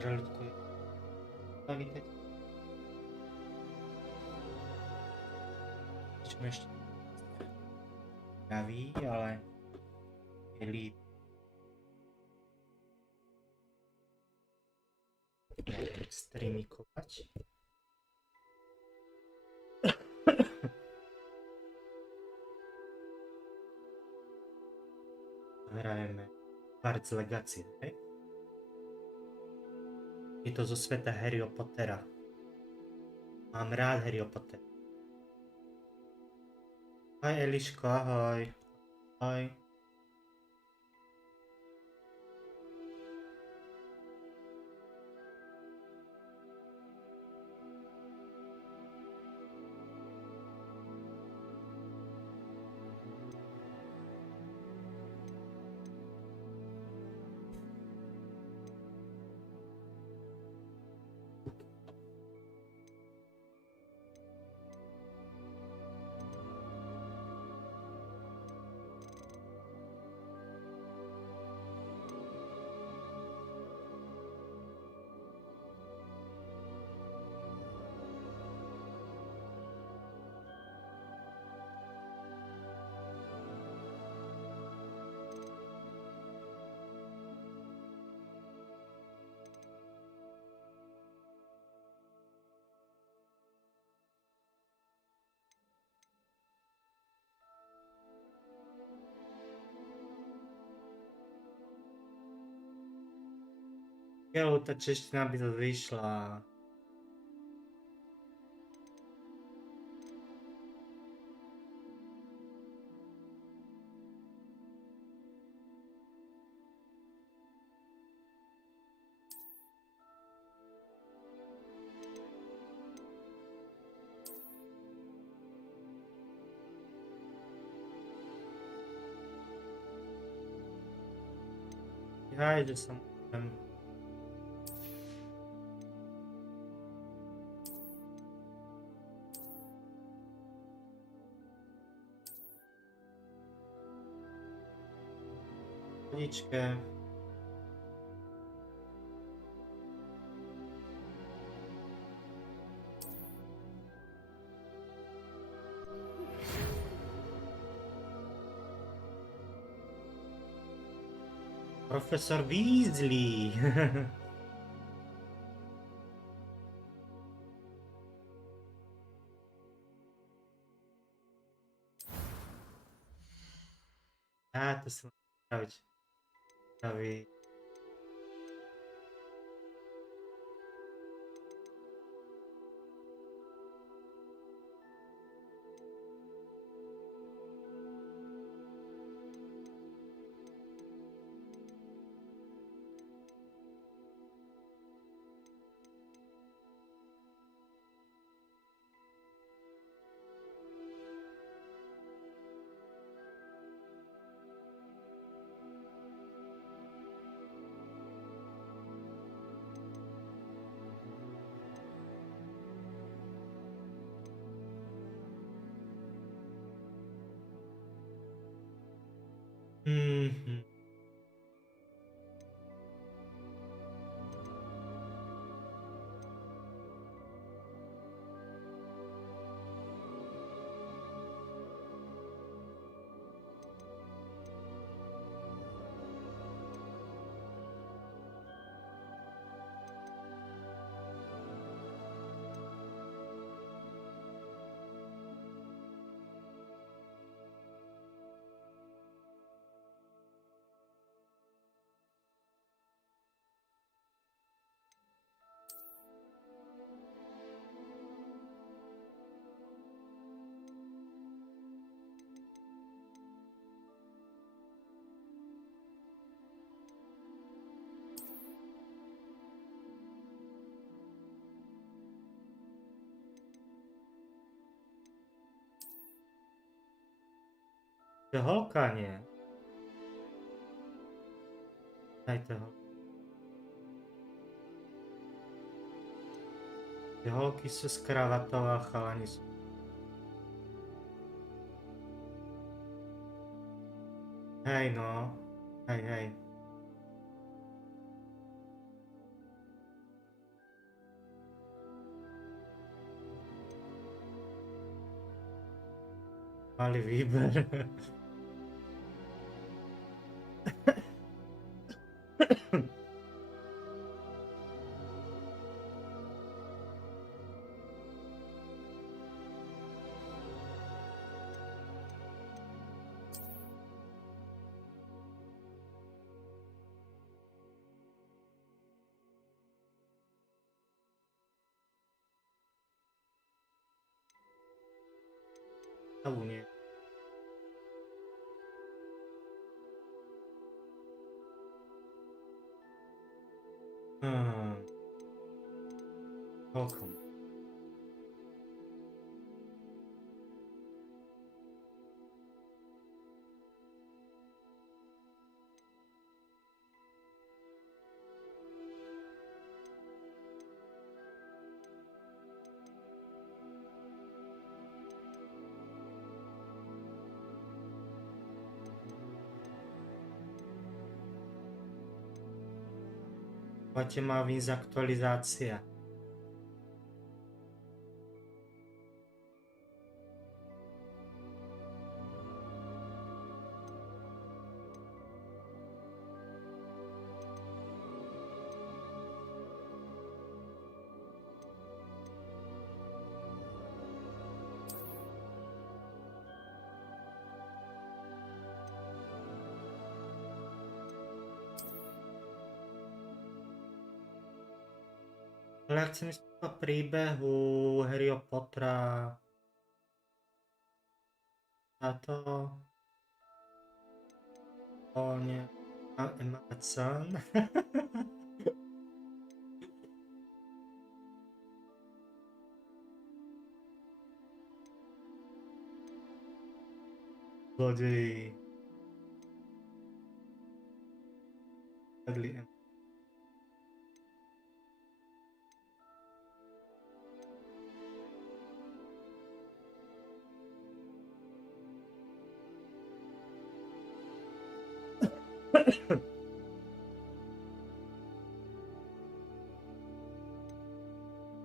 Dobre, ľudko, vítajte. Sme ešte zdraví, ale je líp. Streamikovať. Hrajeme Hogwarts Legacy, hej? Je to zo sveta Harryho Pottera. Mám rád Harryho Pottera. Ahoj Eliško, ahoj. Ahoj. Jo, ta čeština by to vyšla. Jaj, že som tam. Vodičke. Profesor Weasley. To som spraviť. Spraviť. To je holka, nie? Dajte ho. Tie holky sú z kravatou a chalani sú. Hej no. Hej. mali výber. Albo nie. Hmm. Welcome. Máte má víc aktualizácia. Ale ja chcem ísť po príbehu Harryho Pottera. A to... O nie... Amazon. Zlodeji. Padli.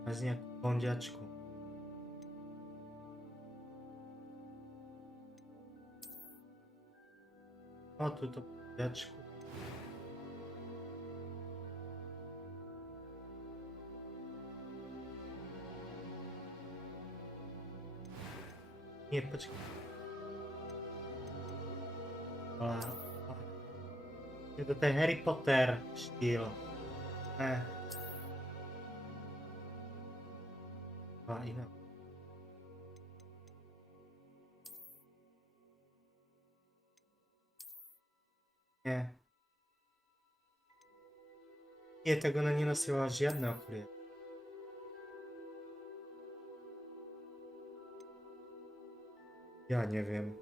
A z nejakú bondiačku. O, túto bondiačku. Nie, počkaj. Je to ten Harry Potter štýl. Ne. A iná. Nie. Nie, tak ona nenosila žiadne okuliare. Ja neviem.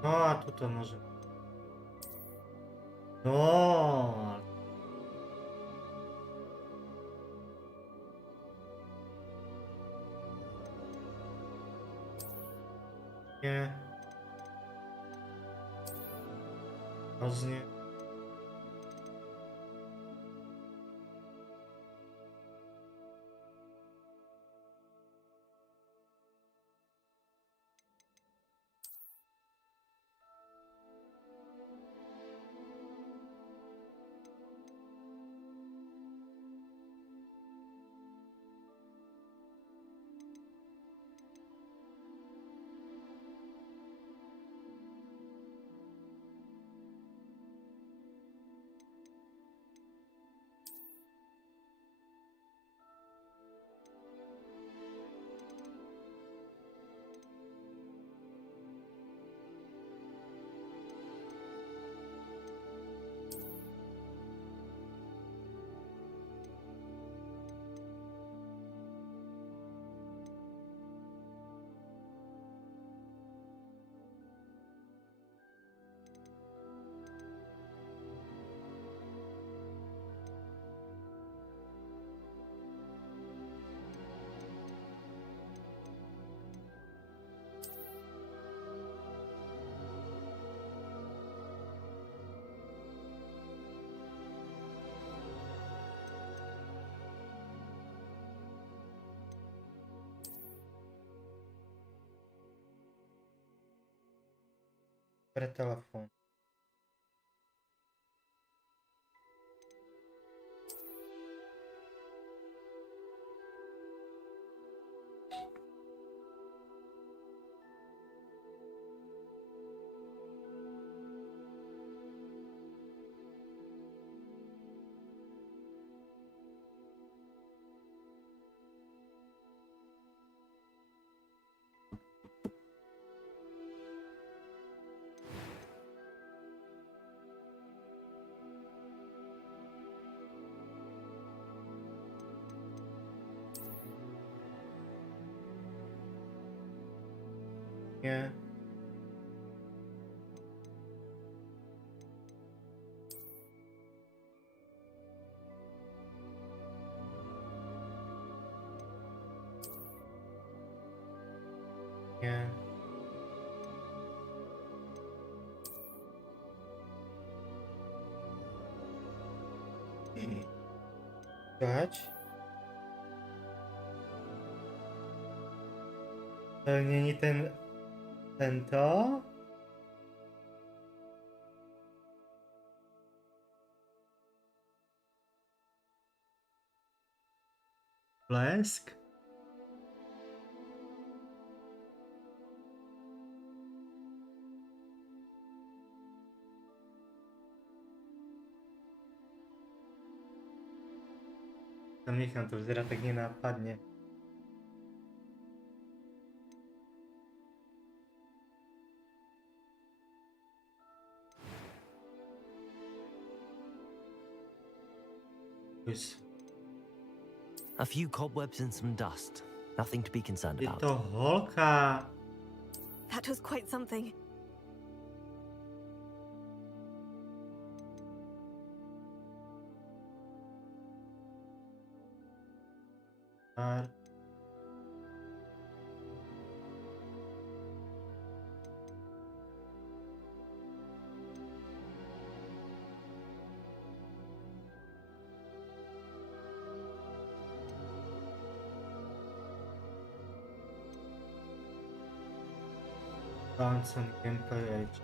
No a tuto môže. No. Nie. Hrozne. pre telefón. Nie. Nie. Słychać? To nie ten to? Blesk? Tam niech nam to wzera tak nie napadnie. Już. A few cobwebs and some dust. Nothing to be concerned I about. to holka. That was quite something. Ar. Bounce on gameplay edge.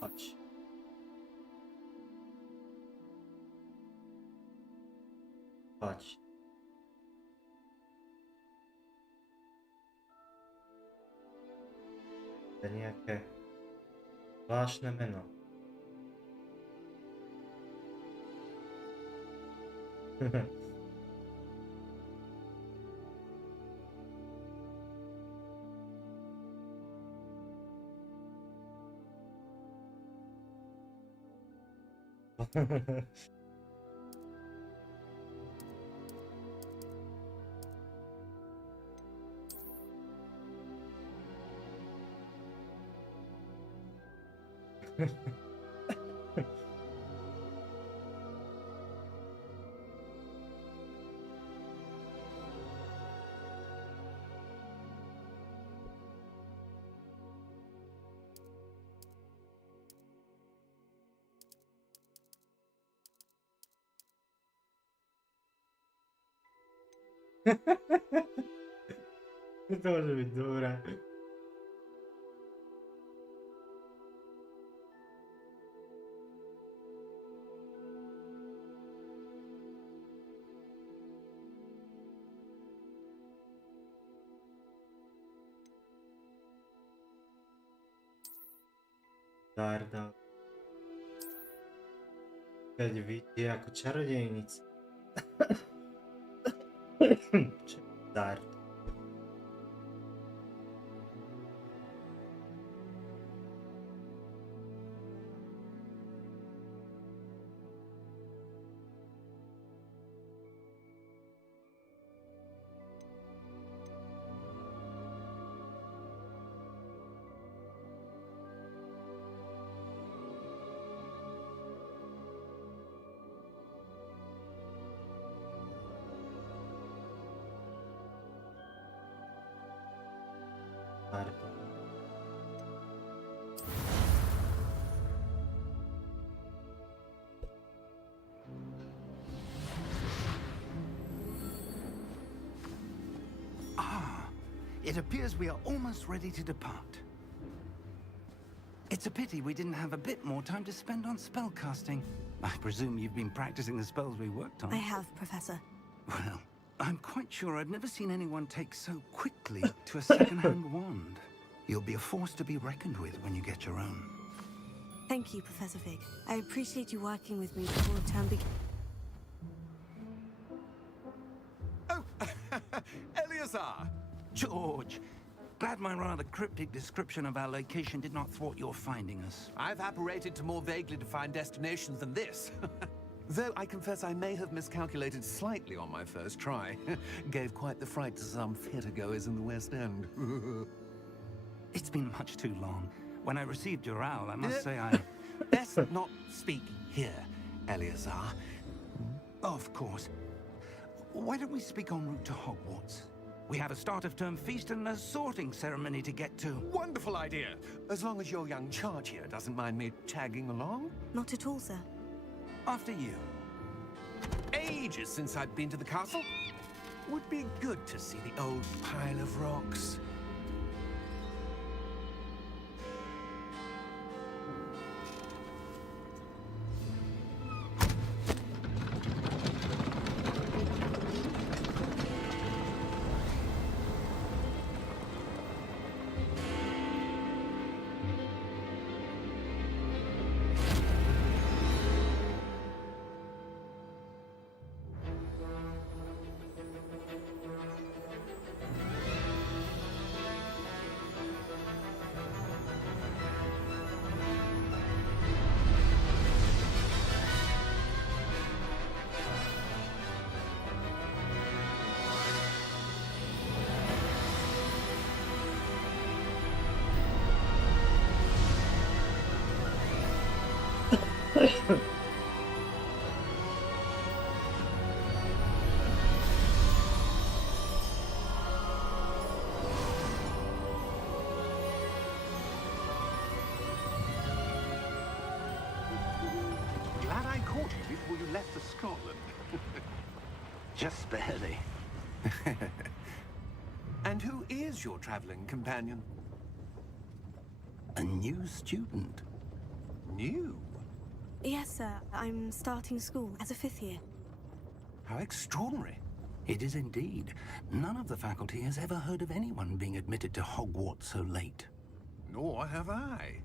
Chodź. Chodź. To nejaké zvláštne meno. To môže byť dobré. Darda. Keď vidí ako čarodejnica. Dard. Darda. It appears we are almost ready to depart. It's a pity we didn't have a bit more time to spend on spellcasting. I presume you've been practicing the spells we worked on. I have, Professor. Well, I'm quite sure I've never seen anyone take so quickly to a second-hand wand. You'll be a force to be reckoned with when you get your own. Thank you, Professor Fig. I appreciate you working with me before the term begins. Oh, Eleazar! George, glad my rather cryptic description of our location did not thwart your finding us. I've apparated to more vaguely defined destinations than this. Though I confess I may have miscalculated slightly on my first try. Gave quite the fright to some theatre-goers in the West End. It's been much too long. When I received your owl, I must say I... Best not speak here, Eleazar. Of course. Why don't we speak en route to Hogwarts? We have a start-of-term feast and a sorting ceremony to get to. Wonderful idea! As long as your young charge here doesn't mind me tagging along. Not at all, sir. After you. Ages since I'd been to the castle. Would be good to see the old pile of rocks. left for Scotland. Just barely. And who is your traveling companion? A new student. New? Yes, sir. I'm starting school as a 5th year. How extraordinary. It is indeed. None of the faculty has ever heard of anyone being admitted to Hogwarts so late. Nor have I.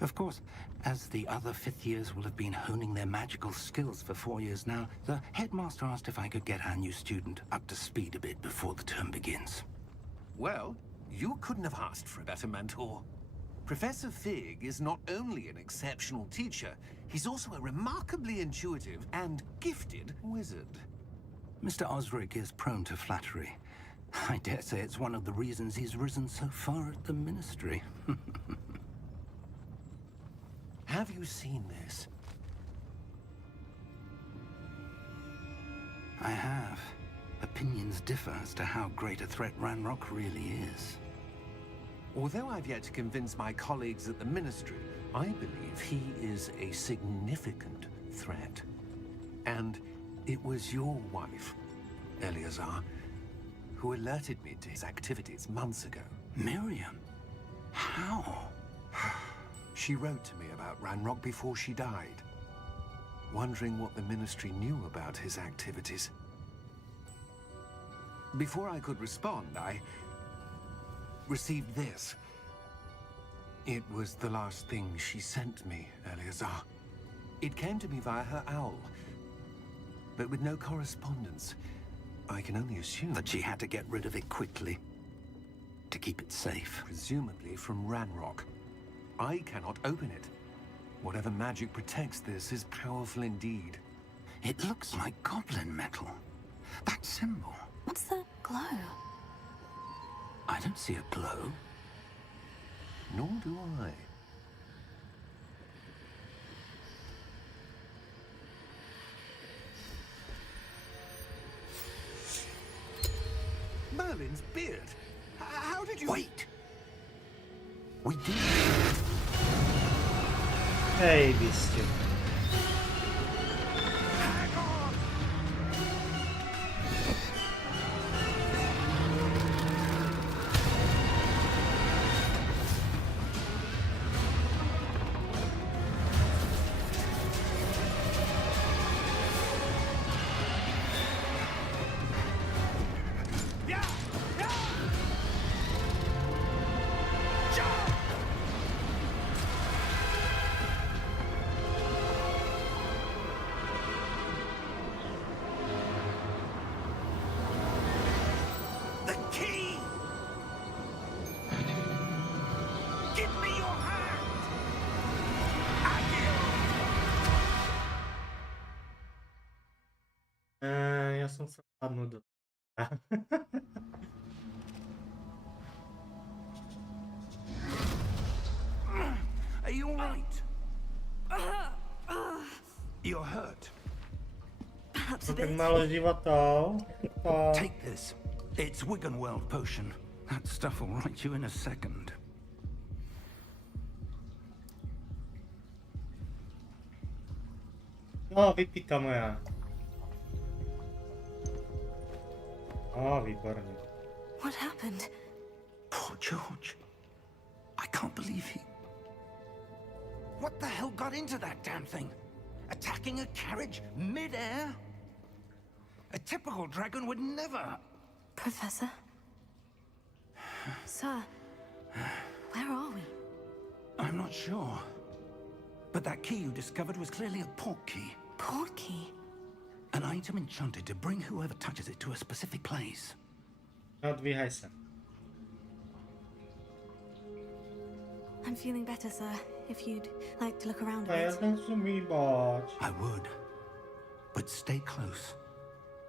Of course, as the other 5th years will have been honing their magical skills for 4 years now, the headmaster asked if I could get our new student up to speed a bit before the term begins. Well, you couldn't have asked for a better mentor. Professor Fig is not only an exceptional teacher, he's also a remarkably intuitive and gifted wizard. Mr. Osric is prone to flattery. I dare say it's one of the reasons he's risen so far at the Ministry. Have you seen this? I have. Opinions differ as to how great a threat Ranrock really is. Although I've yet to convince my colleagues at the Ministry, I believe he is a significant threat. And it was your wife, Eleazar, who alerted me to his activities months ago. Miriam? How? She wrote to me about Ranrock before she died, wondering what the Ministry knew about his activities. Before I could respond, I received this. It was the last thing she sent me, Eleazar. It came to me via her owl, but with no correspondence. I can only assume That she had to get rid of it quickly, to keep it safe. presumably from Ranrock. I cannot open it. Whatever magic protects this is powerful indeed. It looks like goblin metal. That symbol. What's the glow? I don't see a glow. Nor do I. Merlin's beard. How did you... Wait! We did. Hej, bieście. The key! Give me your hand! Ja som sa padnul do... Are you all right? You're hurt. Perhaps a Tak bit. mało životov. To... Take this. It's Wiggenweld potion. That stuff will right you in a second. No, vypíka moja. O, výborně. What happened? Poor George. I can't believe he... What the hell got into that damn thing? Attacking a carriage mid-air? A typical dragon would never... Professor? Sir, where are we? I'm not sure. But that key you discovered was clearly a port key. Port key? An item enchanted to bring whoever touches it to a specific place. No, dvíhaj se. I'm feeling better, sir. If you'd like to look around A a ja bit. som si mýbať. I would. But stay close.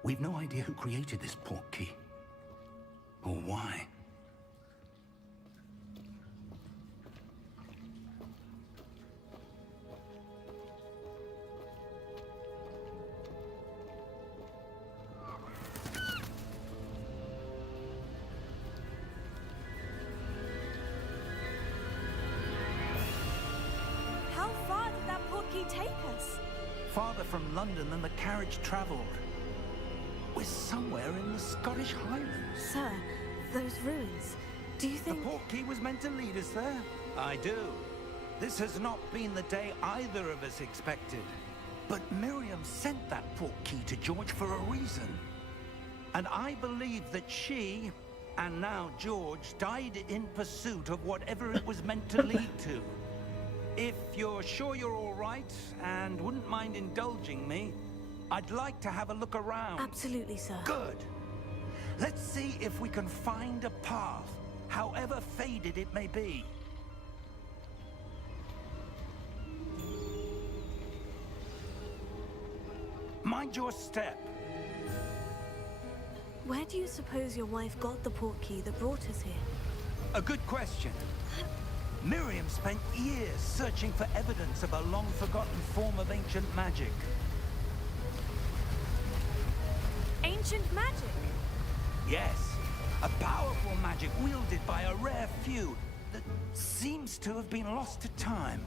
We've no idea who created this port key. Or why. How far did that port key take us? farther from London than the carriage travelled. We're somewhere in the Scottish Highlands. Sir, those ruins. Do you The think... portkey was meant to lead us there? I do. This has not been the day either of us expected. But Miriam sent that portkey to George for a reason. And I believe that she, and now George, died in pursuit of whatever it was meant to lead to. If you're sure you're all right, and wouldn't mind indulging me, I'd like to have a look around. Absolutely, sir. Good. Let's see if we can find a path, however faded it may be. Mind your step. Where do you suppose your wife got the portkey that brought us here? A good question. Miriam spent years searching for evidence of a long-forgotten form of ancient magic. Ancient magic? Yes, a powerful magic wielded by a rare few that seems to have been lost to time.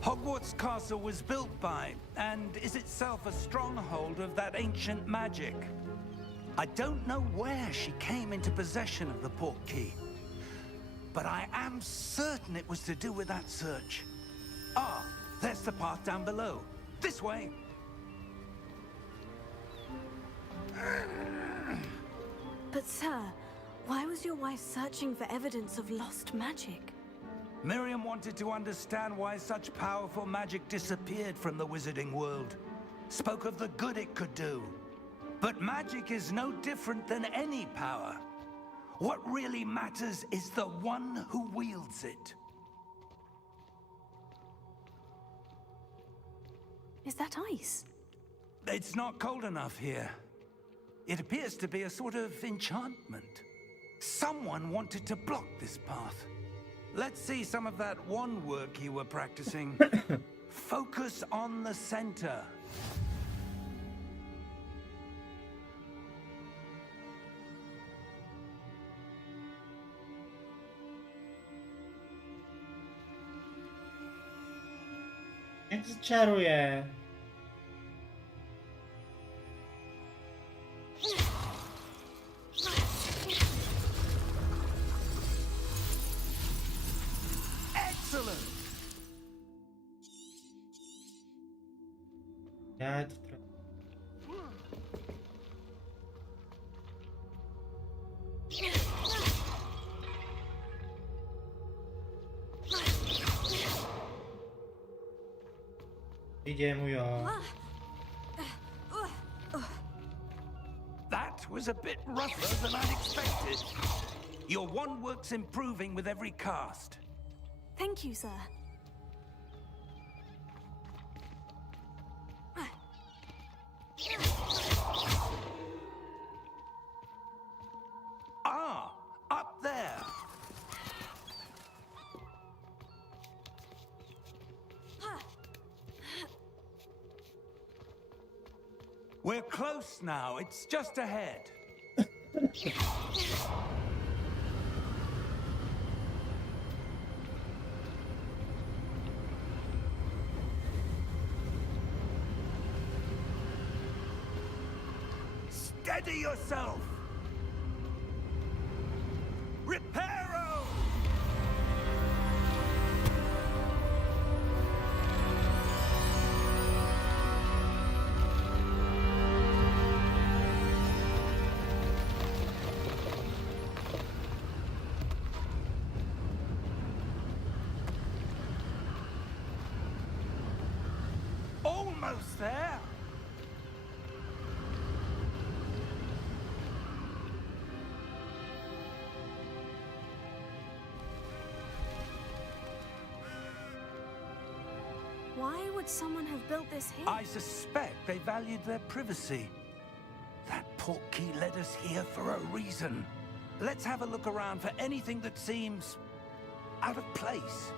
Hogwarts Castle was built by, and is itself a stronghold of that ancient magic. I don't know where she came into possession of the portkey, but I am certain it was to do with that search. Ah, there's the path down below. This way. But sir, why was your wife searching for evidence of lost magic? Miriam wanted to understand why such powerful magic disappeared from the wizarding world. Spoke of the good it could do. But magic is no different than any power. What really matters is the one who wields it. Is that ice? It's not cold enough here. It appears to be a sort of enchantment. Someone wanted to block this path. Let's see some of that wand work you were practicing. Focus on the center. Jak zczaruje? Excellent! Ja to trochę... Idzie mu jo. That was a bit rougher than I'd expected. Your wand work's improving with every cast. Thank you, sir. Ah, up there. We're close now. It's just ahead. Steady yourself. Reparo! Almost there. Why would someone have built this here? I suspect they valued their privacy. That portkey led us here for a reason. Let's have a look around for anything that seems out of place.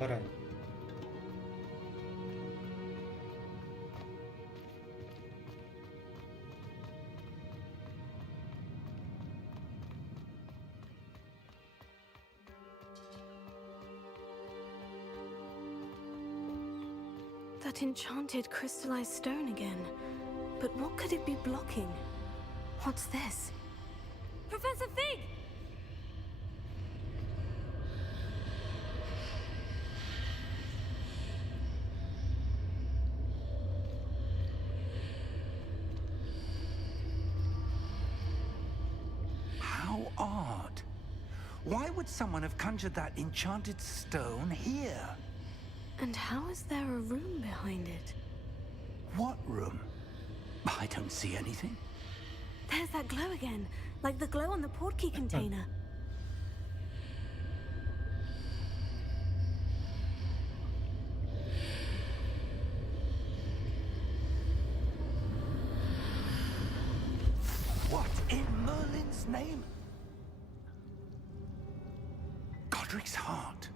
poradzi. That enchanted crystallized stone again. But what could it be blocking? What's this? Professor Fig! How odd. Why would someone have conjured that enchanted stone here? And how is there a room behind it? What room? I don't see anything. There's that glow again, like the glow on the portkey container. What in Merlin's name? Godric's heart.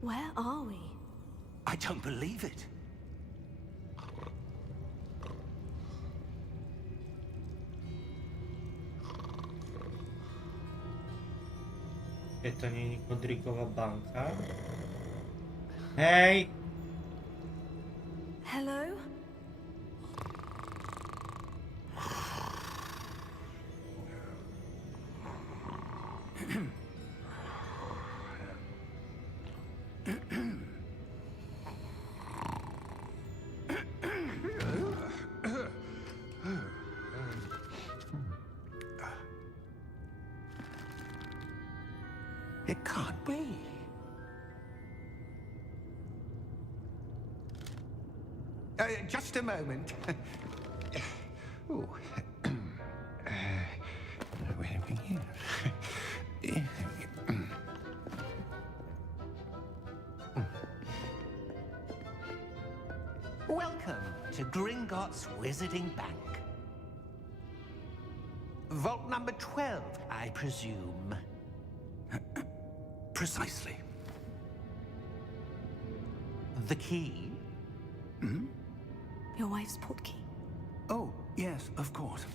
Where are we? I don't believe it. To nie Godricowa banka. Hej! Hello? It can't be. Just a moment. Ooh. Where are we here? Welcome to Gringotts Wizarding Bank. Vault number 12, I presume. Precisely. The key? Your wife's portkey. Oh, yes, of course.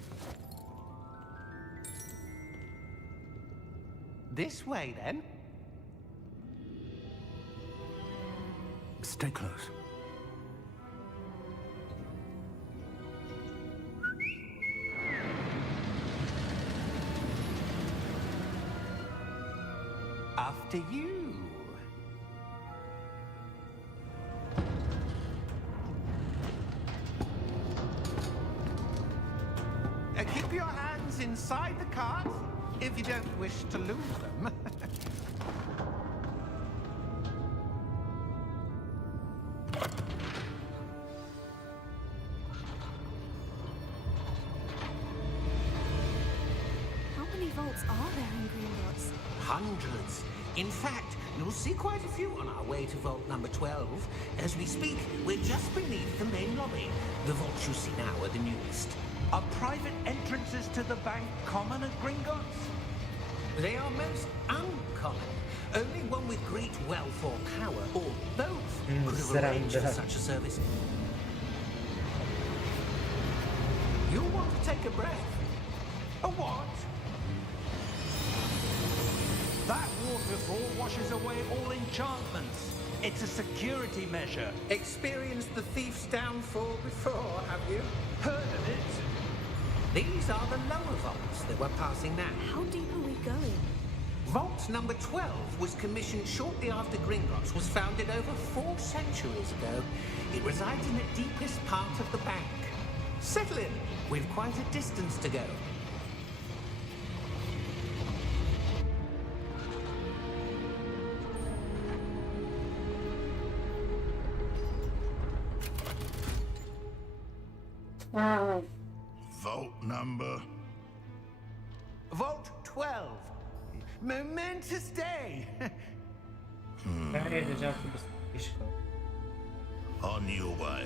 This way, then. Stay close. After you. Keep your hands inside the cart if you don't wish to lose them. How many vaults are there in Gringotts? Hundreds. In fact, you'll see quite a few on our way to vault number 12. As we speak, we're just beneath the main lobby. The vaults you see now are the newest. Are private entrances to the bank common at Gringotts? They are most uncommon. Only one with great wealth or power, or both, could have arranged for such a service. You'll want to take a breath. A what? That waterfall washes away all enchantments. It's a security measure. Experienced the thief's downfall before, have you? Heard of it? These are the lower vaults that we're passing now. How deep are we going? Vault number 12 was commissioned shortly after Gringotts was founded over 4 centuries ago. It resides in the deepest part of the bank. Settle in. We've quite a distance to go. Vault number. Vault 12. Momentous day. Ja jedziemy po prostu piszką. On your way.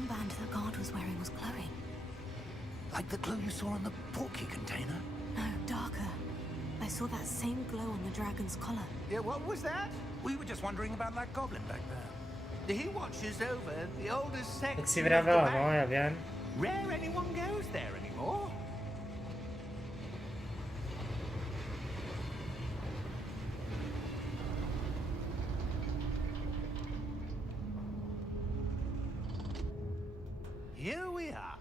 armband the guard was wearing was glowing. Like the glow you saw in the porky container? No, darker. I saw that same glow on the dragon's collar. Yeah, what was that? We were just wondering about that goblin back there. He watches over the oldest Tak section si of the vravela, no, bank. ja viem. Rare anyone goes there anymore. Here we are.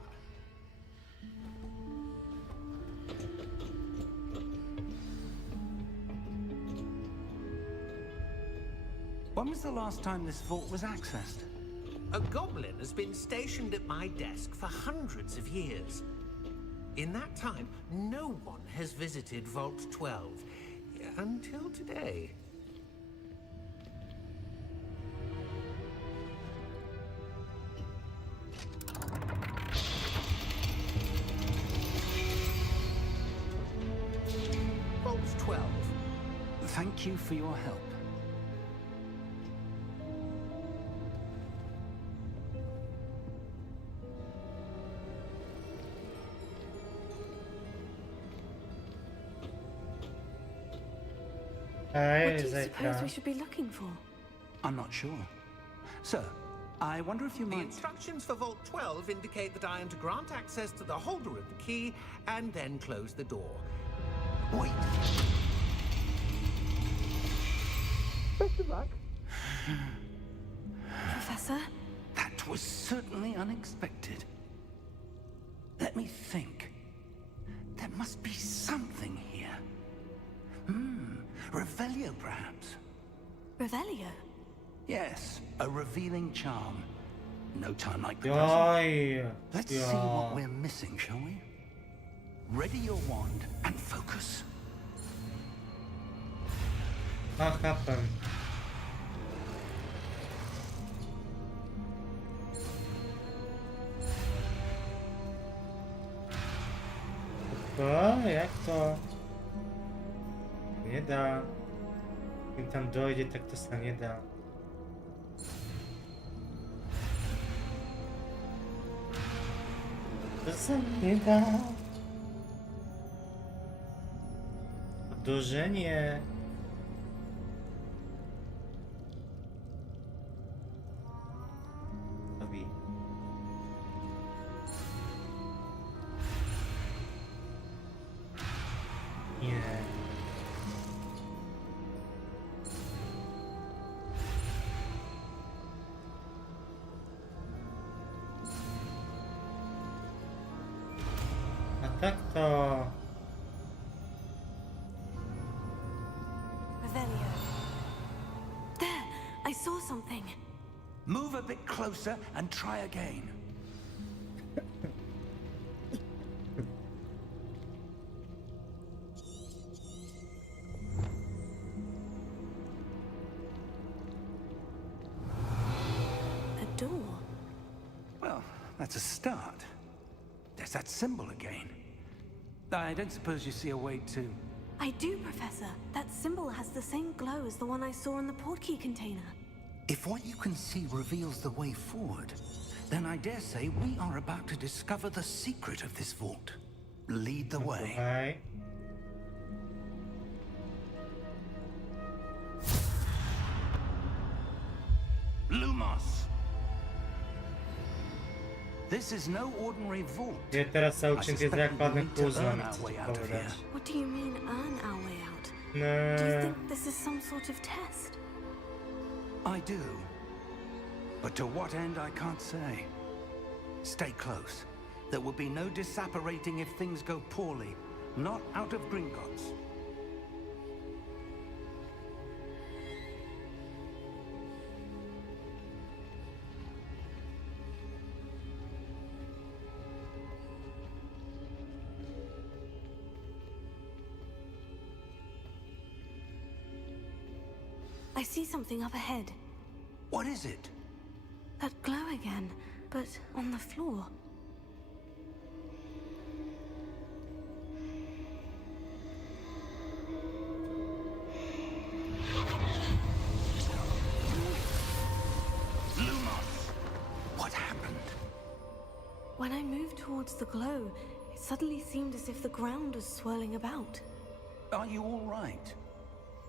When was the last time this vault was accessed? A goblin has been stationed at my desk for hundreds of years. In that time, no one has visited Vault 12 until today. Vault 12. Thank you for your help. What Ej, do you suppose zajtra. we should be looking for? I'm not sure. Sir, I wonder if you The might... instructions for Vault 12 indicate that I am to grant access to the holder of the key and then close the door. Wait. Best of luck. Professor? That was certainly unexpected. Let me think. There must be something here. Revelio, perhaps? Revelio? Yes, a revealing charm. No time like the present. Joj. Let's see what we're missing, shall we? Ready your wand and focus. A, chápem. Jak to? Nie da. Jak tam dojdzie, tak to się nie da. To się nie da. Uderzenie. Robi. Nie. A tak to... Revelio. There! I saw something. Move a bit closer and try again. A door. Well, that's a start. There's that symbol again. I don't suppose you see a way to... I do, Professor. That symbol has the same glow as the one I saw in the portkey container. If what you can see reveals the way forward, then I dare say we are about to discover the secret of this vault. Lead the way. Słuchaj. Lumos! This is no ordinary vault. Ja teraz cały księg jest jak ładny need to puzzle, earn mi our chcecie way out of powiedzieć. here. What do you mean, earn our way out? Do you Nie. think this is some sort of test? I do. But to what end, I can't say. Stay close. There will be no disapparating if things go poorly. Not out of Gringotts. I see something up ahead. What is it? That glow again, but on the floor. Lumos! What happened? When I moved towards the glow, it suddenly seemed as if the ground was swirling about. Are you all right?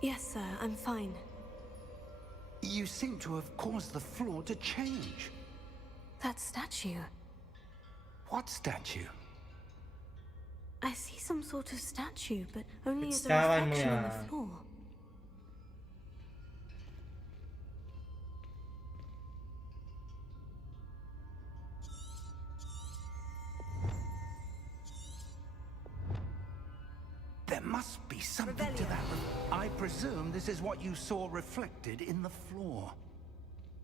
Yes, sir, I'm fine. You seem to have caused the floor to change. That statue. What statue? I see some sort of statue, but only as a Wstawaj, reflection on moja. the floor. There must be something to that. I presume this is what you saw reflected in the floor.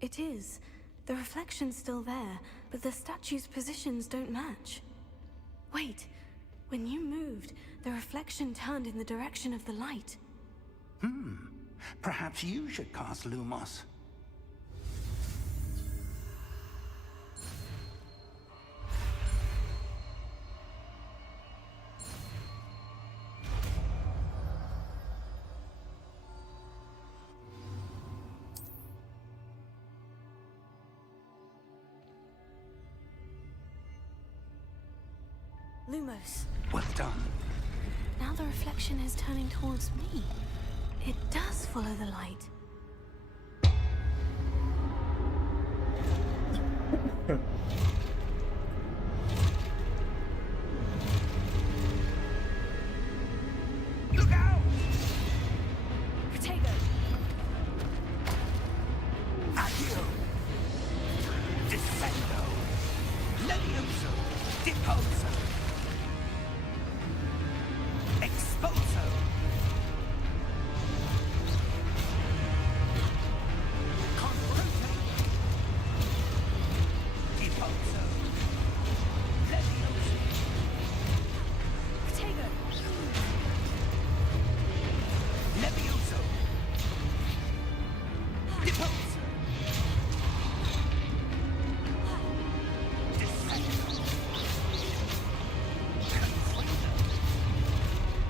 It is. The reflection's still there, but the statue's positions don't match. Wait. When you moved, the reflection turned in the direction of the light. Perhaps you should cast Lumos. Lumos. Well done. Now the reflection is turning towards me. It does follow the light. Look out! Protego! Accio! Descendo! Levioso! Deposo! Exposo! Confronto! Deposo! Levioso! Protego! Levioso! Deposo! Descendo! Confronto!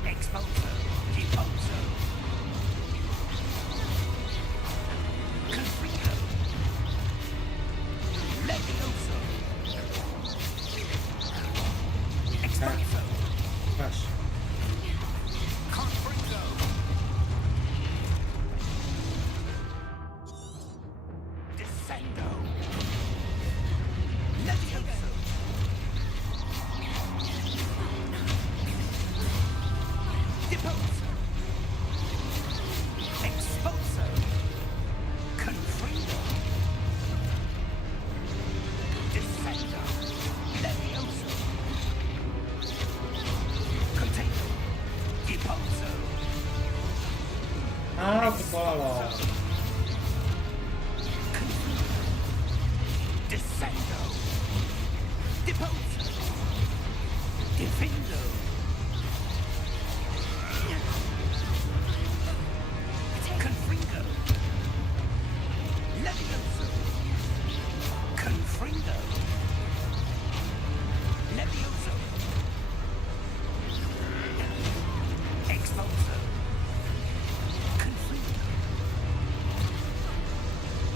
Exposo! Deposo! Confringo! Levioso! Exposo! Masz. Confringo! Descendo! Levioso! Deposo! Exposo! Confringo! Descendo! Levioso! Containo! Deposo! A, to bolało. Descendo! Deposo! Defendo! Confringo! Levioso! Confringo! Levioso! Exposo! Confringo!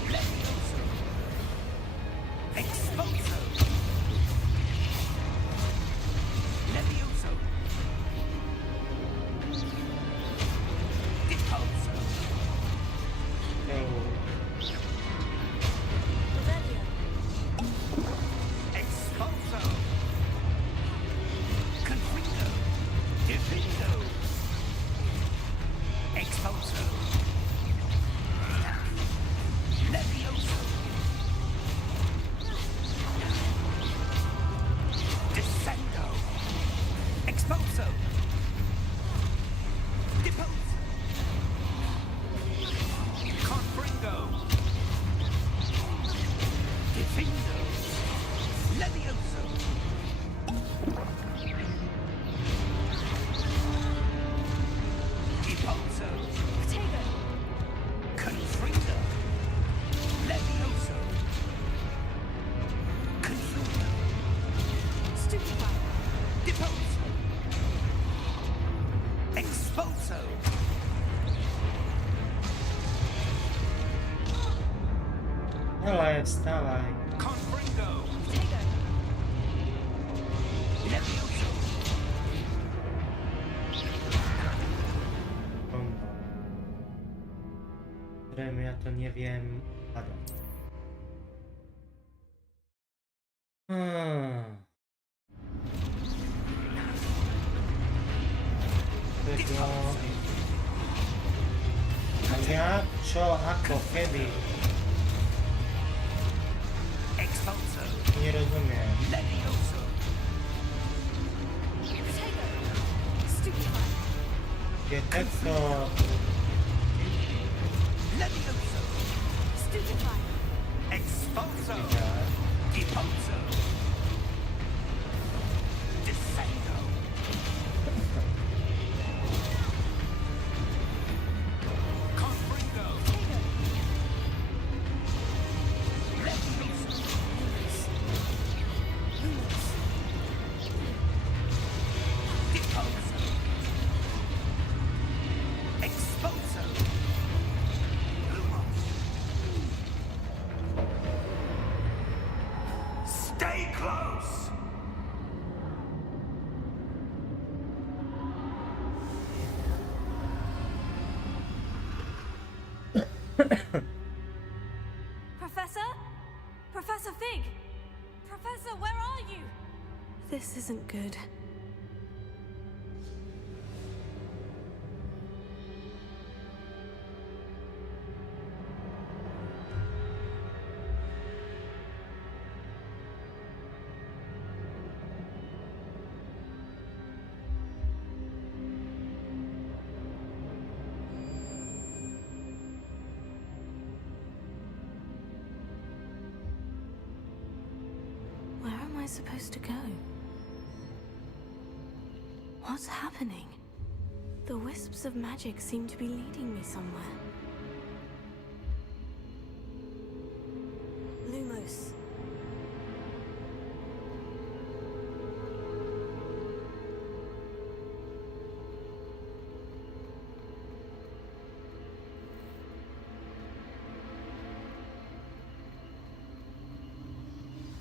Levioso! Exposo! Levioso! Deposo! Exposo! Confringo! Defendo! Exposo! Levioso! Descendo! Exposo! Deposo! Confringo! Defendo! Levioso! Deposo! Protego! Confringo! Levioso! Confringo! Stupefy! Deposo! Exposo! Ale wstawaj. Confringo! Protego! Kombo. Którym ja to nie wiem. Pada. Tego... A ja čo, ako, kedy? Nie rozumiem. Gdzie teksto... Expulso! Widać. Depulso! Descendo! Confringo! Levioso! Depulso! Expulso! Lumos! Stay close! Professor? Professor Fig? Professor, where are you? This isn't good. Where am I supposed to go? What's happening? The wisps of magic seem to be leading me somewhere. Lumos.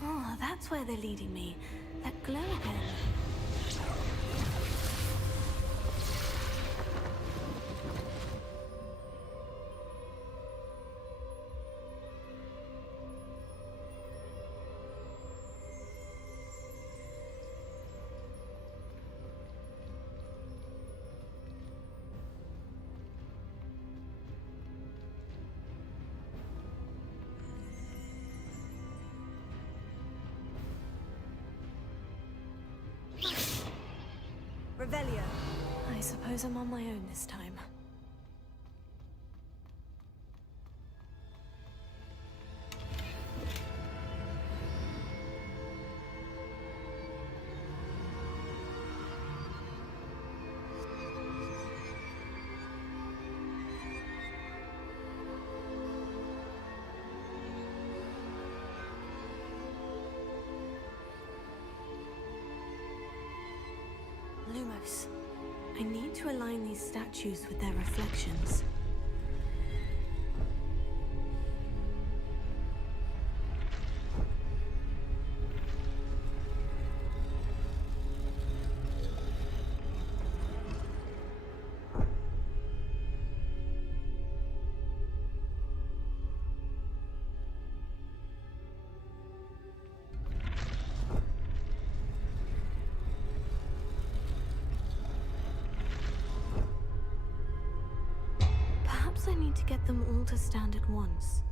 Oh, that's where they're leading me. That glow again. Revelio. I suppose I'm on my own this time. Lumos. I need to align these statues with their reflections. Perhaps I need to get them all to stand at once.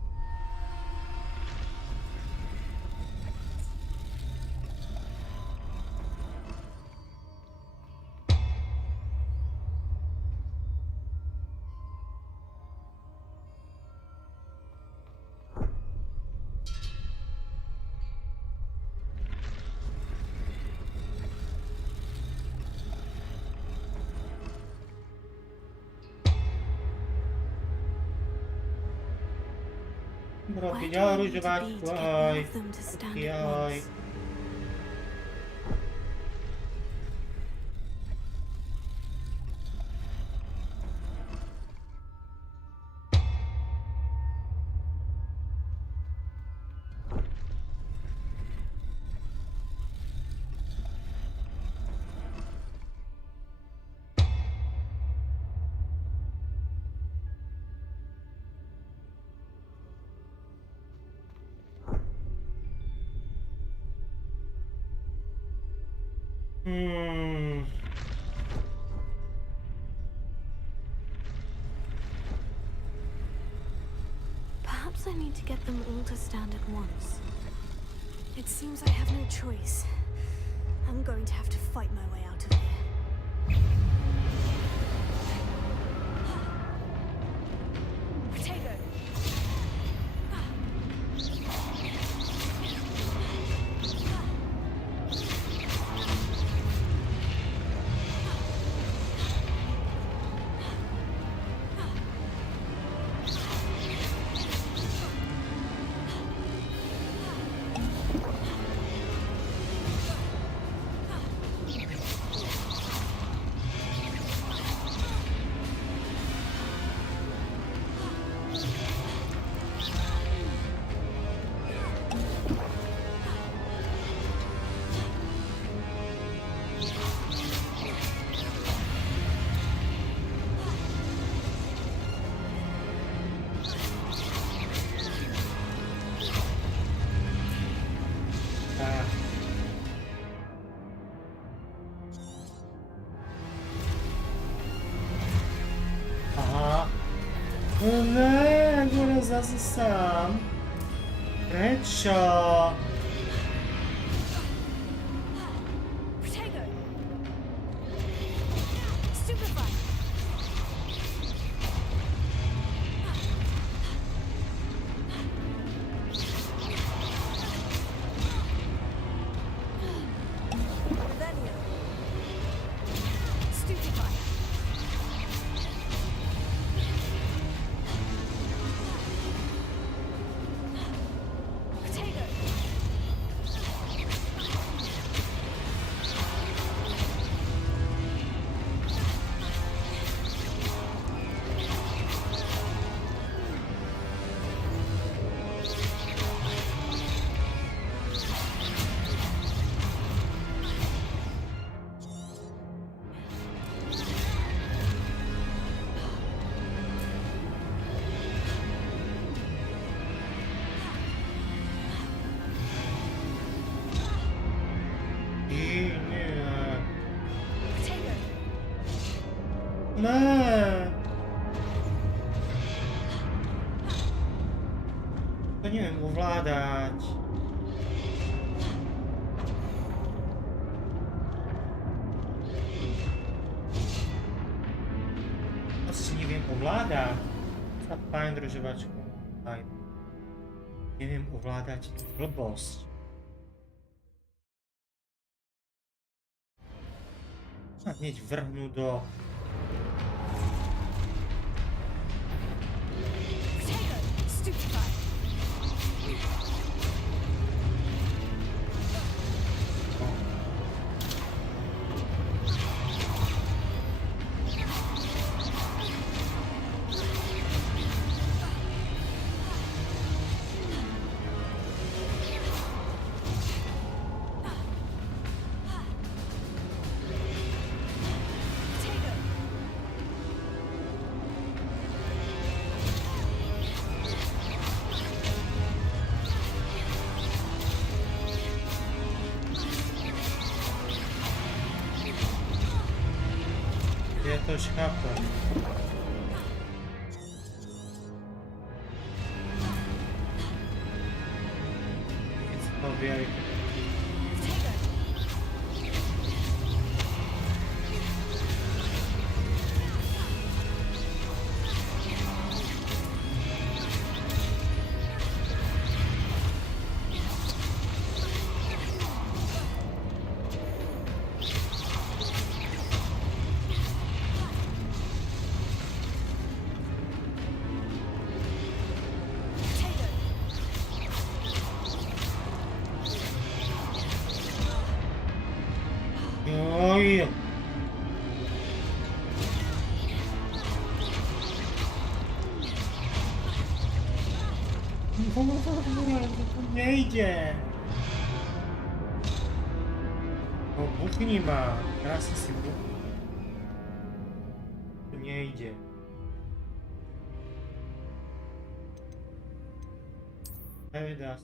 Bro, Where do widziała I need to różowa. be to get all Oj. of them to stand Oj. at once? Perhaps I need to get them all to stand at once. It seems I have no choice. I'm going to have to fight my way out of here. Potato! No ne, agora zase sám. Prečo? Potato! Stupefy! Revelio! Stupefy! Potato! Potato! Ne. To neviem ovládať. Asi neviem ovládať. Sa fajn držovačku. Fajn. Neviem ovládať blbosť. Sa hneď vrhnú do... Potato! Stupefy! Potato! Ja to už chápem. Keď sa to objaví, tak... Potato! Potato! Oj! To nejde. No buchni ma. Krásne si buchni. To nejde. Dá.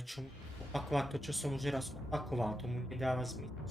Prečo musím opakovať to, čo som už raz opakoval? Tomu nedáva zmysel.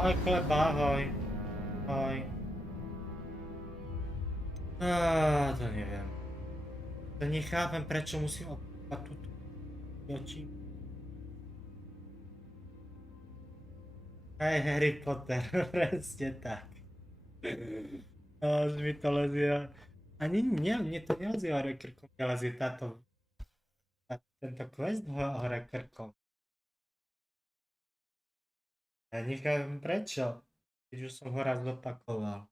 Ahoj Kleba, ahoj. Ahoj. To neviem. To nechápem, prečo musím opakovať túto oči. Aj Harry Potter, presne tak. Až mi to lezie. Ani mne to nelezie hore krkom, mne lezie tento quest hore krkom. Ja nechápem prečo, keď už som ho raz zopakoval.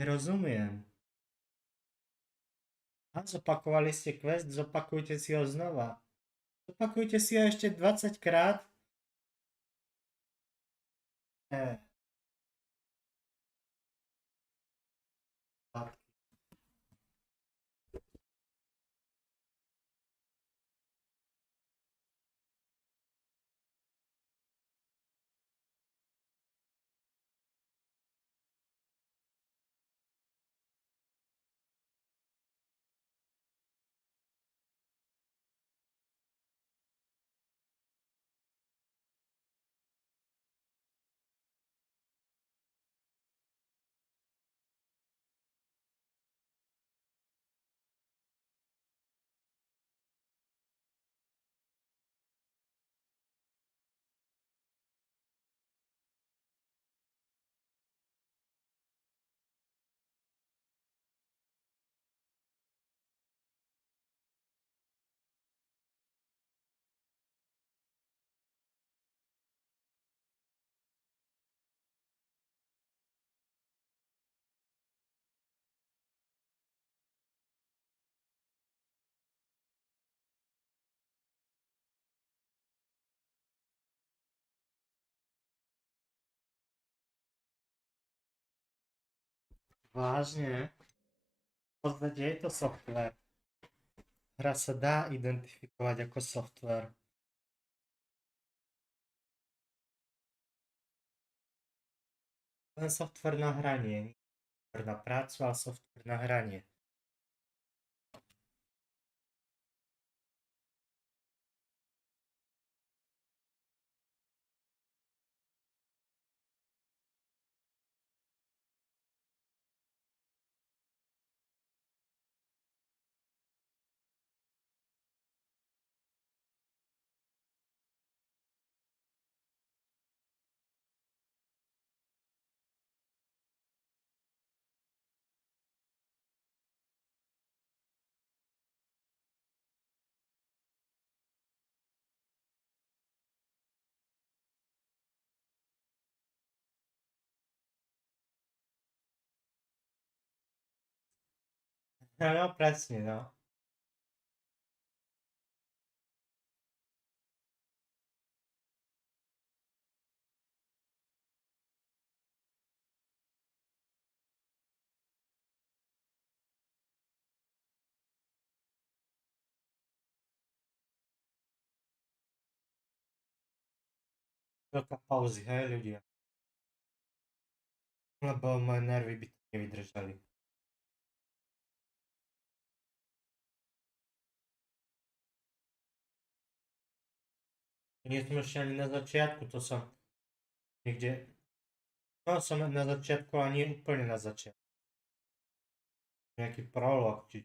Nerozumiem. A zopakovali ste quest, zopakujte si ho znova. Zopakujte si ho ešte 20 krát. Vážne? V podstate je to software. Hra sa dá identifikovať ako software. Len software na hranie. Nie software na prácu, ale software na hranie. No, presne, no. Veľká pauzy, hej ľudia. Lebo moje nervy by to nevydržali. Nie som ešte ani na začiatku, to som niekde... No som na začiatku, ale nie úplne na začiatku. Nejaký prolog, či...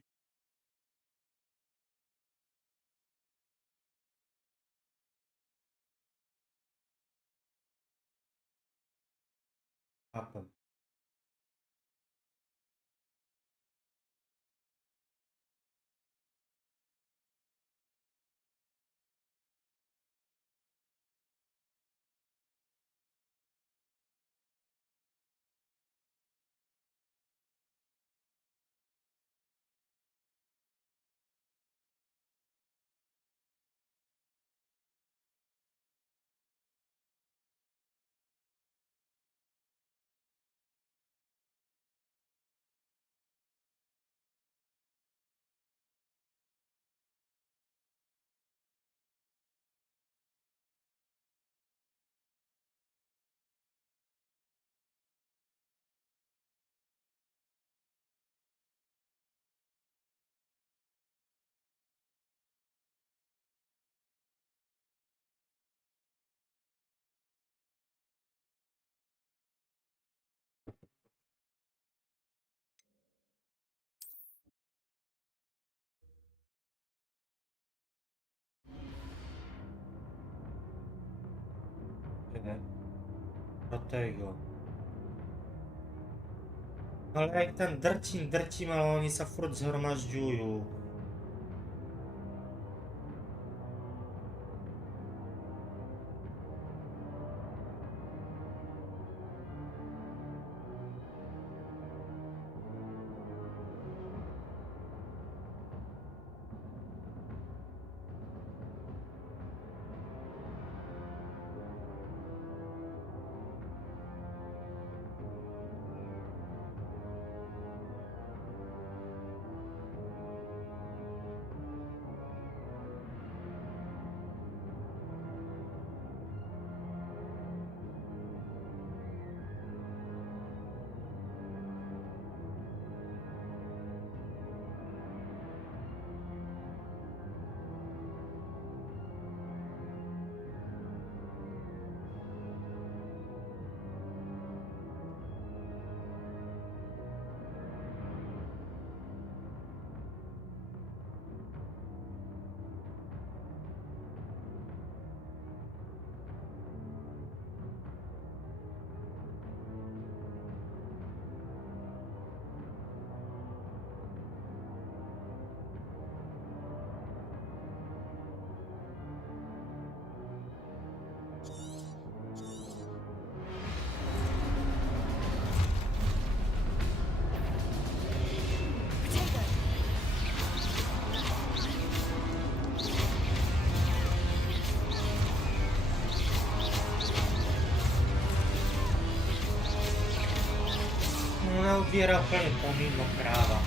Chápem. Protego. Ale jak ten drcím, ale oni sa furt zhromažďujú. Ona ubiera úplne pomimo práva.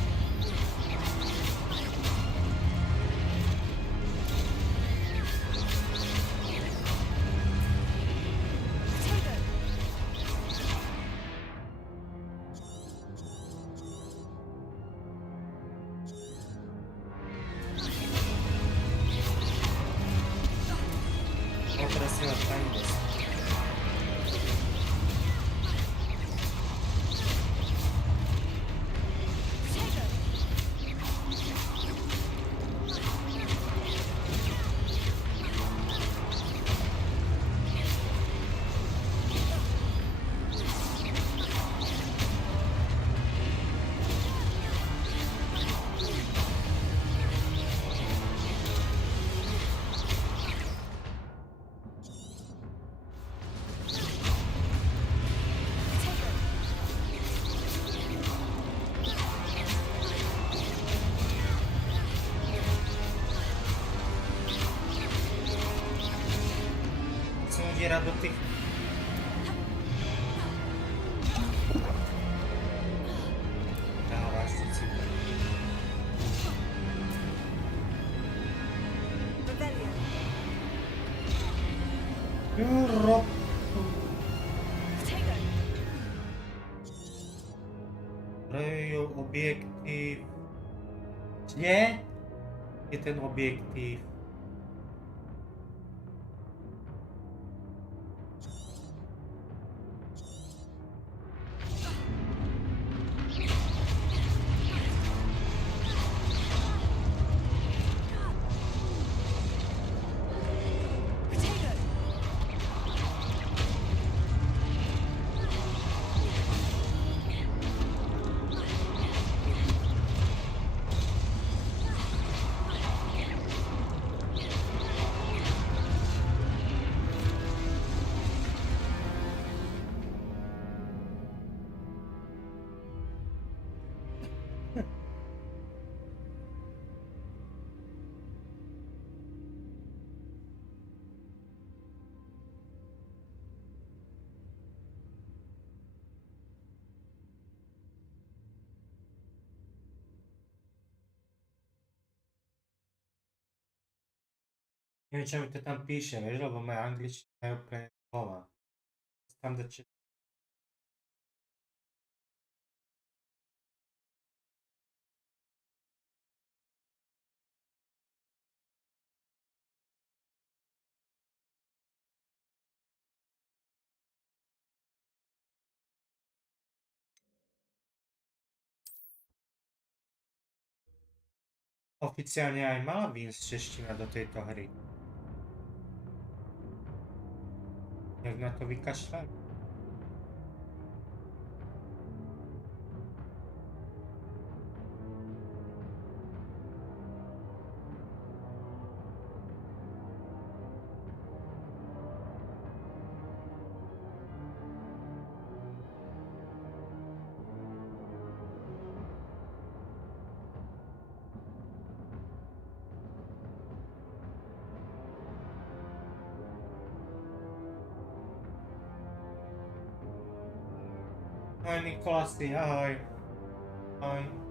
No, presne na tajnosť. Zdrojov, objektív. Kde je ten objektív? Neviem, čo mi to tam píše, vieš, lebo moja angličtina je úplne nová. Tam dať oficiálne aj mala výjsť čeština do tejto hry. Jak na to vykašľať? Ahoj Nikolasi, ahoj. Ahoj.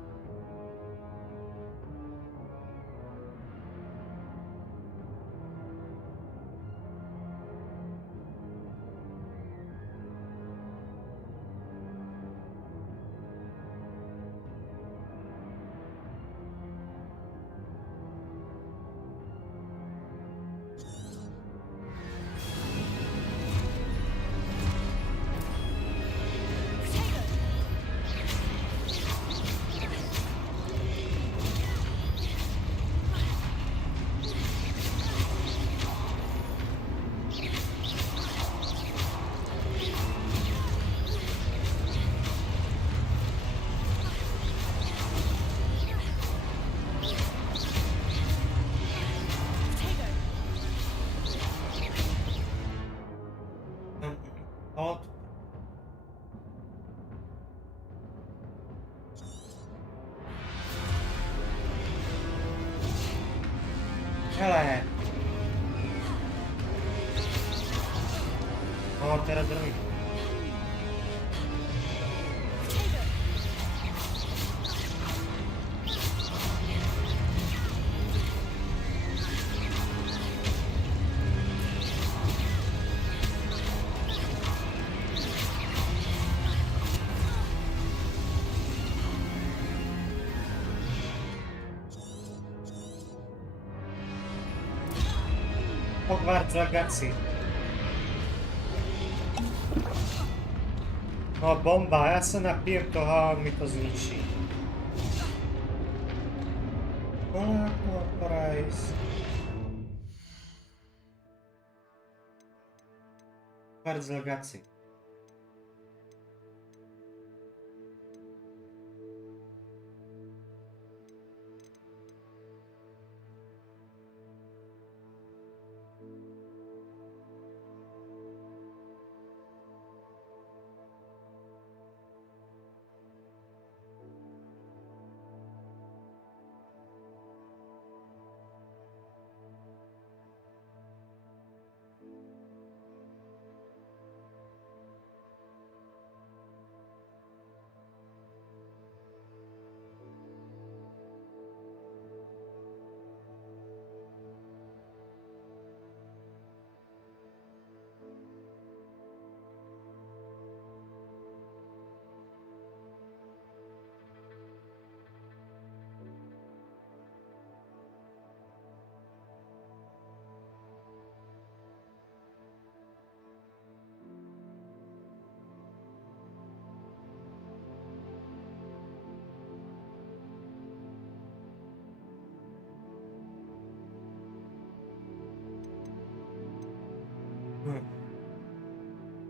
Od... Hele. O, teraz druhý. Hogwarts Legacy. No bomba, ja sa napijem toho a on mi to zničí. No, price. Hogwarts Legacy.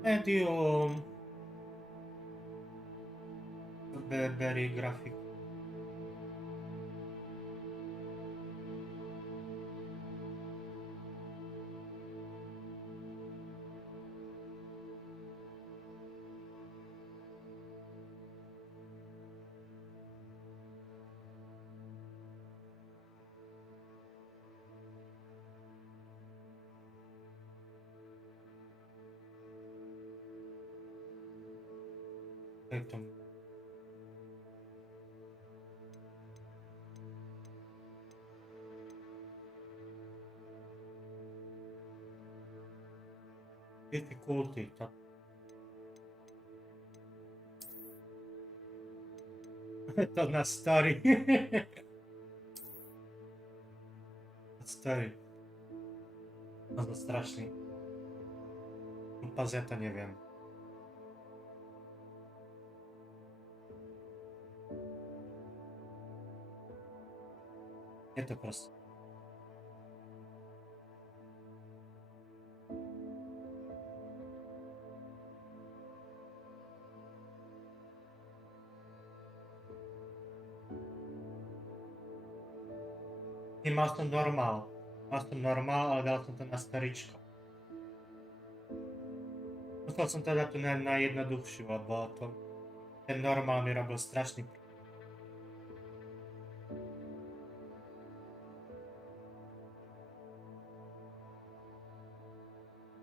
Medium. Berí grafiku. Je to difficulty. To na story. Story. No to strašný. Pas ja to neviem. Je to proste. Mal som normál. Ale dal som to na staričko. Musel som to dať tu na jednoduchšiu, lebo to, ten normál mi robil strašný problém.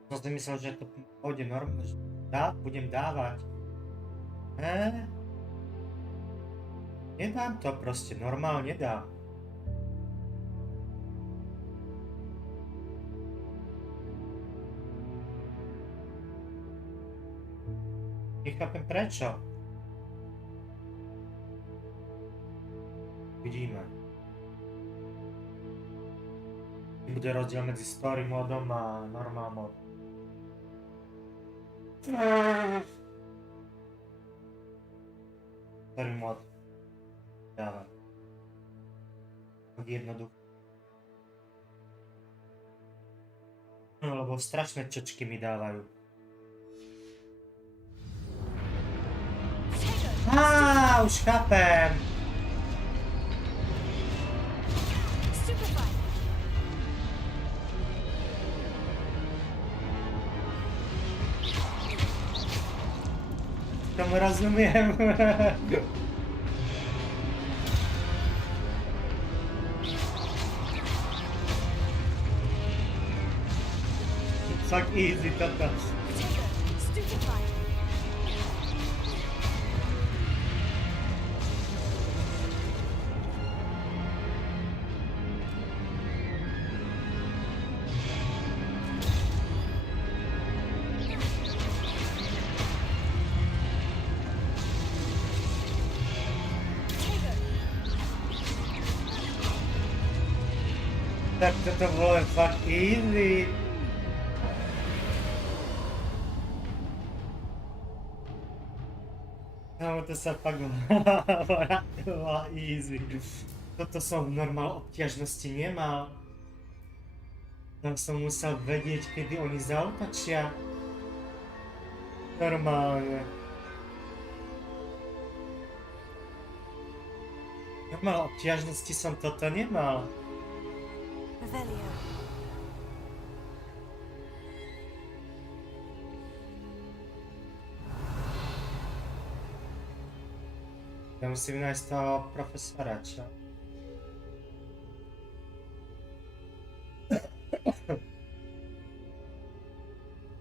Som si myslel, že to pôjde normálne, že budem dávať. Nedám to proste, normálne nedám. Nechápem prečo. Vidíme. Bude rozdiel medzi story modom a normal mod. Story mod. Dáva. Tak jednoducho. No, lebo strašné čočky mi dávajú. Už chápem. Tomu rozumiem. Tak easy toto. Tak toto bolo fakt easy. No to sa fakt bola easy. Toto som v normál obťažnosti nemal. Tam som musel vedieť, kedy oni zaútočia. Normálne. Normál obťažnosti som toto nemal. Revelio. Ja musím nájsť toho profesora, čo?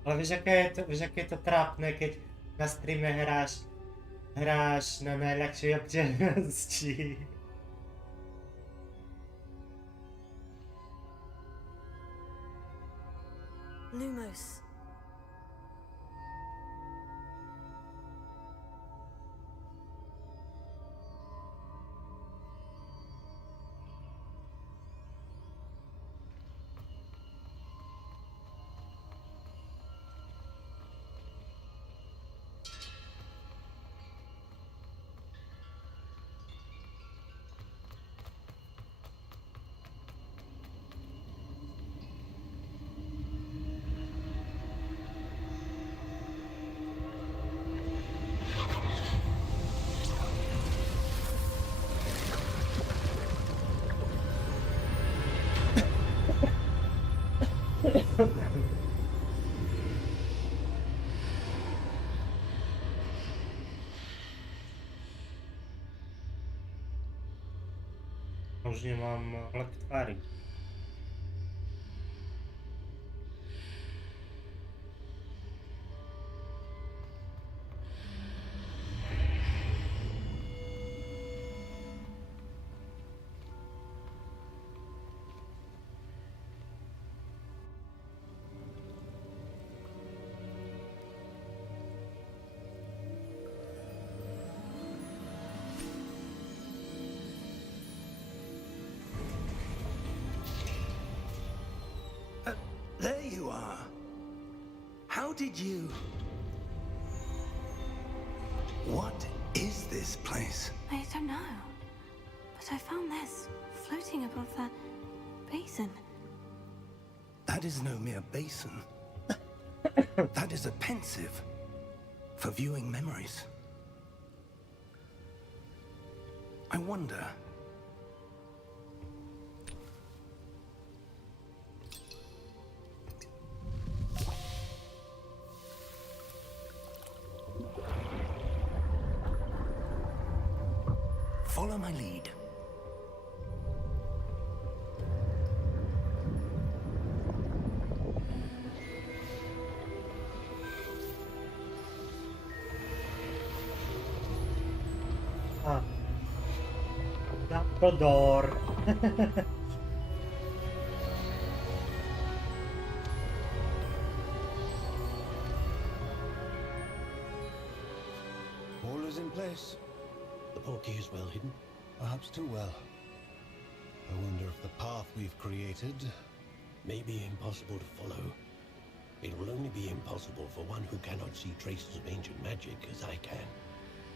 Ale vieš, aké je to trápne, keď na streame hráš na najľahšej obťažnosti. Lumos. Už nemám lep tvári. There you are. How did you... What is this place? I don't know. But I found this floating above that basin. That is no mere basin. That is a pensive for viewing memories. I wonder... Follow my lead. Ah. The door. All is in place. The portkey is well hidden. Perhaps too well. I wonder if the path we've created may be impossible to follow. It will only be impossible for one who cannot see traces of ancient magic as I can.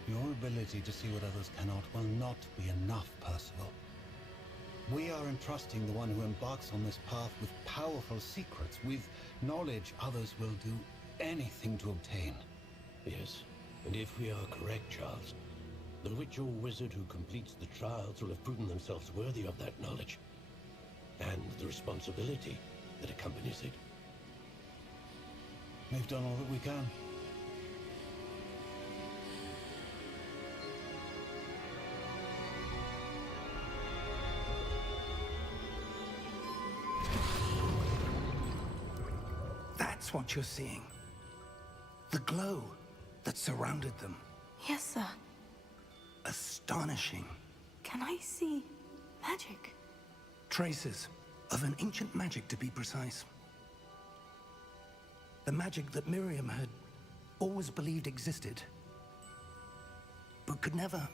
Your ability to see what others cannot will not be enough, Percival. We are entrusting the one who embarks on this path with powerful secrets, with knowledge others will do anything to obtain. Yes, and if we are correct, Charles, the witch or wizard who completes the trials will have proven themselves worthy of that knowledge, and the responsibility that accompanies it. We've done all that we can. That's what you're seeing. The glow that surrounded them. Yes, sir. Astonishing. Can I see magic? Traces of an ancient magic, to be precise. The magic that Miriam had always believed existed, but could never.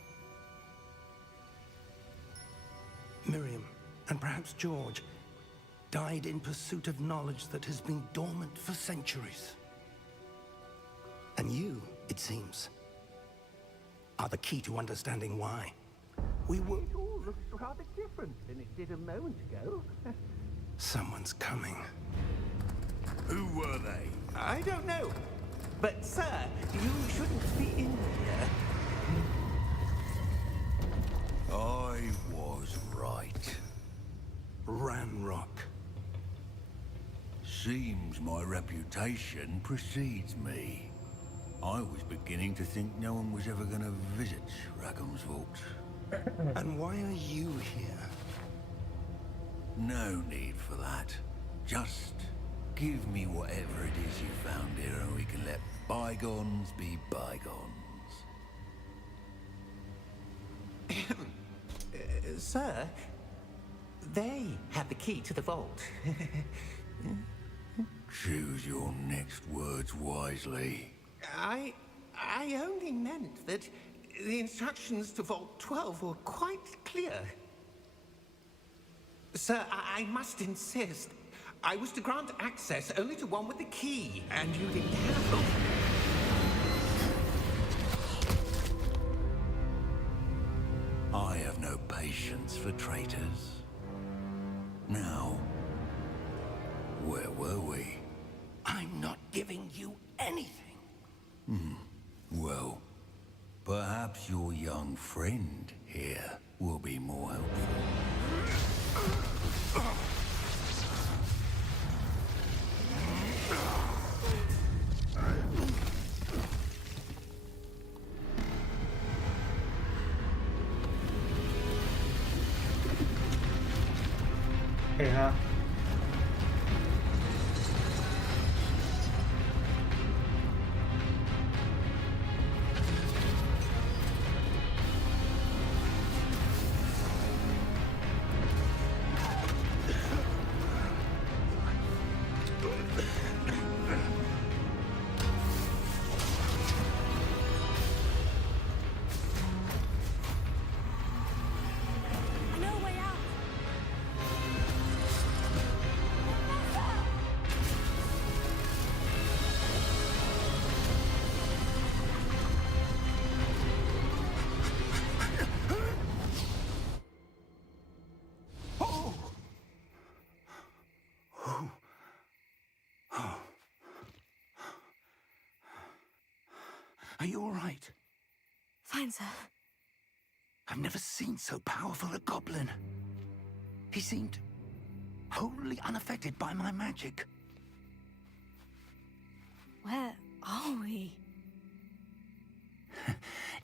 Miriam, and perhaps George, died in pursuit of knowledge that has been dormant for centuries. And you, it seems, are the key to understanding why. We were... It all looks rather different than it did a moment ago. Someone's coming. Who were they? I don't know. But, sir, you shouldn't be in here. I was right. Ranrock. Seems my reputation precedes me. I was beginning to think no one was ever going to visit Rackham's vault. And why are you here? No need for that. Just give me whatever it is you found here and we can let bygones be bygones. Sir, they have the key to the vault. Choose your next words wisely. I only meant that the instructions to Vault 12 were quite clear. Sir, I must insist. I was to grant access only to one with the key, and you didn't have them. I have no patience for traitors. Now, where were we? I'm not giving you anything. Well, perhaps your young friend here will be more helpful. Počkej, ha. No way out. Are you all right? Fine, sir. I've never seen so powerful a goblin. He seemed wholly unaffected by my magic. Where are we?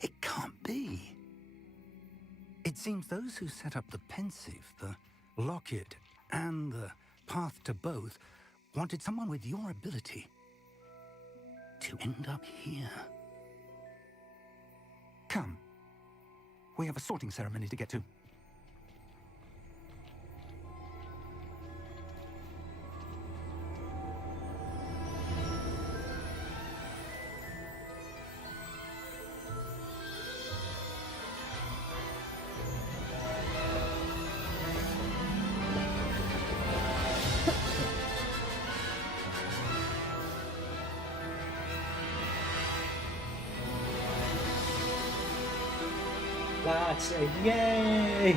It can't be. It seems those who set up the pensive, the locket, and the path to both wanted someone with your ability to end up here. Come. We have a sorting ceremony to get to. Patrz, jej!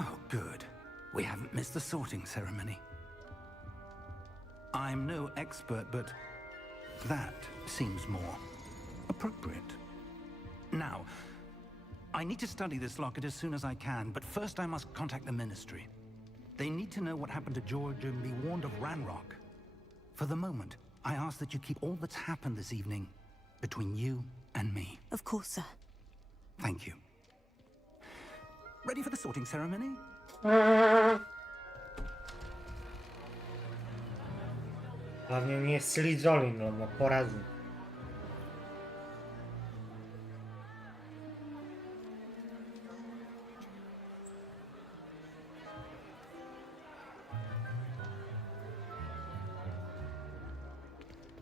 Oh, good. We haven't missed the sorting ceremony. I'm no expert, but that seems more appropriate. Now, I need to study this locket as soon as I can, but first I must contact the Ministry. They need to know what happened to George and be warned of Ranrock. For the moment, I ask that you keep all that's happened this evening between you and me. Of course, sir. Thank you. Ready for the sorting ceremony? Hlavne nie Slytherin, lebo porazí.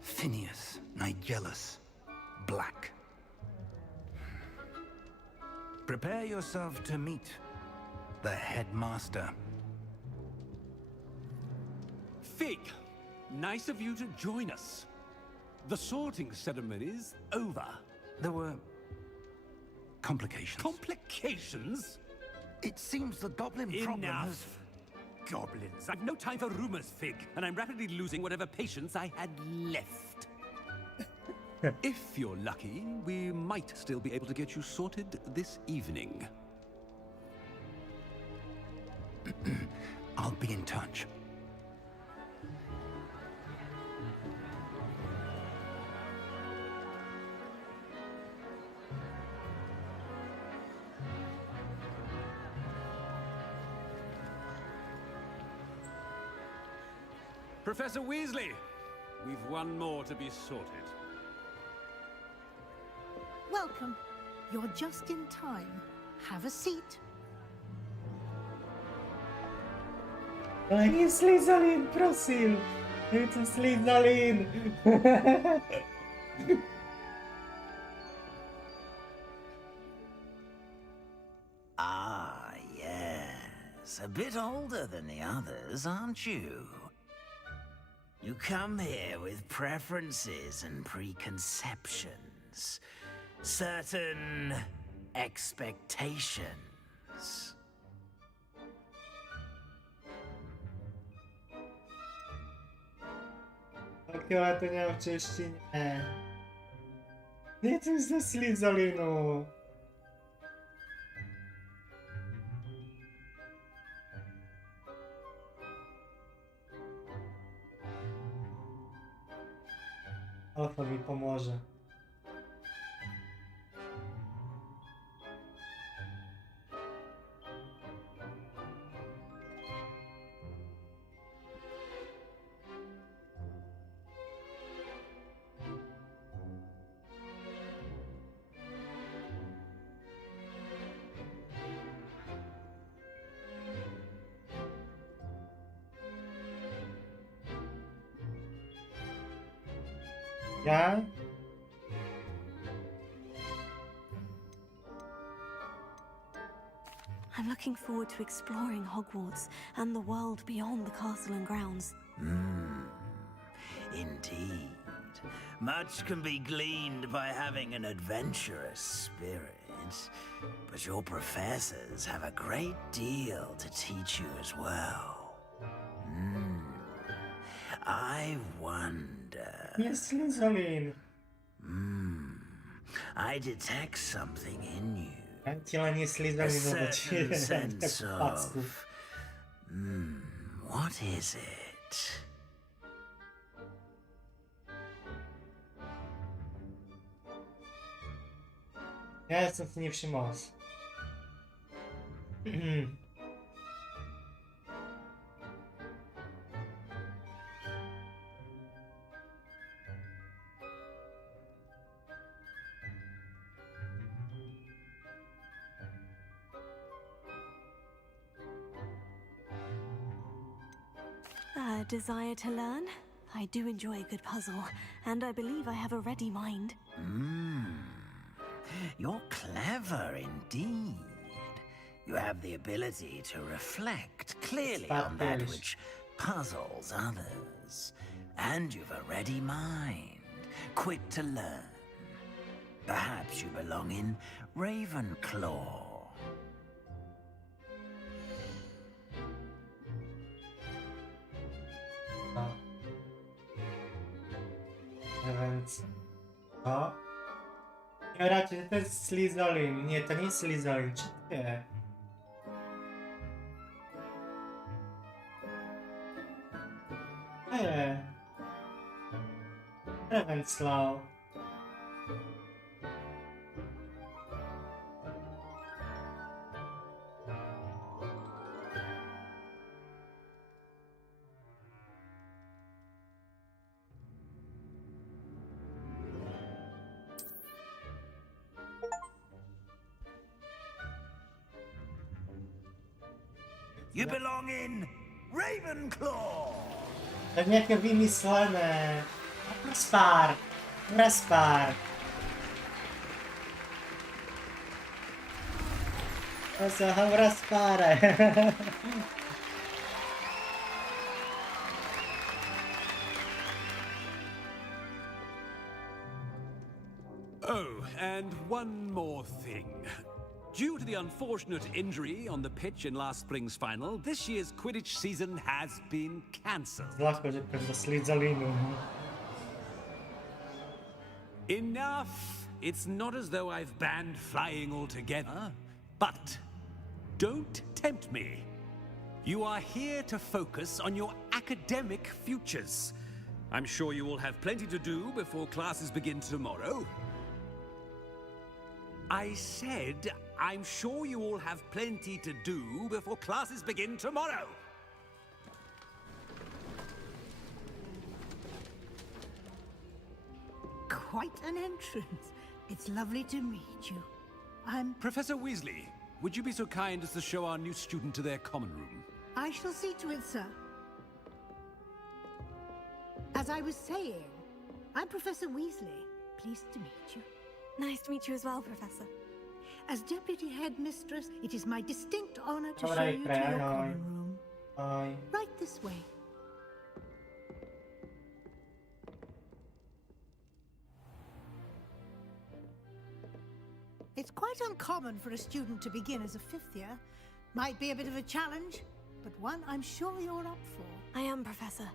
Phineas, Nigellus, Black. Prepare yourself to meet the headmaster. Fig, nice of you to join us. The sorting ceremony's over. There were complications. Complications? It seems the goblin problem has... Enough. Goblins. I've no time for rumors, Fig, and I'm rapidly losing whatever patience I had left. If you're lucky, we might still be able to get you sorted this evening. I'll be in touch. Professor Weasley, we've one more to be sorted. Welcome. You're just in time. Have a seat. Ale nie Slytherin, prosím! Je to Slytherin! Ah, yes. Yes, a bit older than the others, aren't you? You come here with preferences and preconceptions. Certain expectations. Tak, ale to nie w cześcinie. Nie, to jest ze Slytherinu. Alfa mi pomoże. Ja? I'm looking forward to exploring Hogwarts and the world beyond the castle and grounds. Indeed. Much can be gleaned by having an adventurous spirit, but your professors have a great deal to teach you as well. I wonder... Jest Slytherin. I detect something in you. Dzielenie Slytherinu do ciebie. Certain Tak sense packów. of... what is it? Ja jestem tu nie przymus. A desire to learn? I do enjoy a good puzzle, and I believe I have a ready mind. You're clever indeed. You have the ability to reflect clearly on that which puzzles others. And you've a ready mind, quick to learn. Perhaps you belong in Ravenclaw. Więc... O? Nie, raczej to jest Slytherin. Nie, to nie jest Slytherin. Czy nie? Nie. Ravenclaw. You belong in Ravenclaw! To niejakie wymyślone. Raspar. Raspar. Posłucham Rasparę. Oh, and one more thing. Due to the unfortunate injury on the pitch in last spring's final, this year's Quidditch season has been cancelled. Zlako, że do Slytherinu. Enough! It's not as though I've banned flying altogether. But don't tempt me. You are here to focus on your academic futures. I'm sure you will have plenty to do before classes begin tomorrow. I said, I'm sure you all have plenty to do before classes begin tomorrow. Quite an entrance. It's lovely to meet you. I'm... Professor Weasley, would you be so kind as to show our new student to their common room? I shall see to it, sir. As I was saying, I'm Professor Weasley. Pleased to meet you. Nice to meet you as well, Professor. As deputy headmistress, it is my distinct honor to show Alright, you to Freya, your ahoj. common room. Ahoj. Right this way. It's quite uncommon for a student to begin as a fifth year. Might be a bit of a challenge, but one I'm sure you're up for. I am, Professor.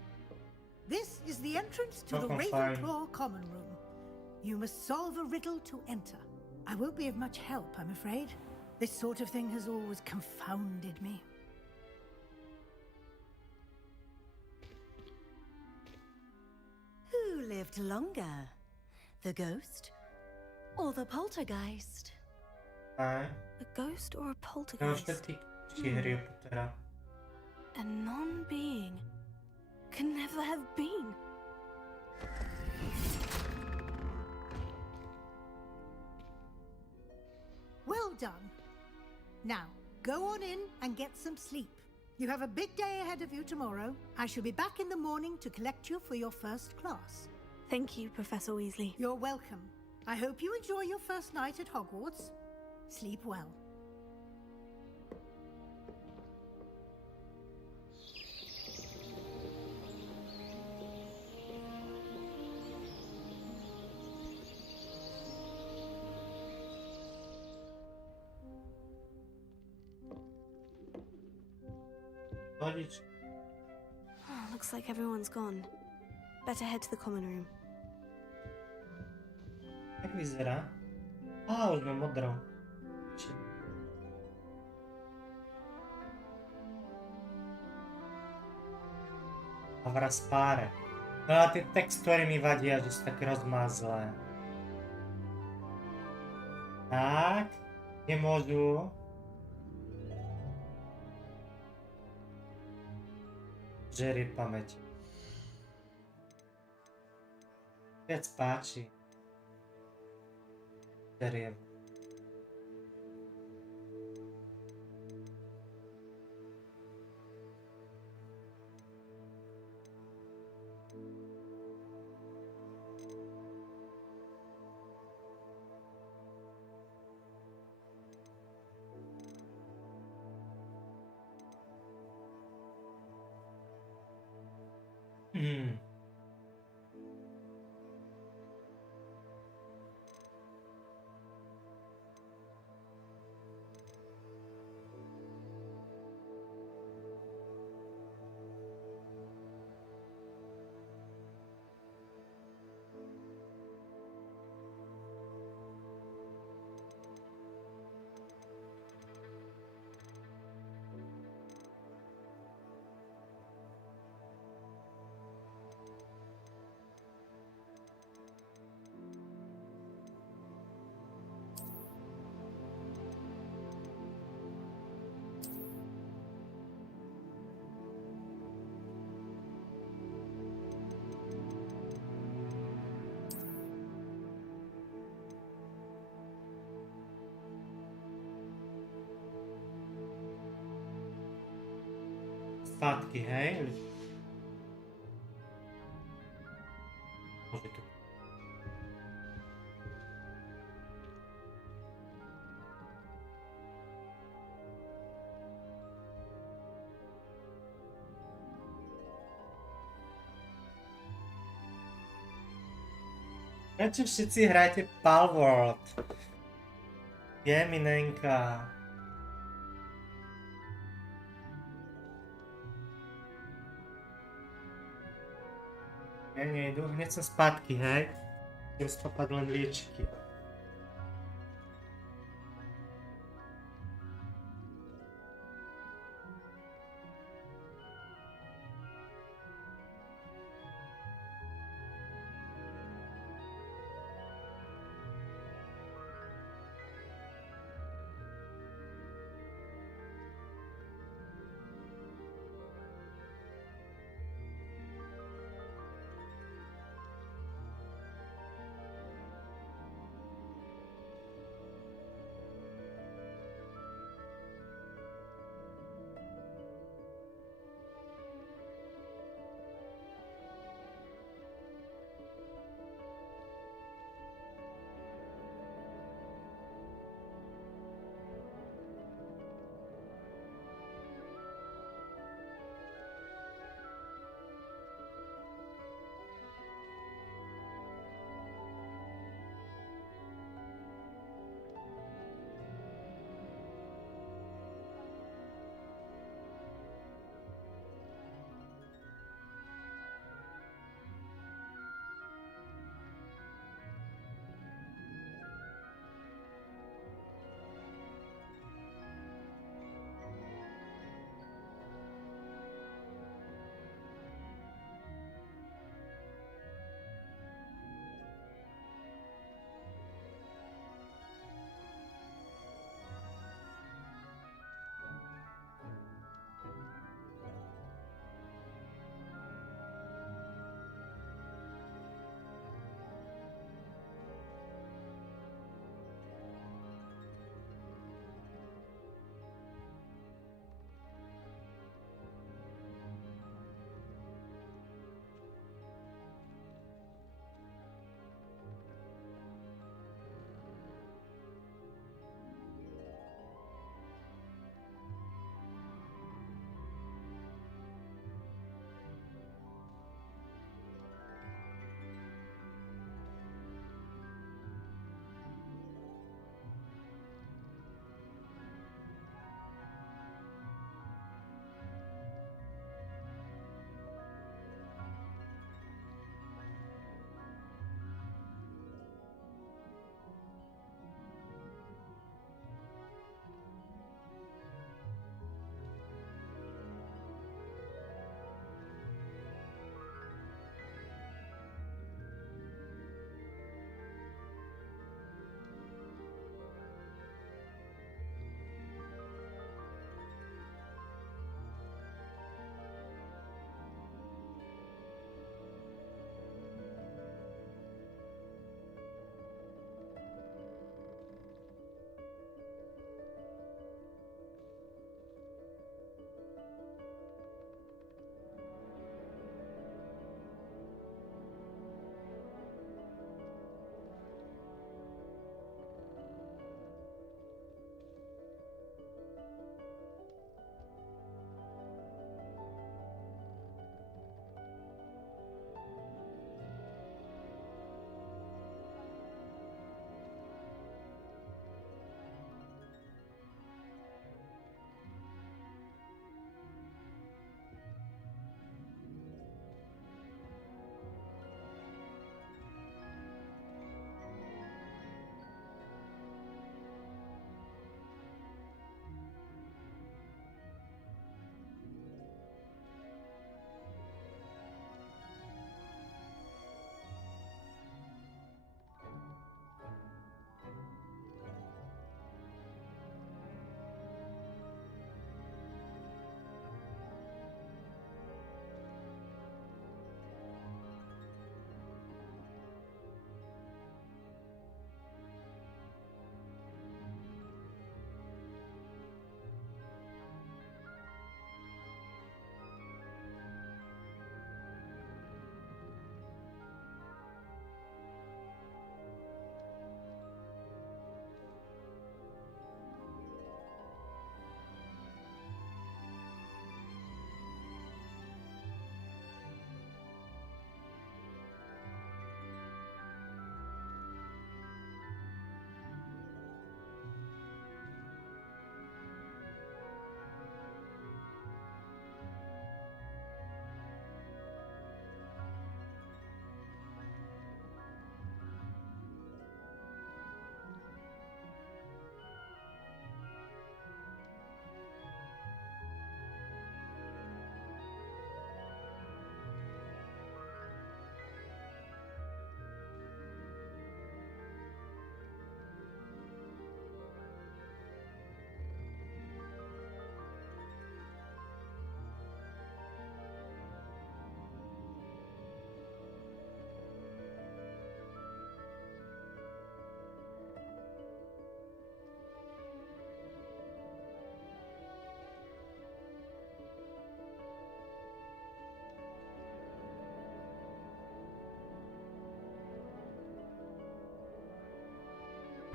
This is the entrance to the Welcome, fine. Ravenclaw common room. You must solve a riddle to enter. I won't be of much help, I'm afraid. This sort of thing has always confounded me. Who lived longer? The ghost or the poltergeist? Aj. A ghost or a No, poltergeist? všetky Harry Pottera. A non-being can never have been. Well done. Now, go on in and get some sleep. You have a big day ahead of you tomorrow. I shall be back in the morning to collect you for your first class. Thank you, Professor Weasley. You're welcome. I hope you enjoy your first night at Hogwarts. Sleep well. Chodič. Oh, looks like everyone's gone. Better head to the common room. Jak vyzerá? Á, už mám modrou. Avra spáre. No a ty textury mi vadí, že sú také rozmazlé. Tak. Nemôžu. Žerie pamäť. Viac páči. Žerie. Zpátky, hej? Môže tu. Prečo všetci hrajete Palworld? Je minenka. Nejdu, hneď som zpátky, hej? Idem stopať len liečiky.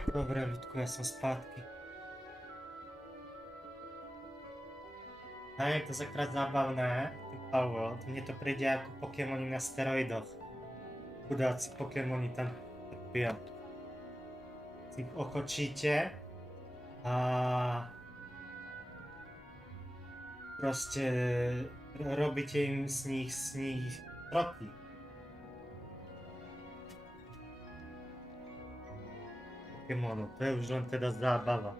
Dobre, ľudku, ja som spátky. A je to zakrát zábavné, ten Palworld. Mne to príde ako Pokémoni na steroidoch. Chudáci Pokémoni tam trpia. Si ich okočíte a proste robíte im z nich troky. Pokémonov, to je už len teda zábava.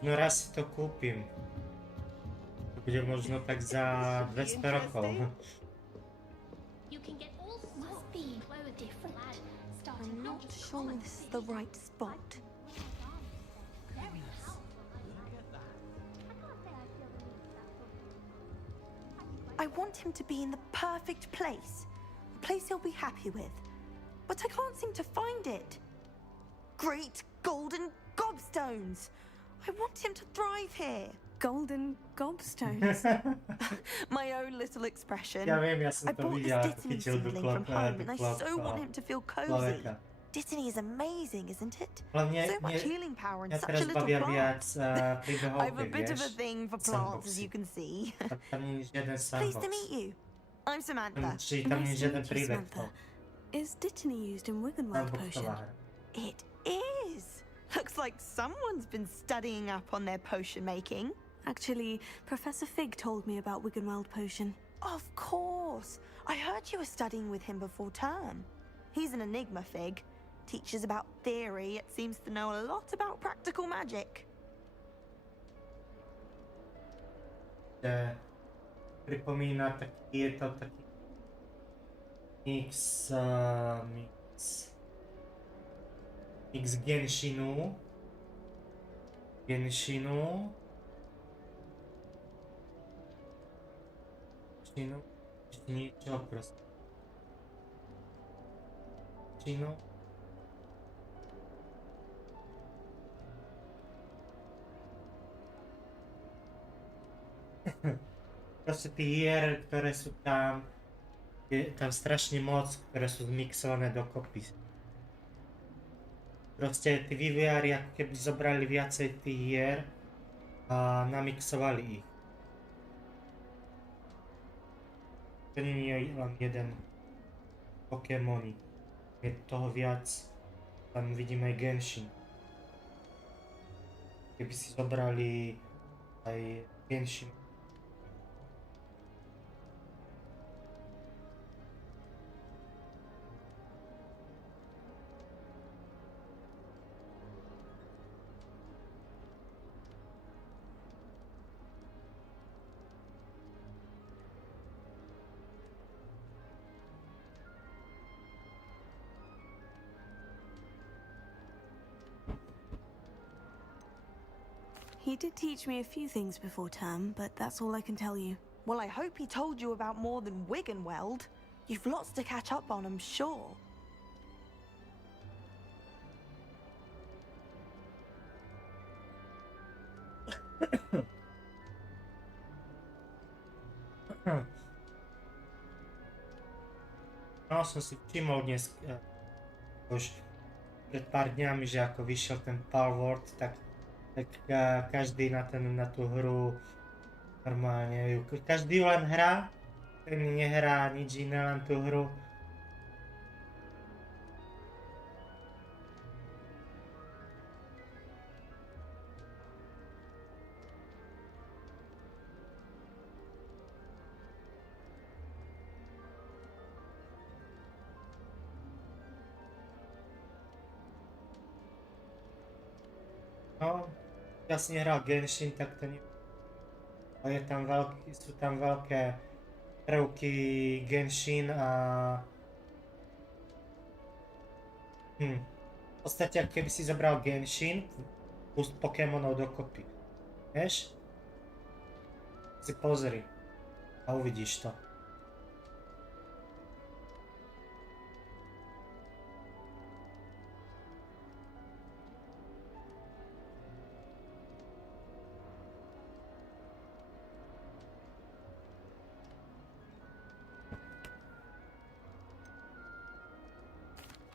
No raz si to kúpim. To bude možno tak za 200 rokov. I'm not sure this is the right spot. I want him to be in the perfect place. A place he'll be happy with. But I can't seem to find it. Great golden gobstones! I want him to thrive here. Golden gobstones. My own little expression. Ja viem, ja som I to bought videl, this Dittany chytil do seedling from home, and I so want him to feel cozy. človeka. Dittany is amazing, isn't it? Ale So much healing power in mňa such teraz a little bavia viac plant. príbehovky, I've a bit of a vieš? thing for plants, as Sandboxy. you can see. Tam nie je žiaden Pleased to sandbox. meet you. I'm Samantha. Čiže tam nie je Nice to žiaden meet you, príbeh. Samantha. Is Dittany used in Wiggenweld potion? Sandboxová hra. It is. Looks like someone's been studying up on their potion making. Actually, Professor Fig told me about Wiggenweld potion. Of course. I heard you were studying with him before term. He's an enigma, Fig. Teaches about theory, yet seems to know a lot about practical magic. Pripomína taký, je to taký mix Genshinu, niečo proste. Genshin. Proste tí hier, ktoré sú tam, je tam strašne moc, ktoré sú zmixované dokopy. Proste tí vývojári ako keby zobrali viacej tých hier a namixovali ich. To nie je len jeden Pokémon. Je toho viac. Tam vidíme aj Genshin. Keby si zobrali aj Genshin. He did teach me a few things before term, but that's all I can tell you. Well, I hope he told you about more than Wiggenweld. You've lots to catch up on, I'm sure. No, som si všimol dnes, už pred pár dňami, že ako vyšiel ten Palworld, tak každý na tú hru normálne, každý len hrá, ten nehrá nič iné, len tú hru. No, ja si nehral Genshin, tak to nie... Je tam sú tam veľké prvky Genshin a... V podstate, ak keby si zobral Genshin, plus Pokémonov dokopy. Vieš? Si pozri a uvidíš to.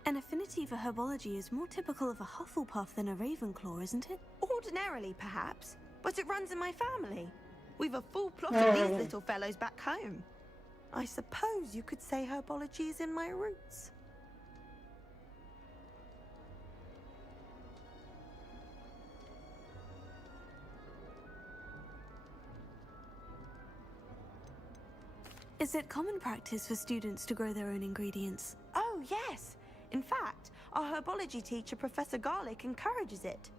An affinity for herbology is more typical of a Hufflepuff than a Ravenclaw, isn't it? Ordinarily, perhaps, but it runs in my family. We've a full plot of these little fellows back home. I suppose you could say herbology is in my roots. Is it common practice for students to grow their own ingredients? Oh, yes. In fact, our herbology teacher, Professor Garlic, encourages it.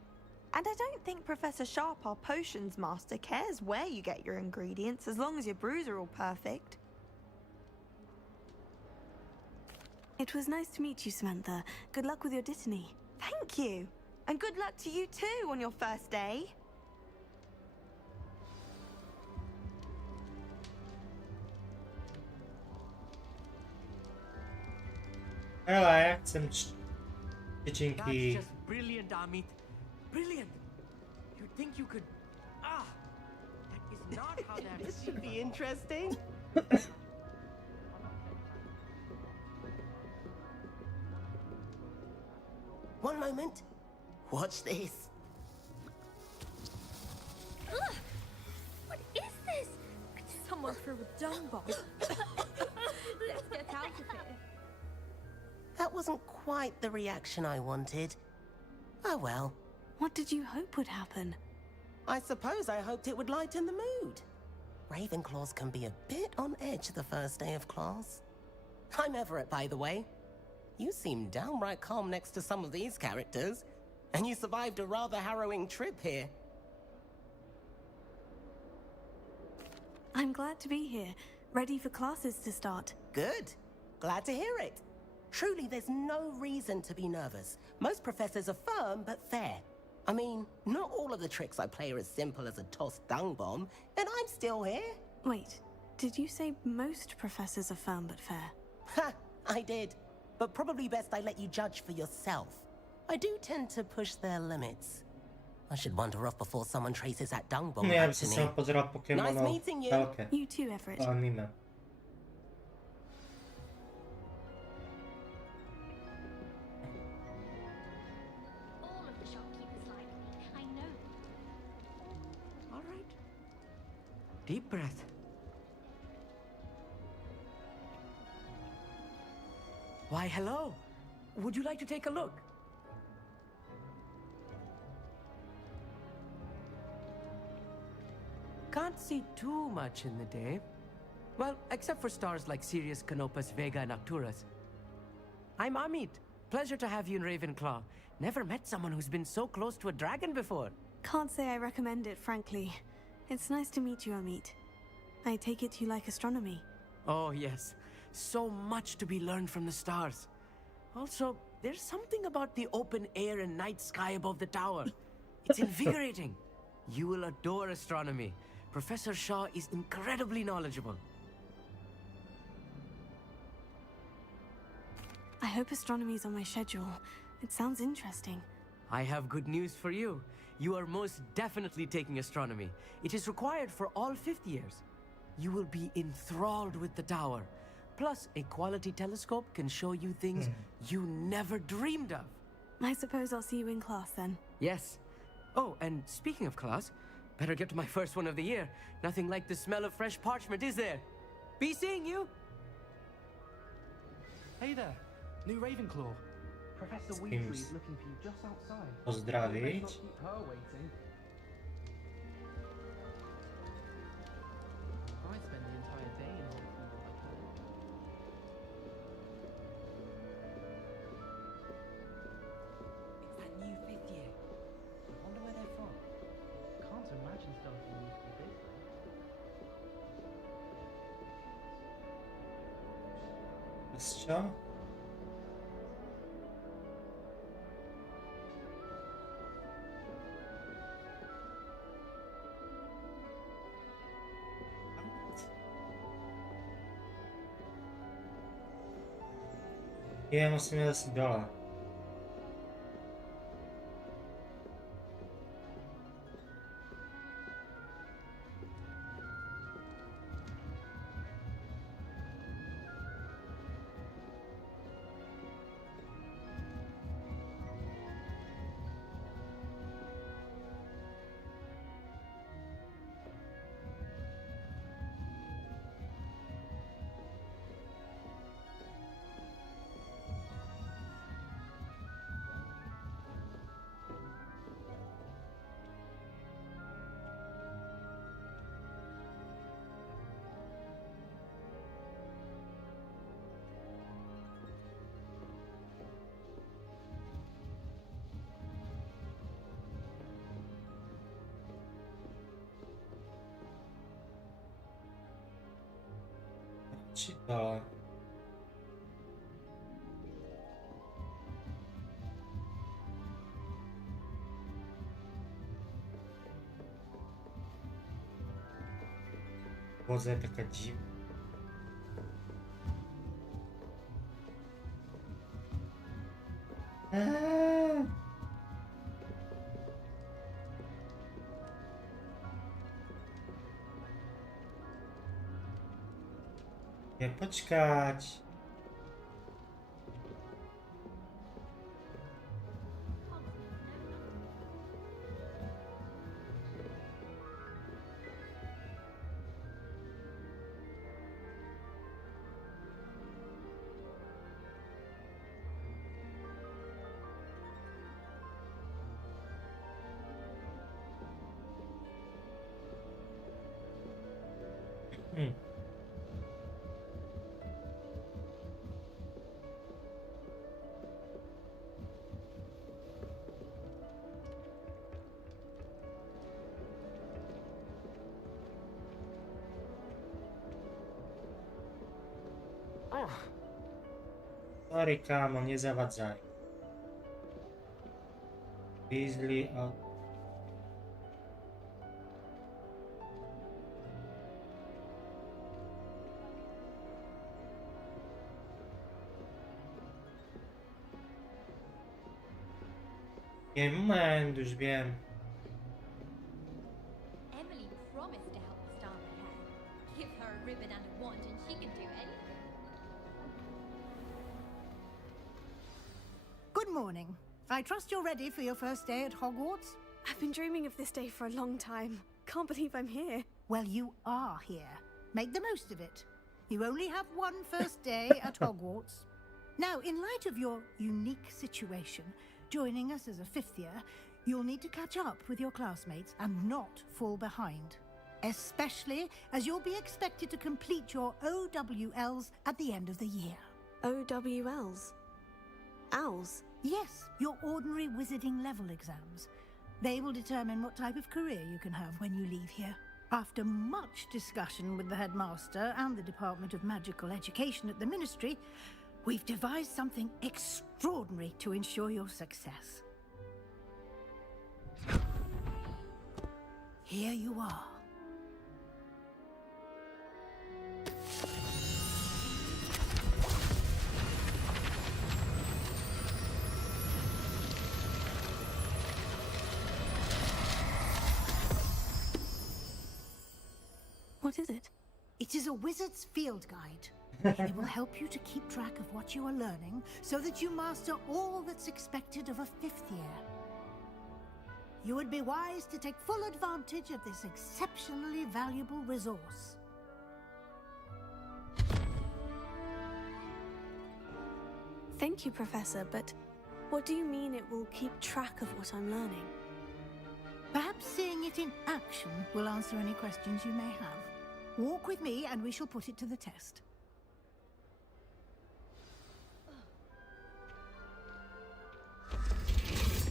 And I don't think Professor Sharp, our potions master, cares where you get your ingredients, as long as your brews are all perfect. It was nice to meet you, Samantha. Good luck with your dittany. Thank you. And good luck to you too on your first day. Well, I had some That's chichinki. just brilliant, Amit. Brilliant. You'd think you could... Ah! That is not how that This should be interesting. One moment. Watch this. Ugh! What is this? Someone threw a dung bomb. Let's get out of here. That wasn't quite the reaction I wanted. Oh well. What did you hope would happen? I suppose I hoped it would lighten the mood. Ravenclaws can be a bit on edge the first day of class. I'm Everett, by the way. You seem downright calm next to some of these characters, and you survived a rather harrowing trip here. I'm glad to be here, ready for classes to start. Good. Glad to hear it. Truly, there's no reason to be nervous. Most professors are firm but fair. I mean, not all of the tricks I play are as simple as a tossed dung bomb, and I'm still here. Wait, did you say most professors are firm but fair? Ha! I did. But probably best I let you judge for yourself. I do tend to push their limits. I should wander off before someone traces that dung bomb Nie, back to by me. sam pozerał Pokemonów. Nice meeting you. Okay. You too, Everett. To anime. All of the shopkeepers like me. I know. All right. Deep breath. Why, hello. Would you like to take a look? Can't see too much in the day. Well, except for stars like Sirius, Canopus, Vega, and Arcturus. I'm Amit. Pleasure to have you in Ravenclaw. Never met someone who's been so close to a dragon before. Can't say I recommend it, frankly. It's nice to meet you, Amit. I take it you like astronomy. Oh, yes. So much to be learned from the stars. Also, there's something about the open air and night sky above the tower. It's invigorating. You will adore astronomy. Professor Shaw is incredibly knowledgeable. I hope astronomy's on my schedule. It sounds interesting. I have good news for you. You are most definitely taking astronomy. It is required for all fifth years. You will be enthralled with the tower. Plus, a quality telescope can show you things you never dreamed of. I suppose I'll see you in class then. Yes. Oh, and speaking of class, better get to my first one of the year. Nothing like the smell of fresh parchment, is there? Be seeing you! Hey there, new Ravenclaw. Professor Weasley is looking for you just outside. Pozdrowić. Let's not keep her waiting. I spend the entire day in Hogsmeade if I can. It's that new fifth year. I wonder where they're from. Can't imagine Stunton used to be big. Co? Ja musím jít asi dole. Či dole. Voza je taká divná. Je počkať. Sorry, kámo, nezavadzaj. Weasley a... Moment, už viem. Emily promised to help the Starry Hair. Give her a ribbon and a wand and she can do anything. Good morning. I trust you're ready for your first day at Hogwarts? I've been dreaming of this day for a long time. Can't believe I'm here. Well, you are here. Make the most of it. You only have one first day at Hogwarts. Now, in light of your unique situation, joining us as a fifth year, you'll need to catch up with your classmates and not fall behind. Especially as you'll be expected to complete your OWLs at the end of the year. OWLs? Owls? Yes, your ordinary wizarding level exams. They will determine what type of career you can have when you leave here. After much discussion with the headmaster and the Department of Magical Education at the Ministry, we've devised something extraordinary to ensure your success. Here you are. What is it? It is a wizard's field guide. It will help you to keep track of what you are learning so that you master all that's expected of a fifth year. You would be wise to take full advantage of this exceptionally valuable resource. Thank you, Professor, but what do you mean it will keep track of what I'm learning? Perhaps seeing it in action will answer any questions you may have. Walk with me and we shall put it to the test.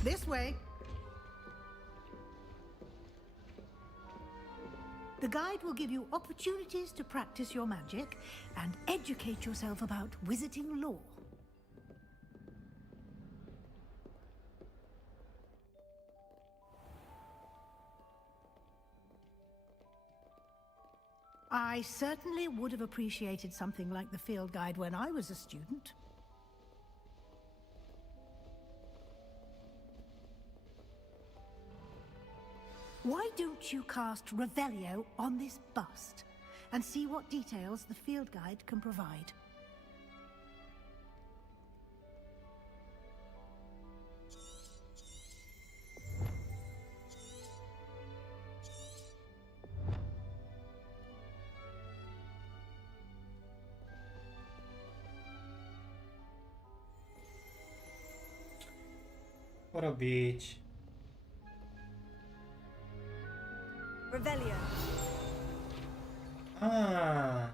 This way. The guide will give you opportunities to practice your magic and educate yourself about wizarding lore. I certainly would have appreciated something like the field guide when I was a student. Why don't you cast Revelio on this bust and see what details the field guide can provide? Robić. Revelio. A.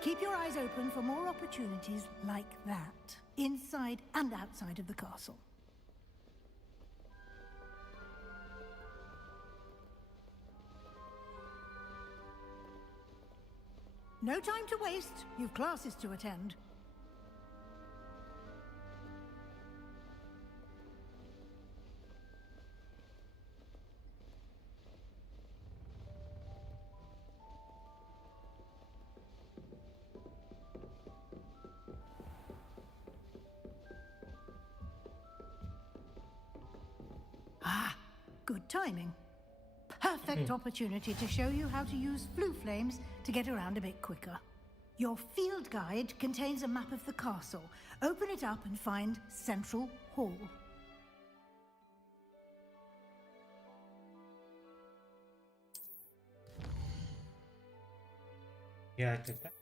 Keep your eyes open for more opportunities like that, inside and outside of the castle. No time to waste. You've classes to attend. Ah, good timing. Perfect opportunity to show you how to use flue flames to get around a bit quicker. Your field guide contains a map of the castle. Open it up and find Central Hall. Ja, to tak.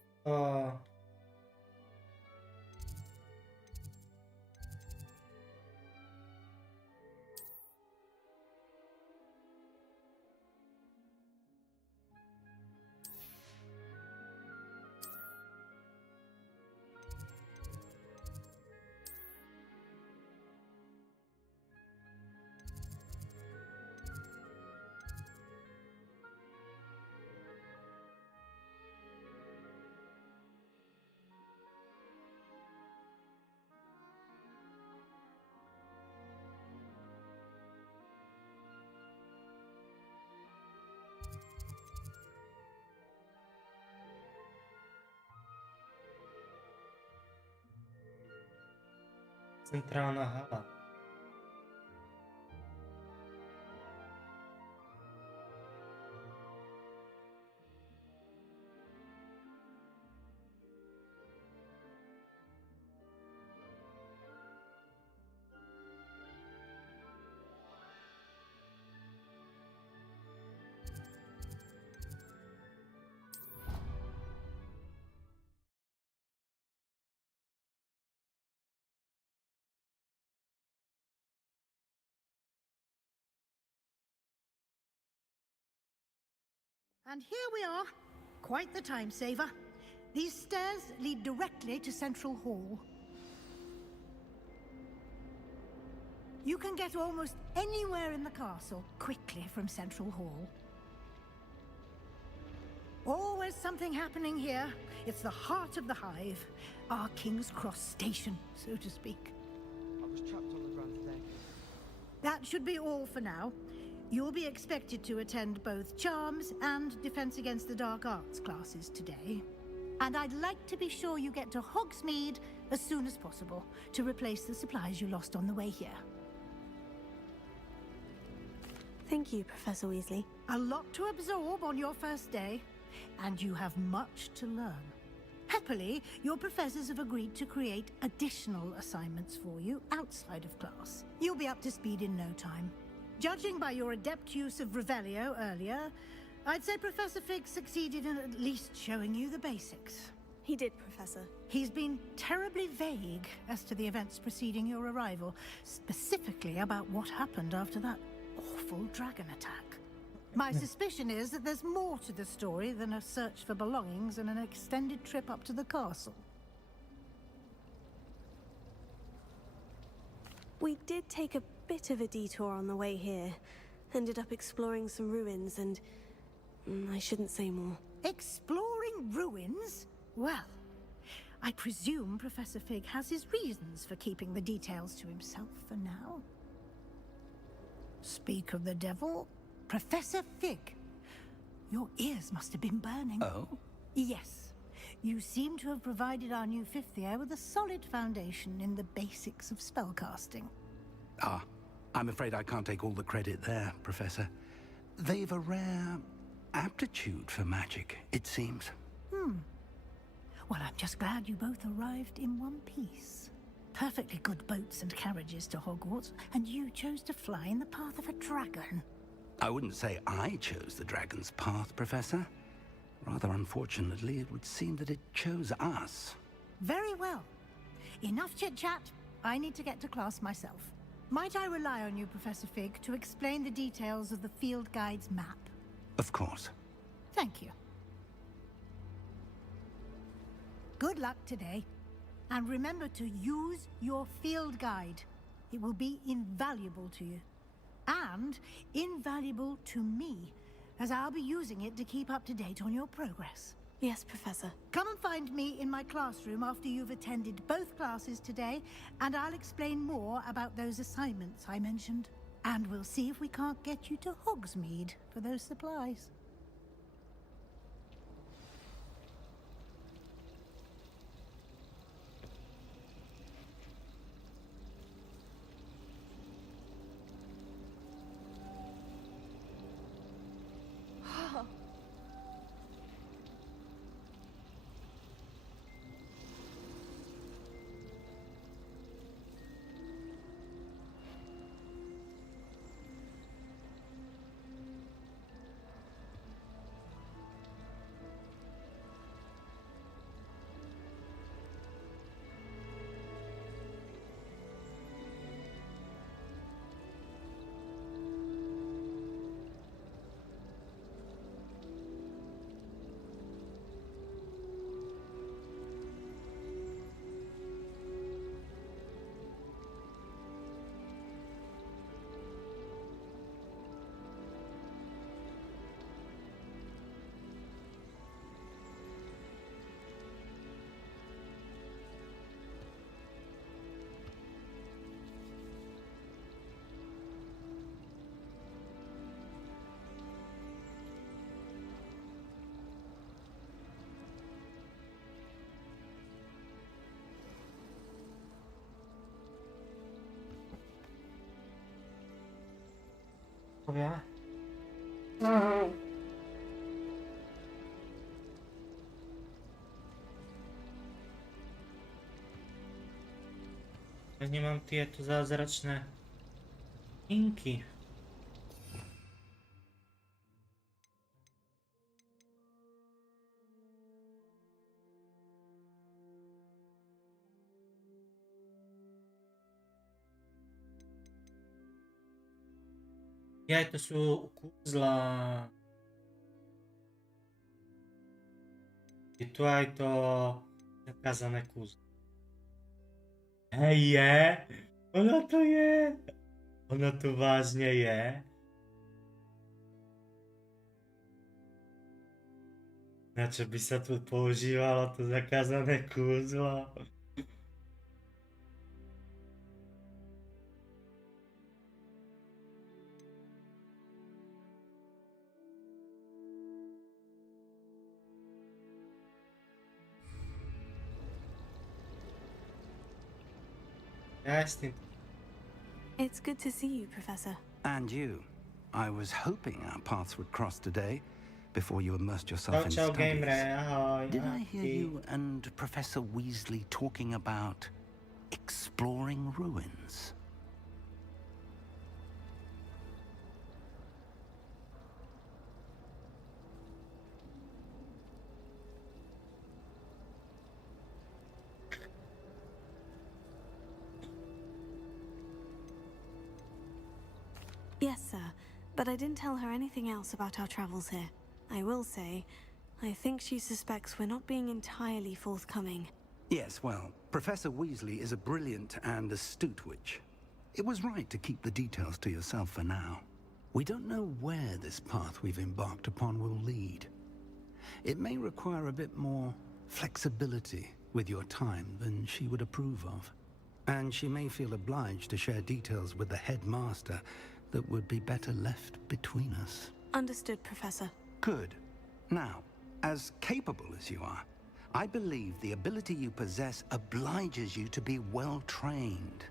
Centrálna hala. And here we are. Quite the time saver. These stairs lead directly to Central Hall. You can get almost anywhere in the castle quickly from Central Hall. Always something happening here. It's the heart of the hive. Our King's Cross station, so to speak. I was trapped on the grand staircase. That should be all for now. You'll be expected to attend both Charms and Defense Against the Dark Arts classes today. And I'd like to be sure you get to Hogsmeade as soon as possible to replace the supplies you lost on the way here. Thank you, Professor Weasley. A lot to absorb on your first day, and you have much to learn. Happily, your professors have agreed to create additional assignments for you outside of class. You'll be up to speed in no time. Judging by your adept use of Revelio earlier, I'd say Professor Fig succeeded in at least showing you the basics. He did, Professor. He's been terribly vague as to the events preceding your arrival, specifically about what happened after that awful dragon attack. My suspicion is that there's more to the story than a search for belongings and an extended trip up to the castle. We did take a bit of a detour on the way here. Ended up exploring some ruins and... I shouldn't say more. Exploring ruins? Well, I presume Professor Fig has his reasons for keeping the details to himself for now. Speak of the devil, Professor Fig. Your ears must have been burning. Oh? Yes. You seem to have provided our new fifth year with a solid foundation in the basics of spellcasting. Ah, I'm afraid I can't take all the credit there, Professor. They've a rare aptitude for magic, it seems. Well, I'm just glad you both arrived in one piece. Perfectly good boats and carriages to Hogwarts, and you chose to fly in the path of a dragon. I wouldn't say I chose the dragon's path, Professor. Rather unfortunately, it would seem that it chose us. Very well. Enough chit-chat. I need to get to class myself. Might I rely on you, Professor Fig, to explain the details of the field guide's map? Of course. Thank you. Good luck today. And remember to use your field guide. It will be invaluable to you. And invaluable to me, as I'll be using it to keep up to date on your progress. Yes, Professor. Come and find me in my classroom after you've attended both classes today, and I'll explain more about those assignments I mentioned. And we'll see if we can't get you to Hogsmeade for those supplies. Ja. Ja nemám tieto zázračné inky. Ja, to sú kúzla. Je tu aj to zakázané kúzlo. Hej, je! Ono to je! Ono tu vážne je. Na čo by sa tu používalo to zakázané kúzlo? It's good to see you, Professor. And you. I was hoping our paths would cross today, before you immersed yourself in Ciao, studies. Ahoj, Did I hear you and Professor Weasley talking about exploring ruins? Yes, sir, but I didn't tell her anything else about our travels here. I will say, I think she suspects we're not being entirely forthcoming. Yes, well, Professor Weasley is a brilliant and astute witch. It was right to keep the details to yourself for now. We don't know where this path we've embarked upon will lead. It may require a bit more flexibility with your time than she would approve of. And she may feel obliged to share details with the headmaster that would be better left between us. Understood, Professor. Good. Now, as capable as you are, I believe the ability you possess obliges you to be well trained.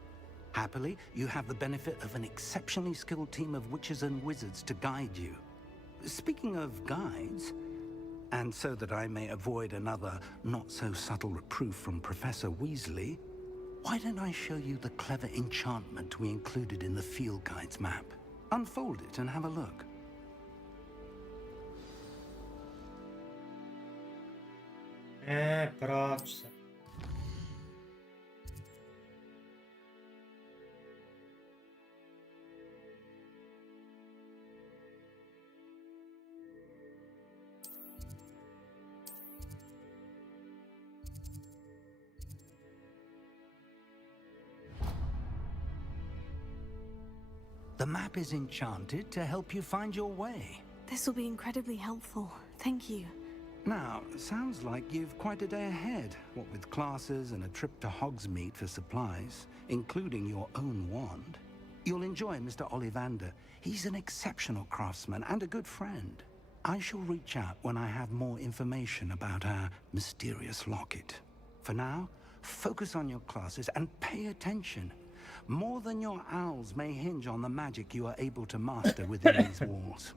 Happily, you have the benefit of an exceptionally skilled team of witches and wizards to guide you. Speaking of guides, and so that I may avoid another not-so-subtle reproof from Professor Weasley, why don't I show you the clever enchantment we included in the field guide's map? Unfold it and have a look. Proč se? The map is enchanted to help you find your way. This will be incredibly helpful. Thank you. Now, sounds like you've quite a day ahead, what with classes and a trip to Hogsmeade for supplies, including your own wand. You'll enjoy Mr. Ollivander. He's an exceptional craftsman and a good friend. I shall reach out when I have more information about our mysterious locket. For now, focus on your classes and pay attention. More than your owls may hinge on the magic you are able to master within these walls.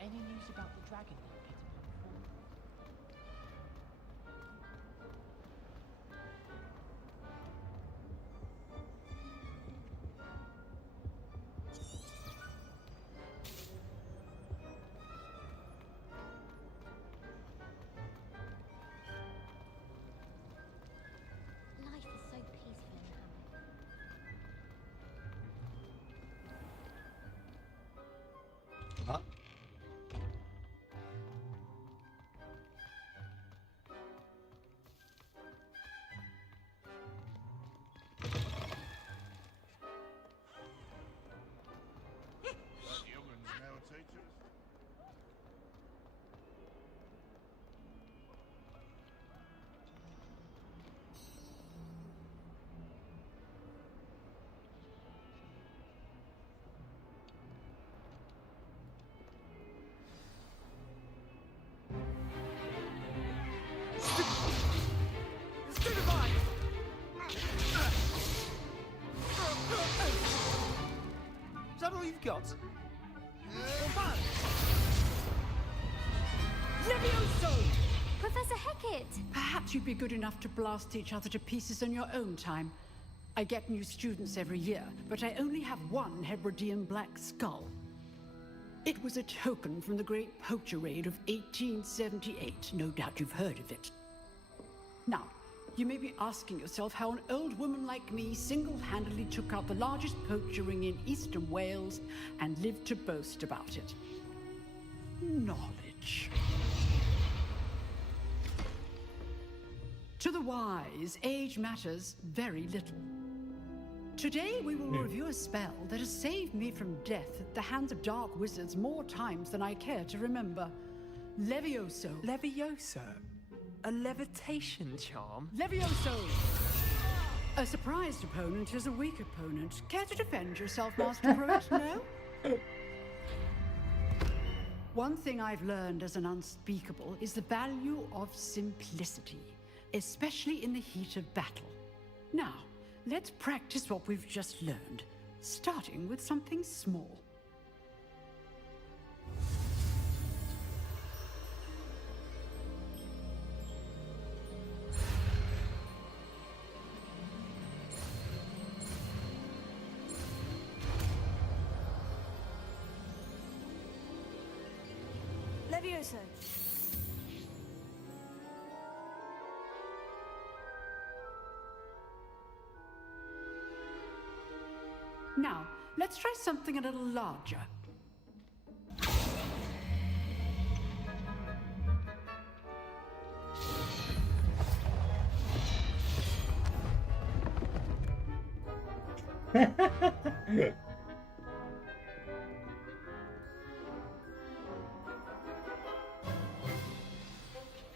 Any news about the dragon then getting on Life is so peaceful in Hamlet. Huh? Humans now teachers. Is that all you've got? Levioso! Professor Hecat! Perhaps you'd be good enough to blast each other to pieces on your own time. I get new students every year, but I only have one Hebridean black skull. It was a token from the Great Poacher Raid of 1878. No doubt you've heard of it. Now, you may be asking yourself how an old woman like me single-handedly took out the largest poacher ring in eastern Wales and lived to boast about it. Knowledge. To the wise, age matters very little. Today we will review a spell that has saved me from death at the hands of dark wizards more times than I care to remember. Levioso. Levioso? A levitation charm? Levioso! A surprised opponent is a weak opponent. Care to defend yourself, Master Pruitt? No? One thing I've learned as an unspeakable is the value of simplicity, especially in the heat of battle. Now, let's practice what we've just learned, starting with something small. Levioso. Now, let's try something a little larger.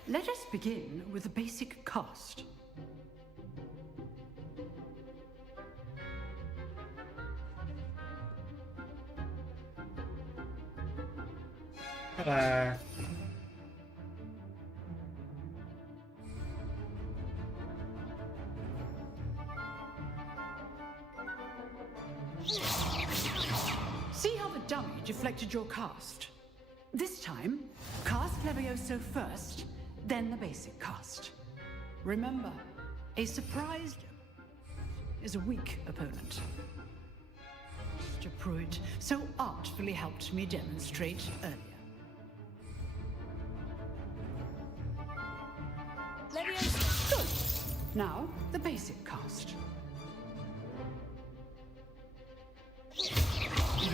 Let us begin with the basic cast. Hello. See how the dummy deflected your cast. This time, cast Levioso first, then the basic cast. Remember, a surprise is a weak opponent. Mr. Pruitt so artfully helped me demonstrate earlier. Levioso! Good. Now, the basic cast.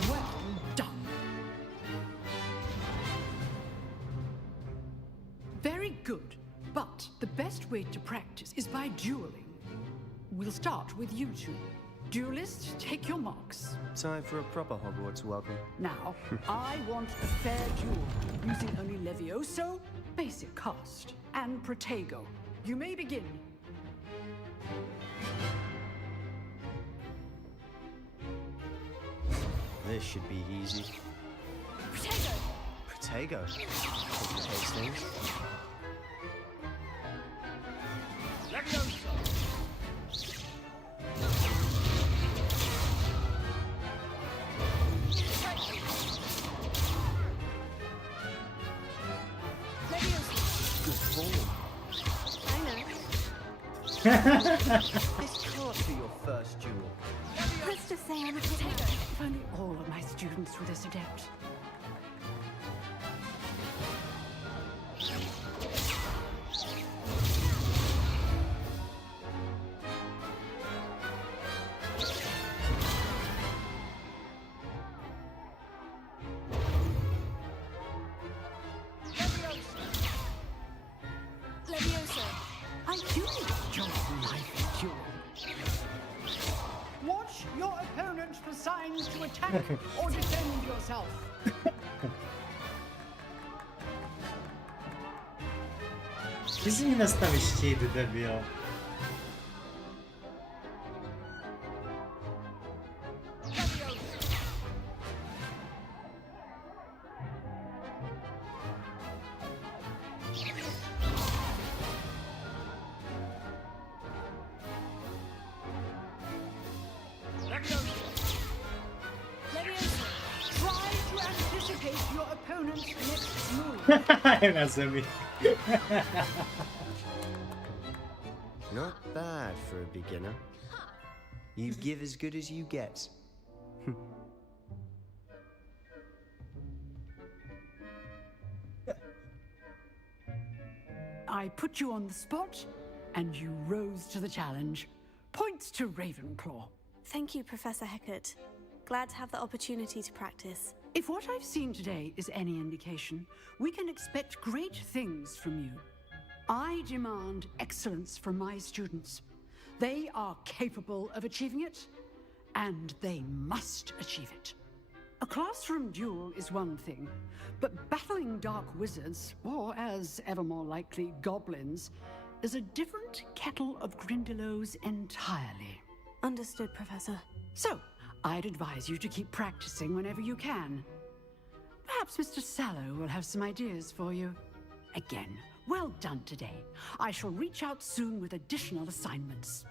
Well done. Very good, but the best way to practice is by dueling. We'll start with you two. Duelists, take your marks. Time for a proper Hogwarts welcome. Now, I want a fair duel, using only Levioso, basic cast, and Protego. You may begin. This should be easy. Protego! Protego. Complicates things. This can't be your first duel. Let's just say I'm a potato. If only all of my students were this adept. Levioso. I do enjoy life duel. Watch your opponent for signs to attack or defend yourself. Ty si mi nastavíš štít, debil. Na zemi. Not bad for a beginner. You give as good as you get. I put you on the spot, and you rose to the challenge. Points to Ravenclaw. Thank you, Professor Hecat. Glad to have the opportunity to practice. If what I've seen today is any indication, we can expect great things from you. I demand excellence from my students. They are capable of achieving it, and they must achieve it. A classroom duel is one thing, but battling dark wizards, or as ever more likely, goblins, is a different kettle of Grindylows entirely. Understood, Professor. So, I'd advise you to keep practicing whenever you can. Perhaps Mr. Sallow will have some ideas for you. Again, well done today. I shall reach out soon with additional assignments.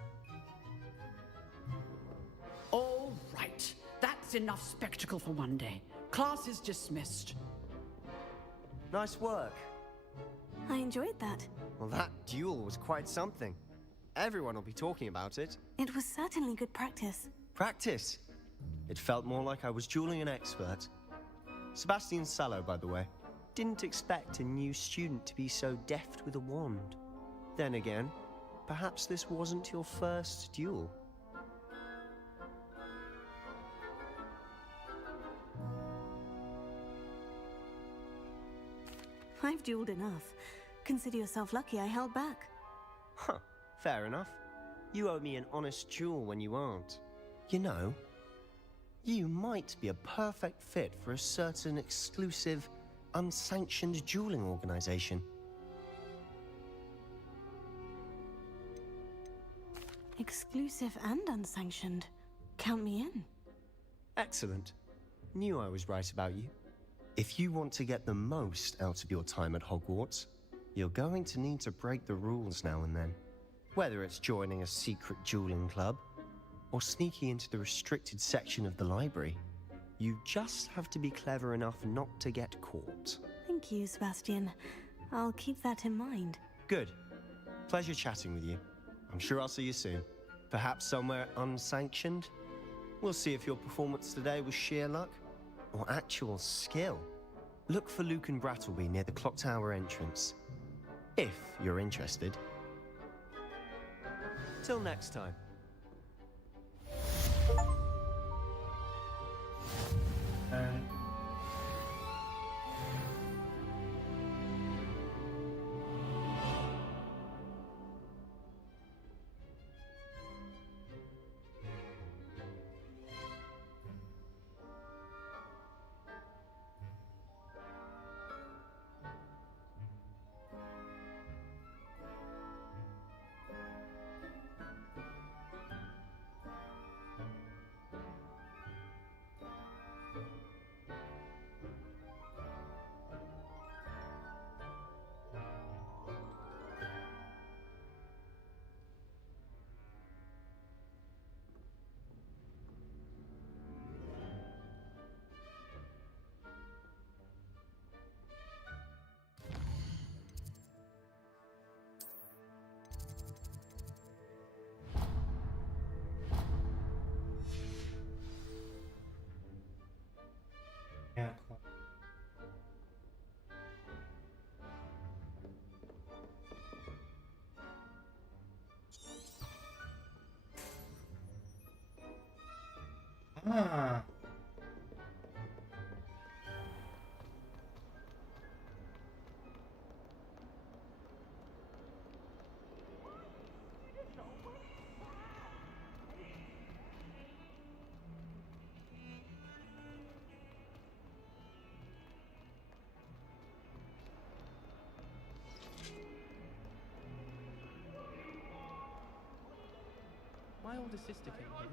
All right. That's enough spectacle for one day. Class is dismissed. Nice work. I enjoyed that. Well, that duel was quite something. Everyone will be talking about it. It was certainly good practice. Practice? It felt more like I was dueling an expert. Sebastian Sallow, by the way. Didn't expect a new student to be so deft with a wand. Then again, perhaps this wasn't your first duel. I've dueled enough. Consider yourself lucky I held back. Huh, fair enough. You owe me an honest duel when you aren't. You know, you might be a perfect fit for a certain exclusive, unsanctioned dueling organization. Exclusive and unsanctioned. Count me in. Excellent. Knew I was right about you. If you want to get the most out of your time at Hogwarts, you're going to need to break the rules now and then. Whether it's joining a secret dueling club, or sneaking into the restricted section of the library, You just have to be clever enough not to get caught. Thank you, Sebastian. I'll keep that in mind. Good. Pleasure chatting with you. I'm sure I'll see you soon. Perhaps somewhere unsanctioned? We'll see if your performance today was sheer luck or actual skill. Look for Luke and Brattleby near the clock tower entrance, if you're interested. Till next time. Ah. My older sister came here.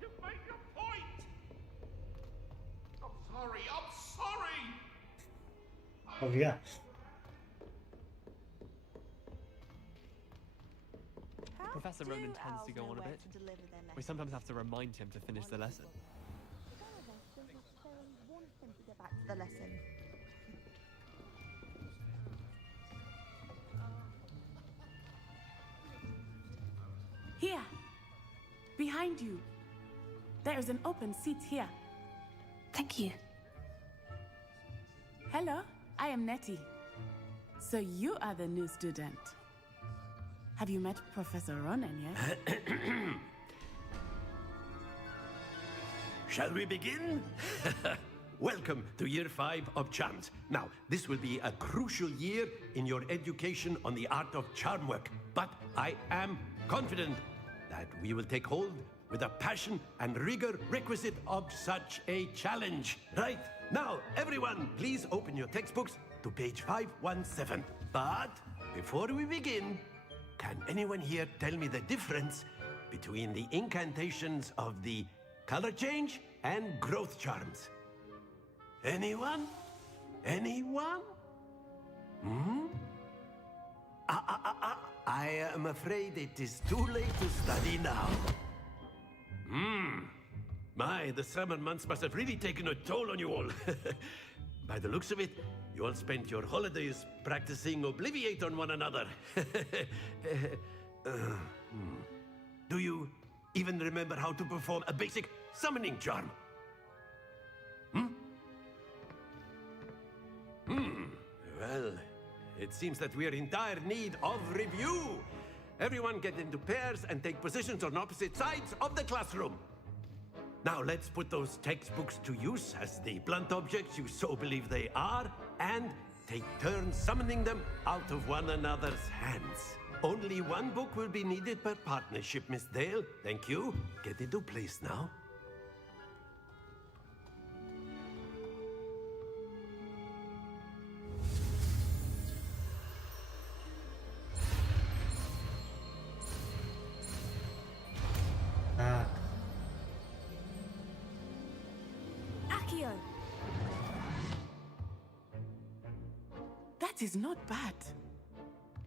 You made your point! I'm sorry, I'm sorry! Oh yeah. Professor Ronan tends to go on a bit. We sometimes have to remind him to finish the lesson. Get back to the lesson. Here, behind you. There is an open seat here. Thank you. Hello, I am Nettie. So you are the new student. Have you met Professor Ronan yet? Shall we begin? Welcome to Year 5 of Charms. Now, this will be a crucial year in your education on the art of charm work, but I am confident that we will take hold with the passion and rigor requisite of such a challenge. Right, now, everyone, please open your textbooks to page 517. But before we begin, can anyone here tell me the difference between the incantations of the color change and growth charms? Anyone? Anyone? Hmm? I am afraid it is too late to study now. My, the summer months must have really taken a toll on you all. By the looks of it, you all spent your holidays practicing Obliviate on one another. Do you even remember how to perform a basic summoning charm? Well, it seems that we are in dire need of review. Everyone get into pairs and take positions on opposite sides of the classroom. Now let's put those textbooks to use as the blunt objects you so believe they are, and take turns summoning them out of one another's hands. Only one book will be needed per partnership, Miss Dale. Thank you. Get into place now. Accio! That is not bad.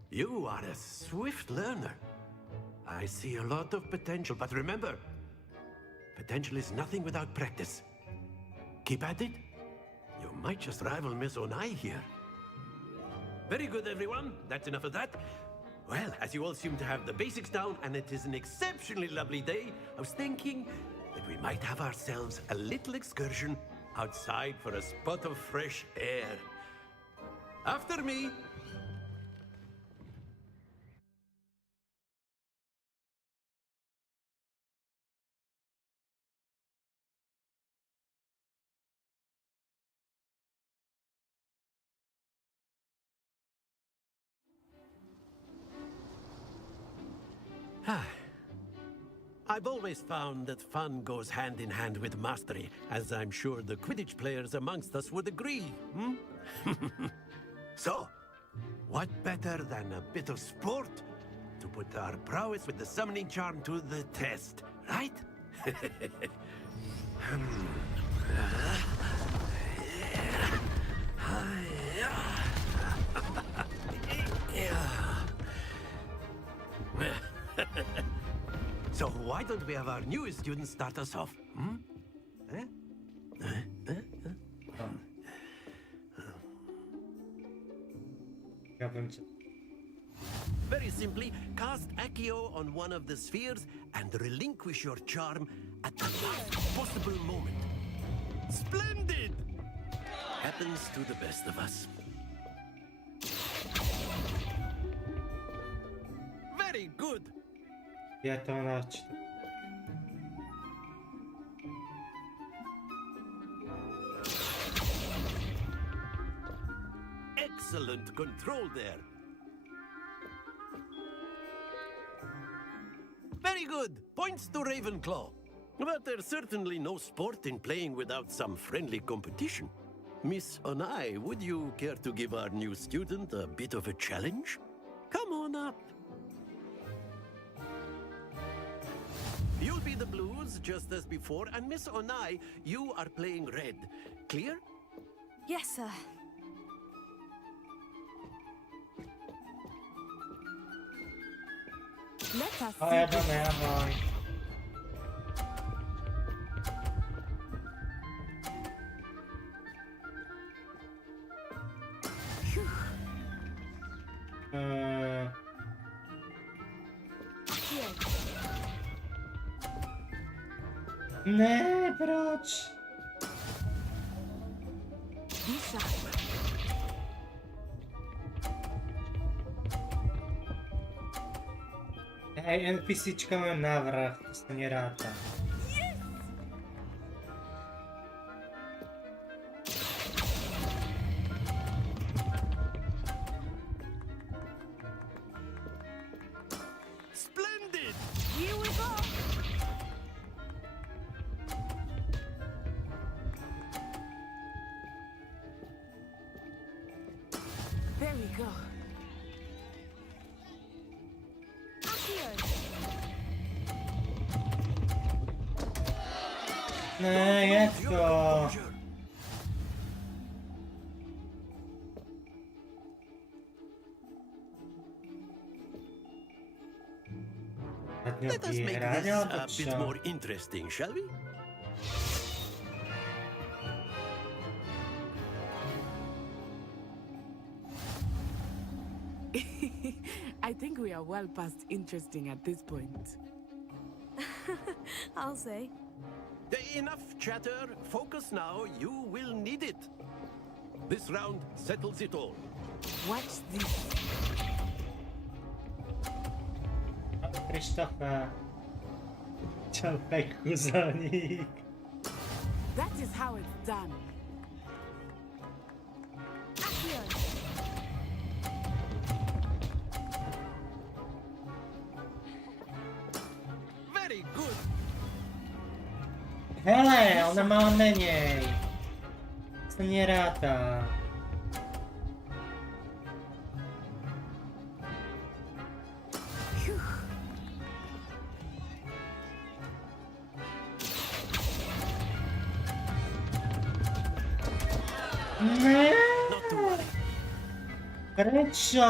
You are a swift learner. I see a lot of potential, but remember, potential is nothing without practice. Keep at it. You might just rival Miss Onai here. Very good, everyone. That's enough of that. Well, as you all seem to have the basics down, and it is an exceptionally lovely day, I was thinking that we might have ourselves a little excursion outside for a spot of fresh air. After me. I've always found that fun goes hand in hand with mastery, as I'm sure the Quidditch players amongst us would agree, hmm? So, what better than a bit of sport to put our prowess with the summoning charm to the test, right? So why don't we have our newest student start us off? Hmm? Very simply, cast Accio on one of the spheres and relinquish your charm at the last possible moment. Splendid! Happens to the best of us. Very good! Ja to načtu. Excellent control there. Very good. Points to Ravenclaw. But there's certainly no sport in playing without some friendly competition. Miss Onai, would you care to give our new student a bit of a challenge? Come on up. You'll be the blues, just as before, and Miss Onai, you are playing red. Clear? Yes, sir. Let us O, jadome, ahoj. Ne, proč? Hej, NPCčka majú návrh, to sa neráta. Splendid! Here we go! There we go. Ne, jak to? Let us make this a bit more interesting, shall we? I think we are well past interesting at this point. I'll say. Enough chatter. Focus now. You will need it. This round settles it all. Watch this. Krzysztofa. Czapek kuzonik. That is how it's done. Very good. Hele, ona má menej. To nie rata. Nie. Prečo?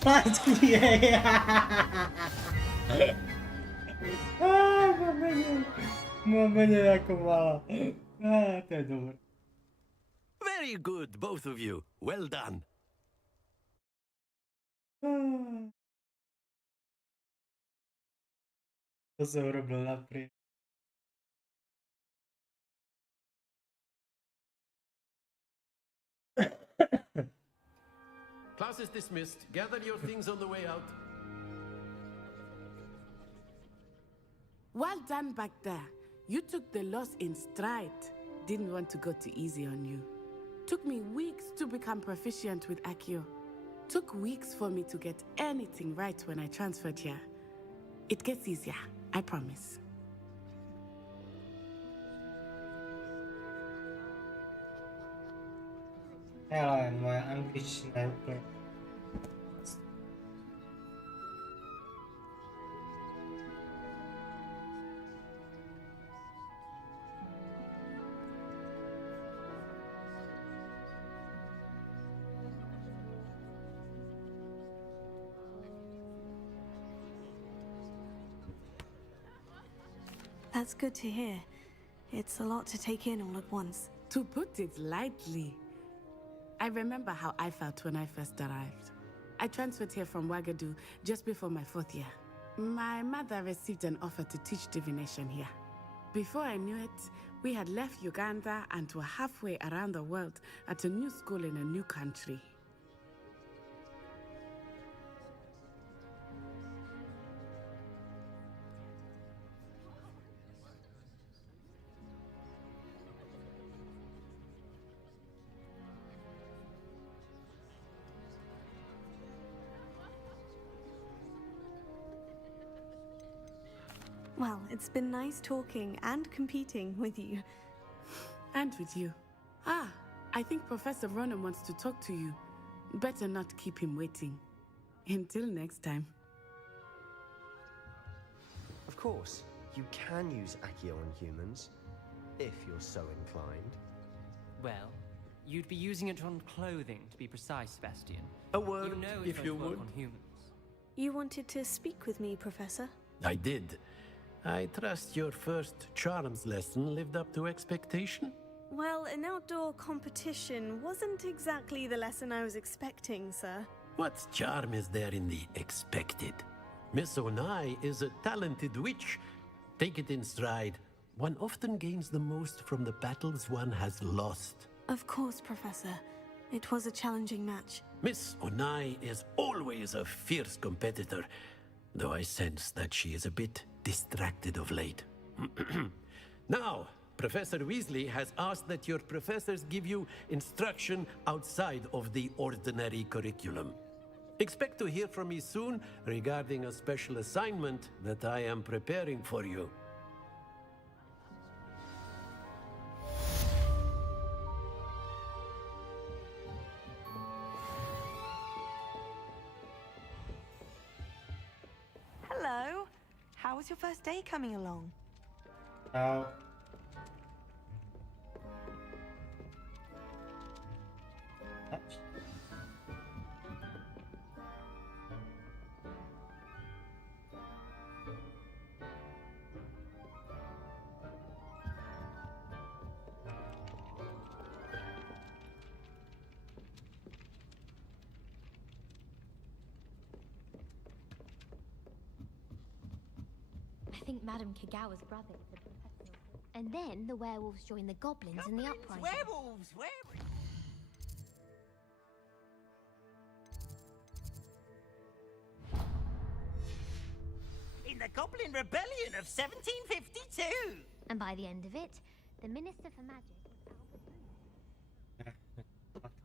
Pladky, mám menej ako mala. To je dobré. Very good, both of you. Well done. To som robil napriek. Class is dismissed. Gather your things on the way out. Well done back there. You took the loss in stride. Didn't want to go too easy on you. Took me weeks to become proficient with Accio. Took weeks for me to get anything right when I transferred here. It gets easier, I promise. Ale moja angličtina je úplne... That's good to hear. It's a lot to take in all at once. To put it lightly, I remember how I felt when I first arrived. I transferred here from Ouagadougou just before my 4th year. My mother received an offer to teach divination here. Before I knew it, we had left Uganda and were halfway around the world at a new school in a new country. Well, it's been nice talking and competing with you. And with you. Ah, I think Professor Ronan wants to talk to you. Better not keep him waiting. Until next time. Of course, you can use Accio on humans, if you're so inclined. Well, you'd be using it on clothing, to be precise, Sebastian. A word, you know if you would. on humans. You wanted to speak with me, Professor? I did. I trust your first charms lesson lived up to expectation? Well, an outdoor competition wasn't exactly the lesson I was expecting, sir. What charm is there in the expected? Miss Onai is a talented witch. Take it in stride. One often gains the most from the battles one has lost. Of course, Professor. It was a challenging match. Miss Onai is always a fierce competitor, though I sense that she is a bit distracted of late. Now, Professor Weasley has asked that your professors give you instruction outside of the ordinary curriculum. Expect to hear from me soon regarding a special assignment that I am preparing for you. Hello. How was your first day coming along? I think Madame Kagawa's brother is the professor. And then the werewolves join the goblins in the uprising. Werewolves! Werewolves! In the Goblin Rebellion of 1752! And by the end of it, the Minister for Magic was Albert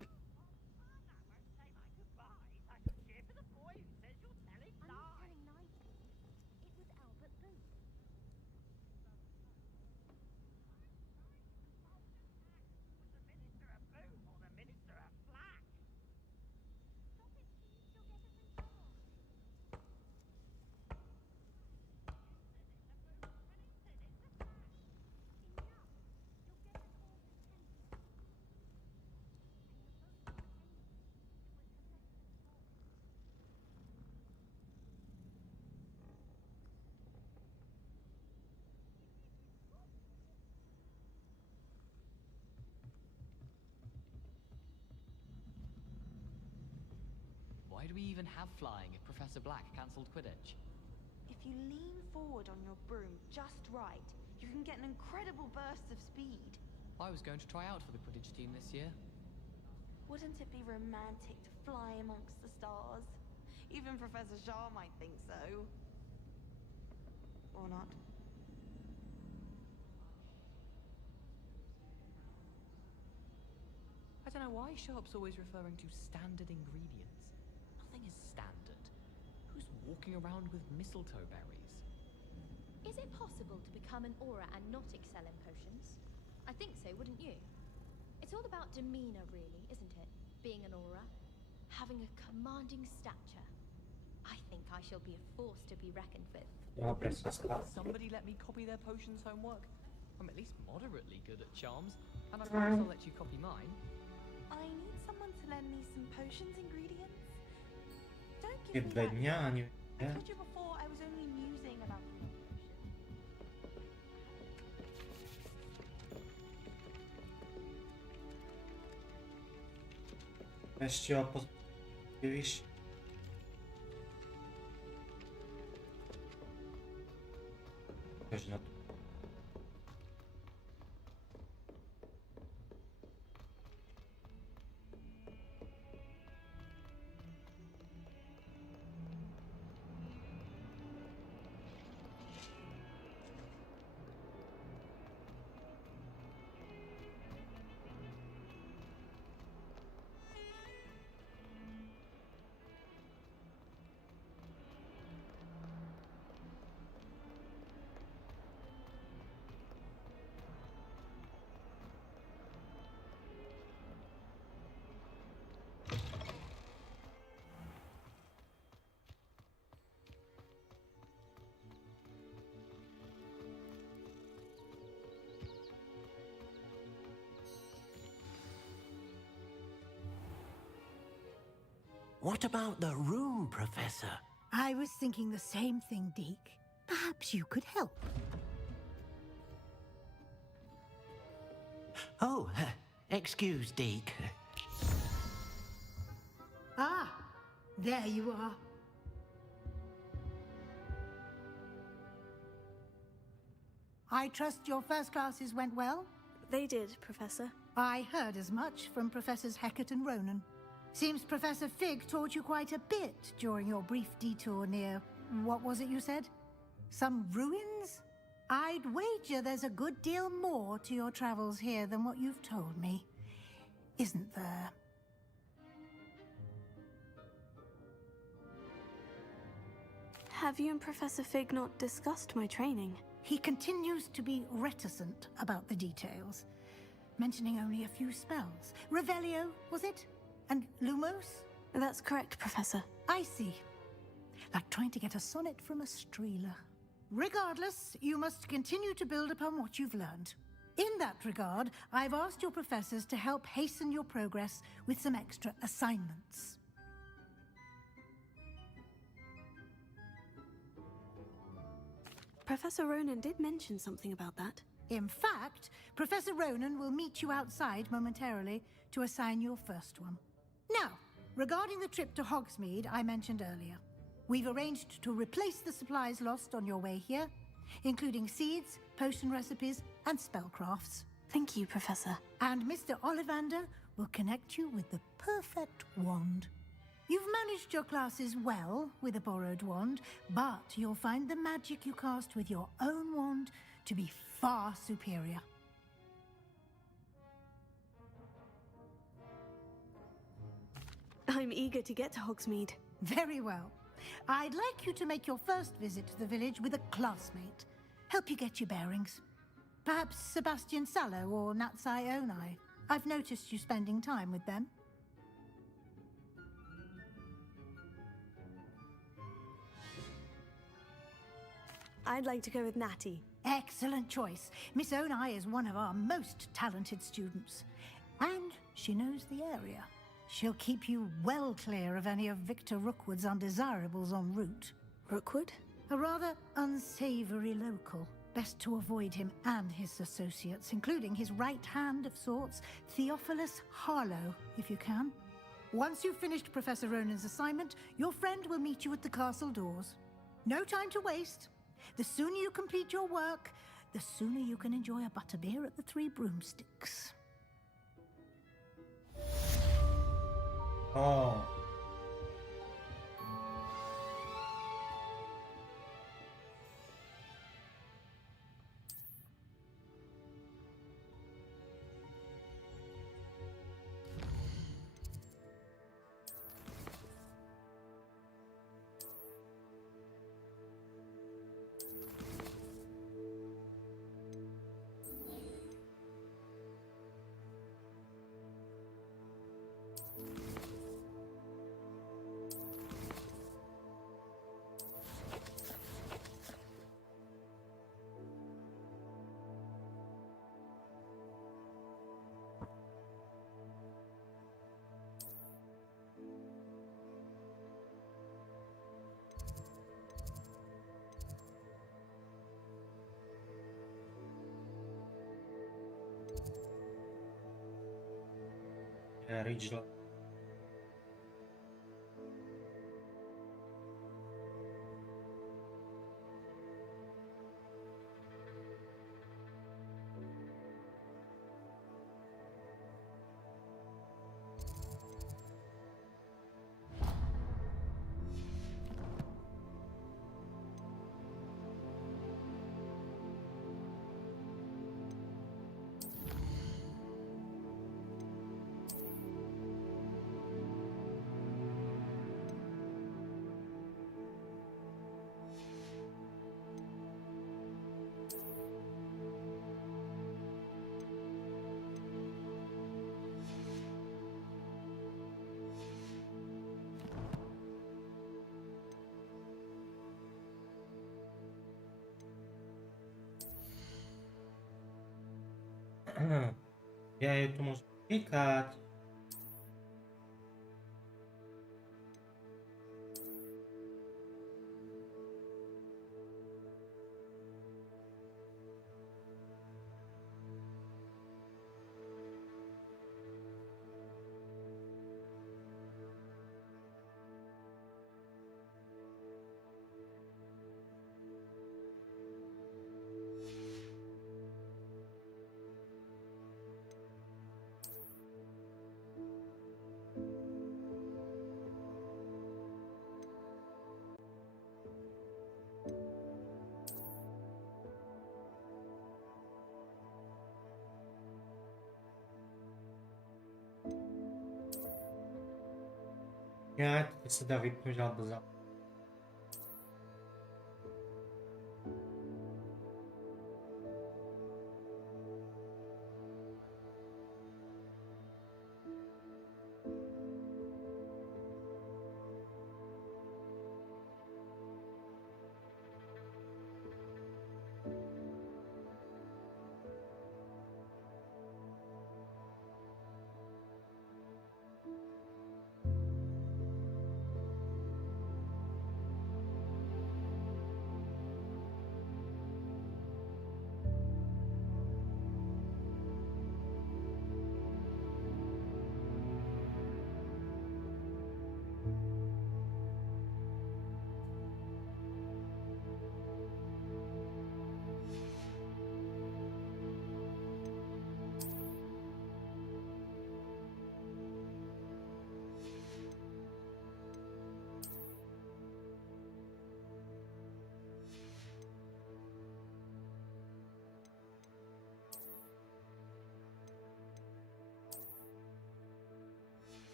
Why do we even have flying if Professor Black cancelled Quidditch? If you lean forward on your broom just right, you can get an incredible burst of speed. I was going to try out for the Quidditch team this year. Wouldn't it be romantic to fly amongst the stars? Even Professor Shah might think so. Or not. I don't know why Sharp's always referring to standard ingredients. Nothing is standard. Who's walking around with mistletoe berries? Is it possible to become an aura and not excel in potions? I think so, wouldn't you? It's all about demeanor, really, isn't it? Being an aura. Having a commanding stature. I think I shall be a force to be reckoned with. Somebody let me copy their potions homework. I'm at least moderately good at charms, and I promise I'll let you copy mine. I need someone to lend me some potions ingredients. Don't give me that. I told you before I was only musing about the potion. Ještě ho pozdějíš. Takže na to. What about the room, Professor? I was thinking the same thing, Deke. Perhaps you could help. Oh, excuse, Deke. Ah, there you are. I trust your first classes went well? They did, Professor. I heard as much from Professors Hecat and Ronan. Seems Professor Fig taught you quite a bit during your brief detour near... what was it you said? Some ruins? I'd wager there's a good deal more to your travels here than what you've told me. Isn't there? Have you and Professor Fig not discussed my training? He continues to be reticent about the details, mentioning only a few spells. Revelio, was it? And Lumos? That's correct, Professor. I see. Like trying to get a sonnet from a streeler. Regardless, you must continue to build upon what you've learned. In that regard, I've asked your professors to help hasten your progress with some extra assignments. Professor Ronan did mention something about that. In fact, Professor Ronan will meet you outside momentarily to assign your first one. Now, regarding the trip to Hogsmeade I mentioned earlier, we've arranged to replace the supplies lost on your way here, including seeds, potion recipes, and spellcrafts. Thank you, Professor. And Mr. Ollivander will connect you with the perfect wand. You've managed your classes well with a borrowed wand, but you'll find the magic you cast with your own wand to be far superior. I'm eager to get to Hogsmeade. Very well. I'd like you to make your first visit to the village with a classmate. Help you get your bearings. Perhaps Sebastian Sallow or Natsai Onai. I've noticed you spending time with them. I'd like to go with Natty. Excellent choice. Miss Onai is one of our most talented students. And she knows the area. She'll keep you well clear of any of Victor Rookwood's undesirables en route. Rookwood? A rather unsavory local. Best to avoid him and his associates, including his right hand of sorts, Theophilus Harlow, if you can. Once you've finished Professor Ronan's assignment, your friend will meet you at the castle doors. No time to waste. The sooner you complete your work, the sooner you can enjoy a butterbeer at the Three Broomsticks. Oh. Regional. Ja je tu môžem klikať. Ja, to sa dá vypnúť alebo zapnúť.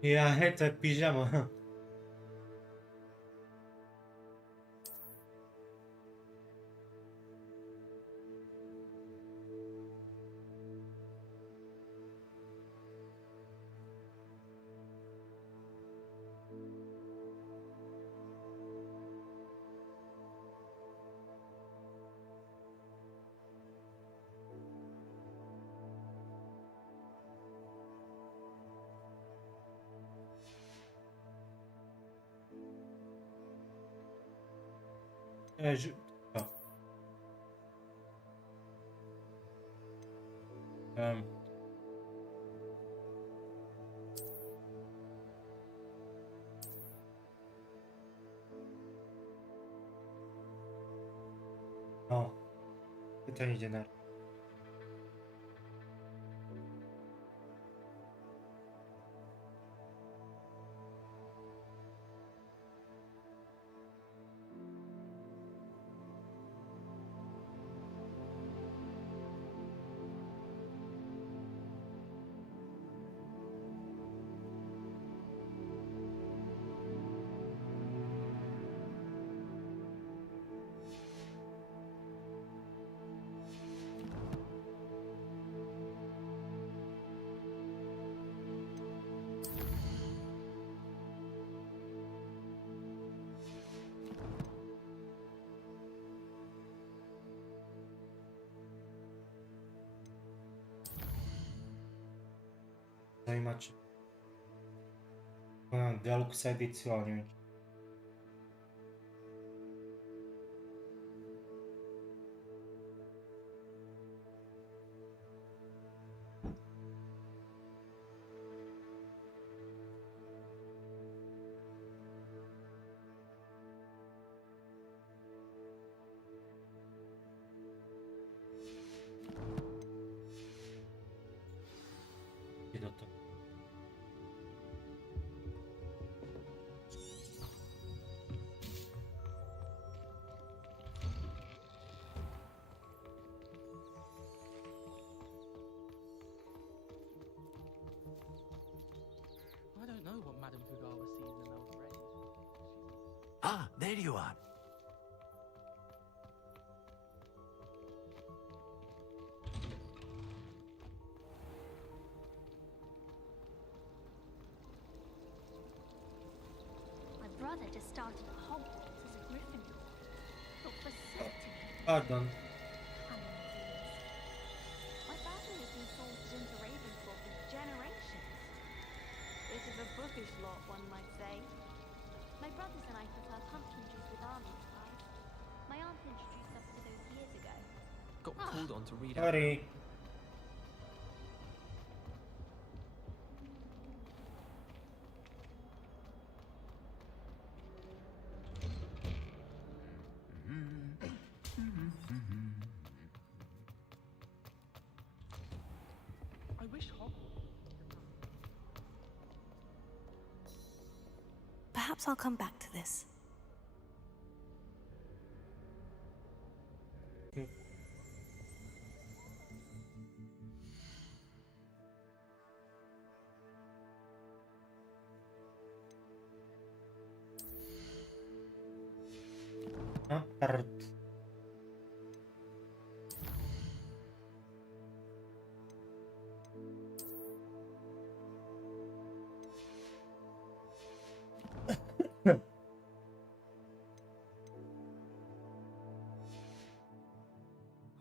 Ja, hej, to je pyžama. No. No, to nie idzie na. Zaujíma, či deluxe edíciu, ale neviem. Do toho. I don't know what Madame Fugawa sees in Mel's brain. Ah, there you are. My brother just started at Hogwarts as a Gryffindor. Thought for certain. Pardon. My family has been sorted into Ravenclaw for generations. Bit of a bookish lot, one might say. My brothers and I prefer pumpkin juice with almond spice. My aunt introduced us to those years ago. Got called on to read out. Sorry. I wish Hogwarts. Perhaps I'll come back to this. Apart.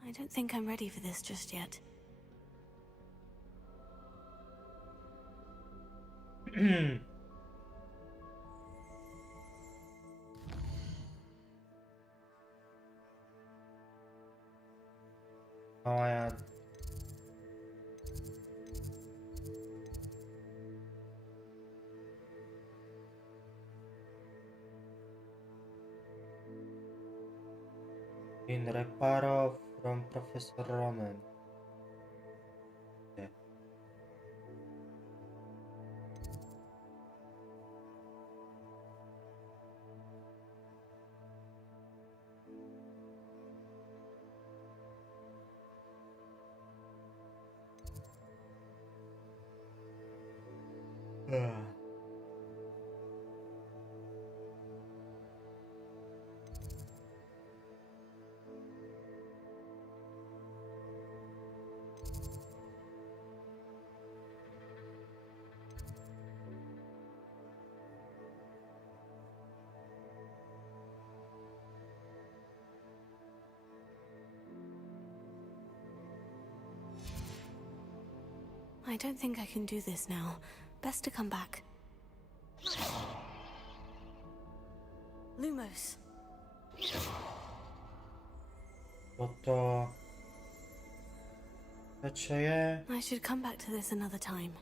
I don't think I'm ready for this just yet. No ja... In reparo from Professor Ronen. Okay. I don't think I can do this now. Best to come back. Lumos. Toto... To čo je? I should come back to this another time.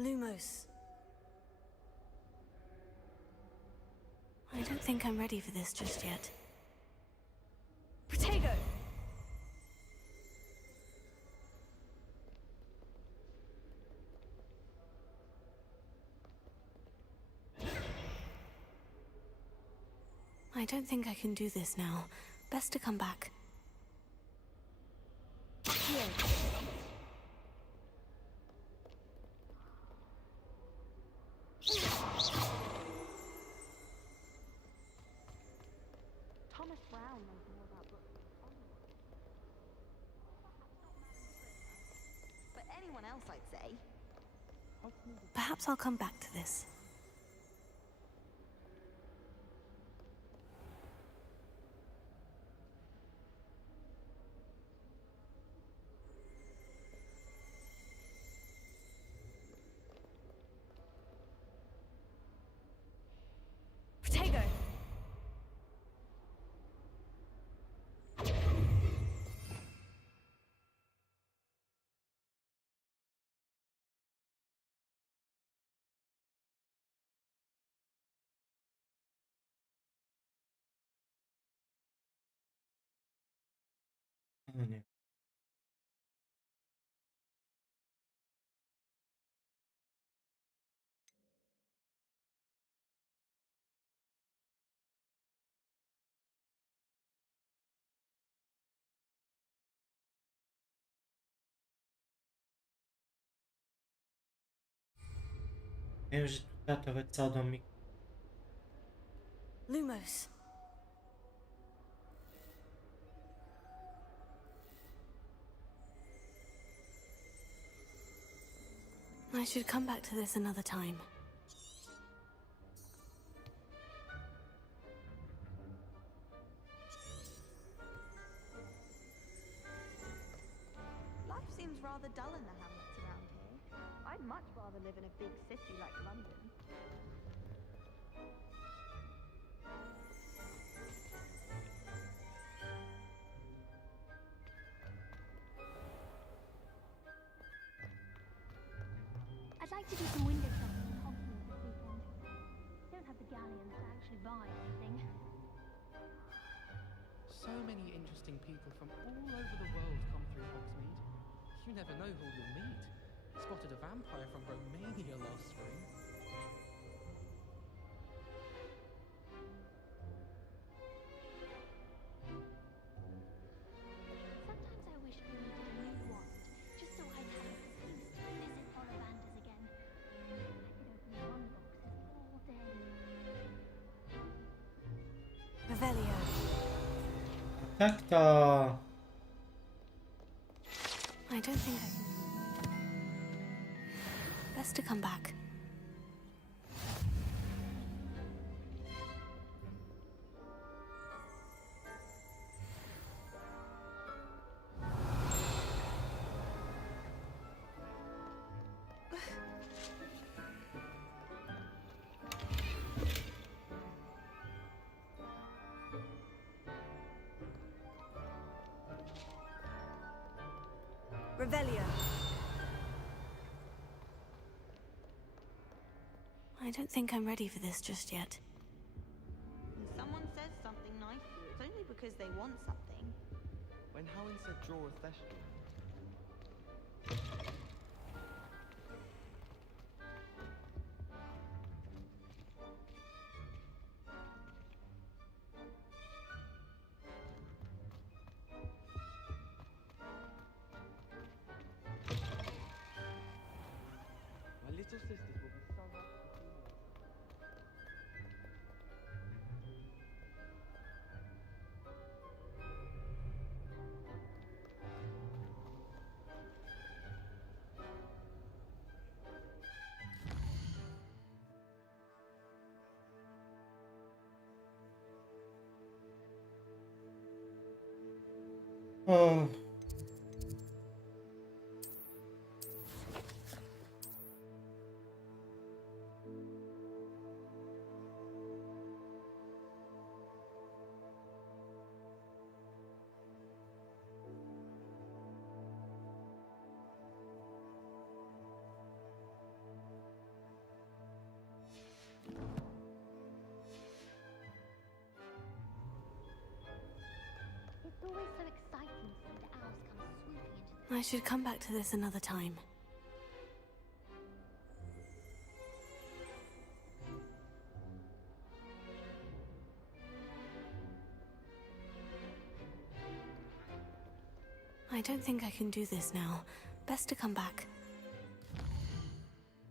Lumos. I don't think I'm ready for this just yet. Protego! I don't think I can do this now. Best to come back. Here. Thomas Brown knows more about books than anyone. But anyone else, I'd say. Perhaps I'll come back to this. Protego! No nie. Viem, že táto vec sa odomí. Lumos. I should come back to this another time. Life seems rather dull in the hamlets around here. I'd much rather live in a big city like London. I'd like to do some window shopping in Hogsmeade this weekend. Don't have the galleons to actually buy anything. So many interesting people from all over the world come through Hogsmeade. You never know who you'll meet. Spotted a vampire from Romania last spring. Sometimes I wish we needed a new wand, just so I'd have an excuse to visit Ollivanders again. I could open one boxes all day. Revelio. Tak to... I don't think I can. Best to come back. Revelio. I don't think I'm ready for this just yet. When someone says something nice to you, it's only because they want something. When Helen said draw a thestrel, my little sisters will be so happy to see me. I should come back to this another time. I don't think I can do this now. Best to come back.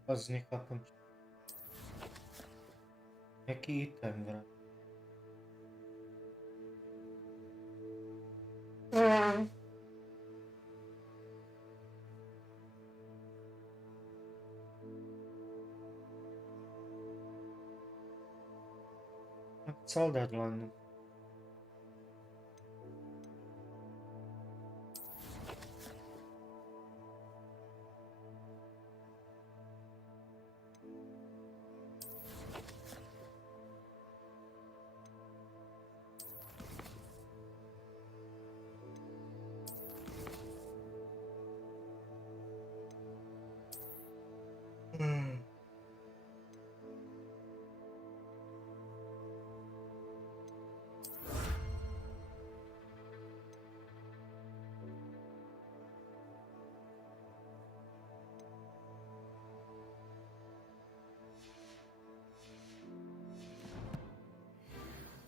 Возникла Який тембр? Солдат, ладно.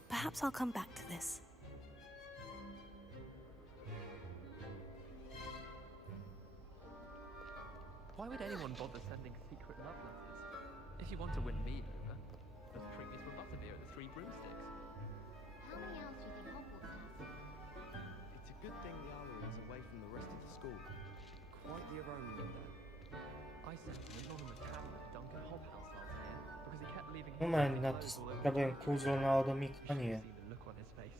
Perhaps I'll come back to this. Why would anyone bother sending secret love letters? If you want to win me over, just treat me to a butterbeer at the Three Broomsticks. How many owls do you think Hogwarts has? It's a good thing the owlery is away from the rest of the school. Quite the aroma in there. I sent an anonymous tablet to Duncan Hobhouse last year because he kept leaving Moment, sprawuję kuzło na odomikanie. the look on his face.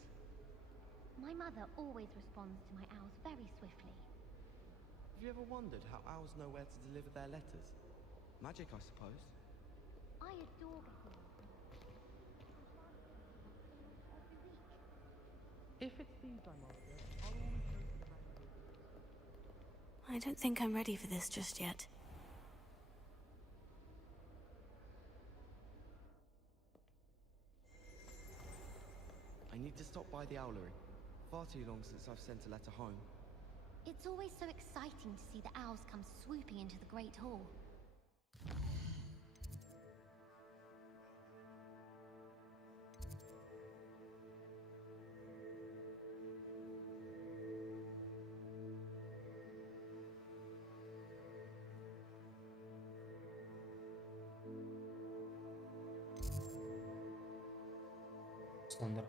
My mother always responds to my owls very swiftly. Have you ever wondered how owls know where to deliver their letters? Magic, I suppose. I adore getting If it's these I'm after, I'll always go to the I don't think I'm ready for this just yet. I need to stop by the owlery. Far too long since I've sent a letter home. It's always so exciting to see the owls come swooping into the Great Hall. Sandra.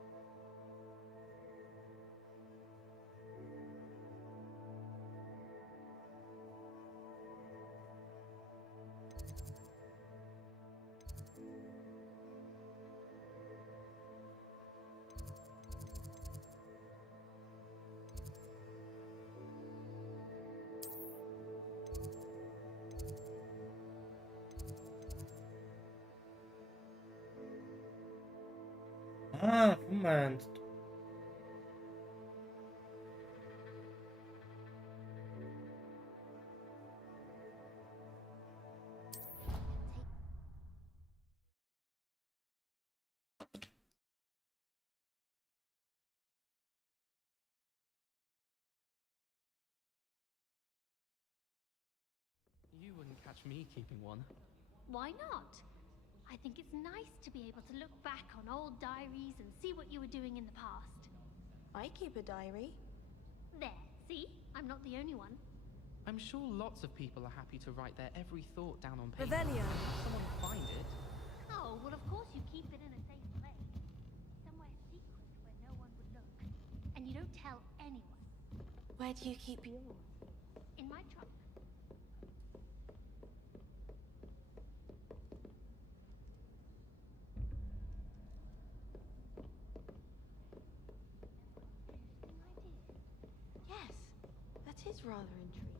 Ah, moment. You wouldn't catch me keeping one. Why not? I think it's nice to be able to look back on old diaries and see what you were doing in the past. I keep a diary. There, see? I'm not the only one. I'm sure lots of people are happy to write their every thought down on paper. Revelio. If someone find it. Oh, well, of course you keep it in a safe place. Somewhere secret where no one would look. And you don't tell anyone. Where do you keep yours? In my trunk. Yes, that is rather intriguing.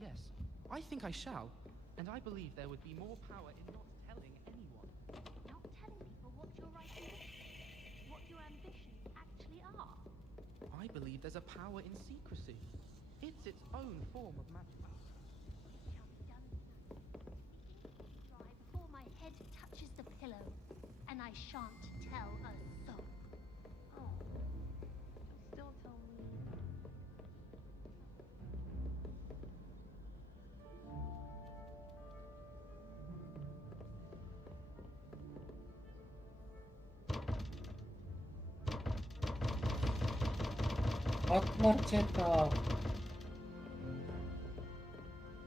Yes, I think I shall. And I believe there would be more power in not telling anyone. Not telling people what you're writing. believe there's a power in secrecy. It's its own form of magic. Before my head touches the pillow, and I shan't tell a soul. Oh, still tell me. Otvorte to.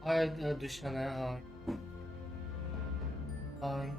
Aj, dušené, aj. Aj.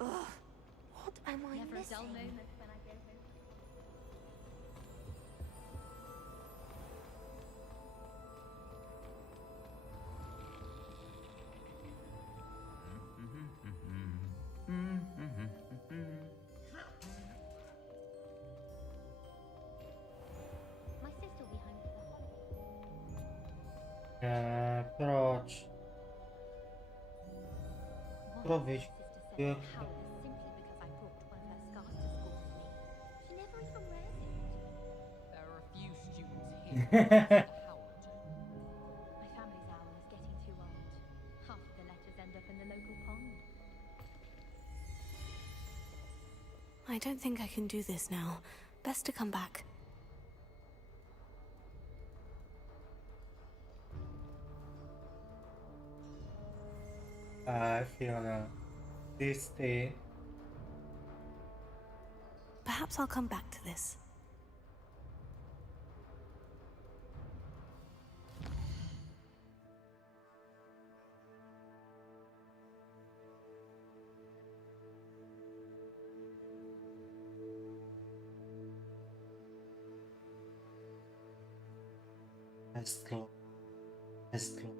Ugh, what am I Never a dull missing? moment when I go home. My sister will be home for the holidays. Proč? Proč? Sister said I'm powerless simply because I brought one of her scarves to school with me. She never even wears it. There are a few students here. My family's owl is getting too old. Half of the letters end up in the local pond. I don't think I can do this now. Best to come back. Fiona. Please stay. Perhaps I'll come back to this. Slow. Slow.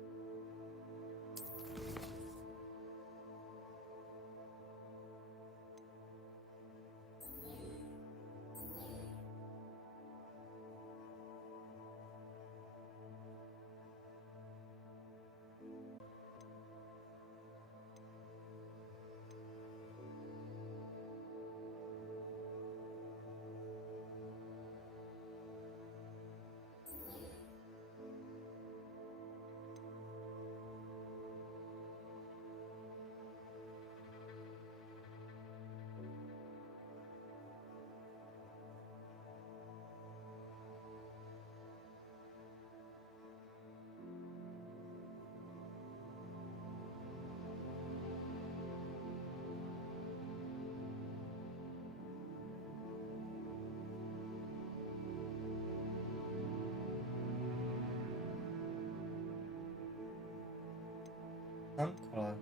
Some color.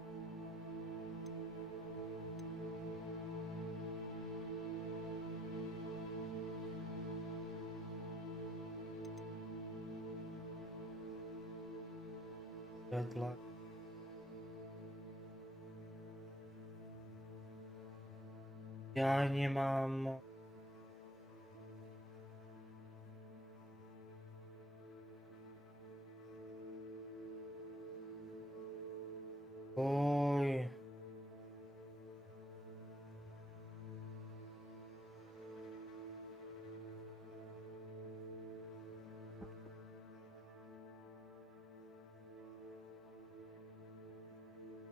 Vedľa. Ja nemám... Oj.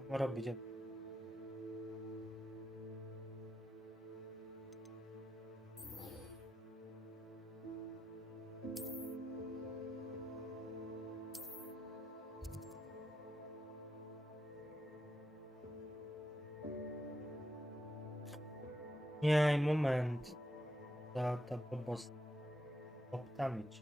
Mám robiť. Nie, moment. Tá blbosť. Optamič.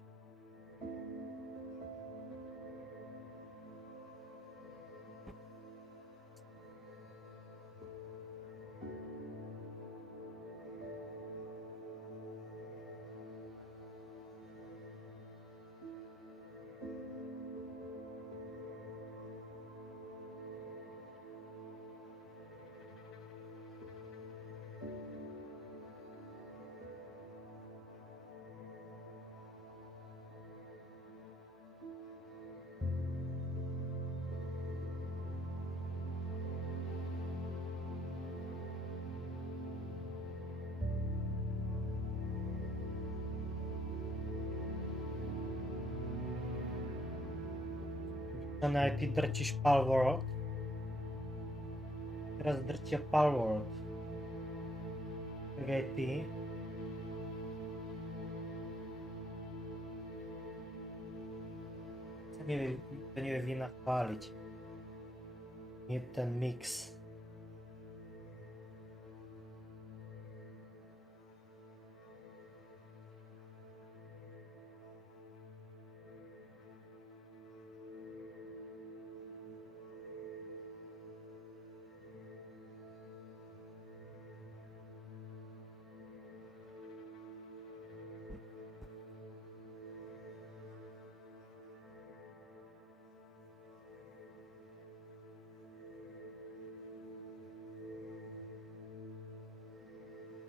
Aj ty drčíš Palworld. Teraz drtia Palworld. Tak aj ty. To nevie vynachváliť. Je ten mix.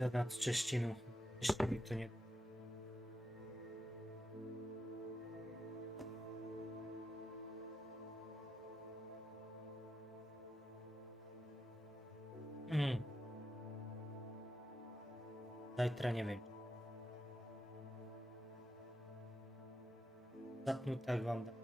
Na češtinu. Ešte mi to nie... Zajtra neviem. Zapnúť, tak vám dám.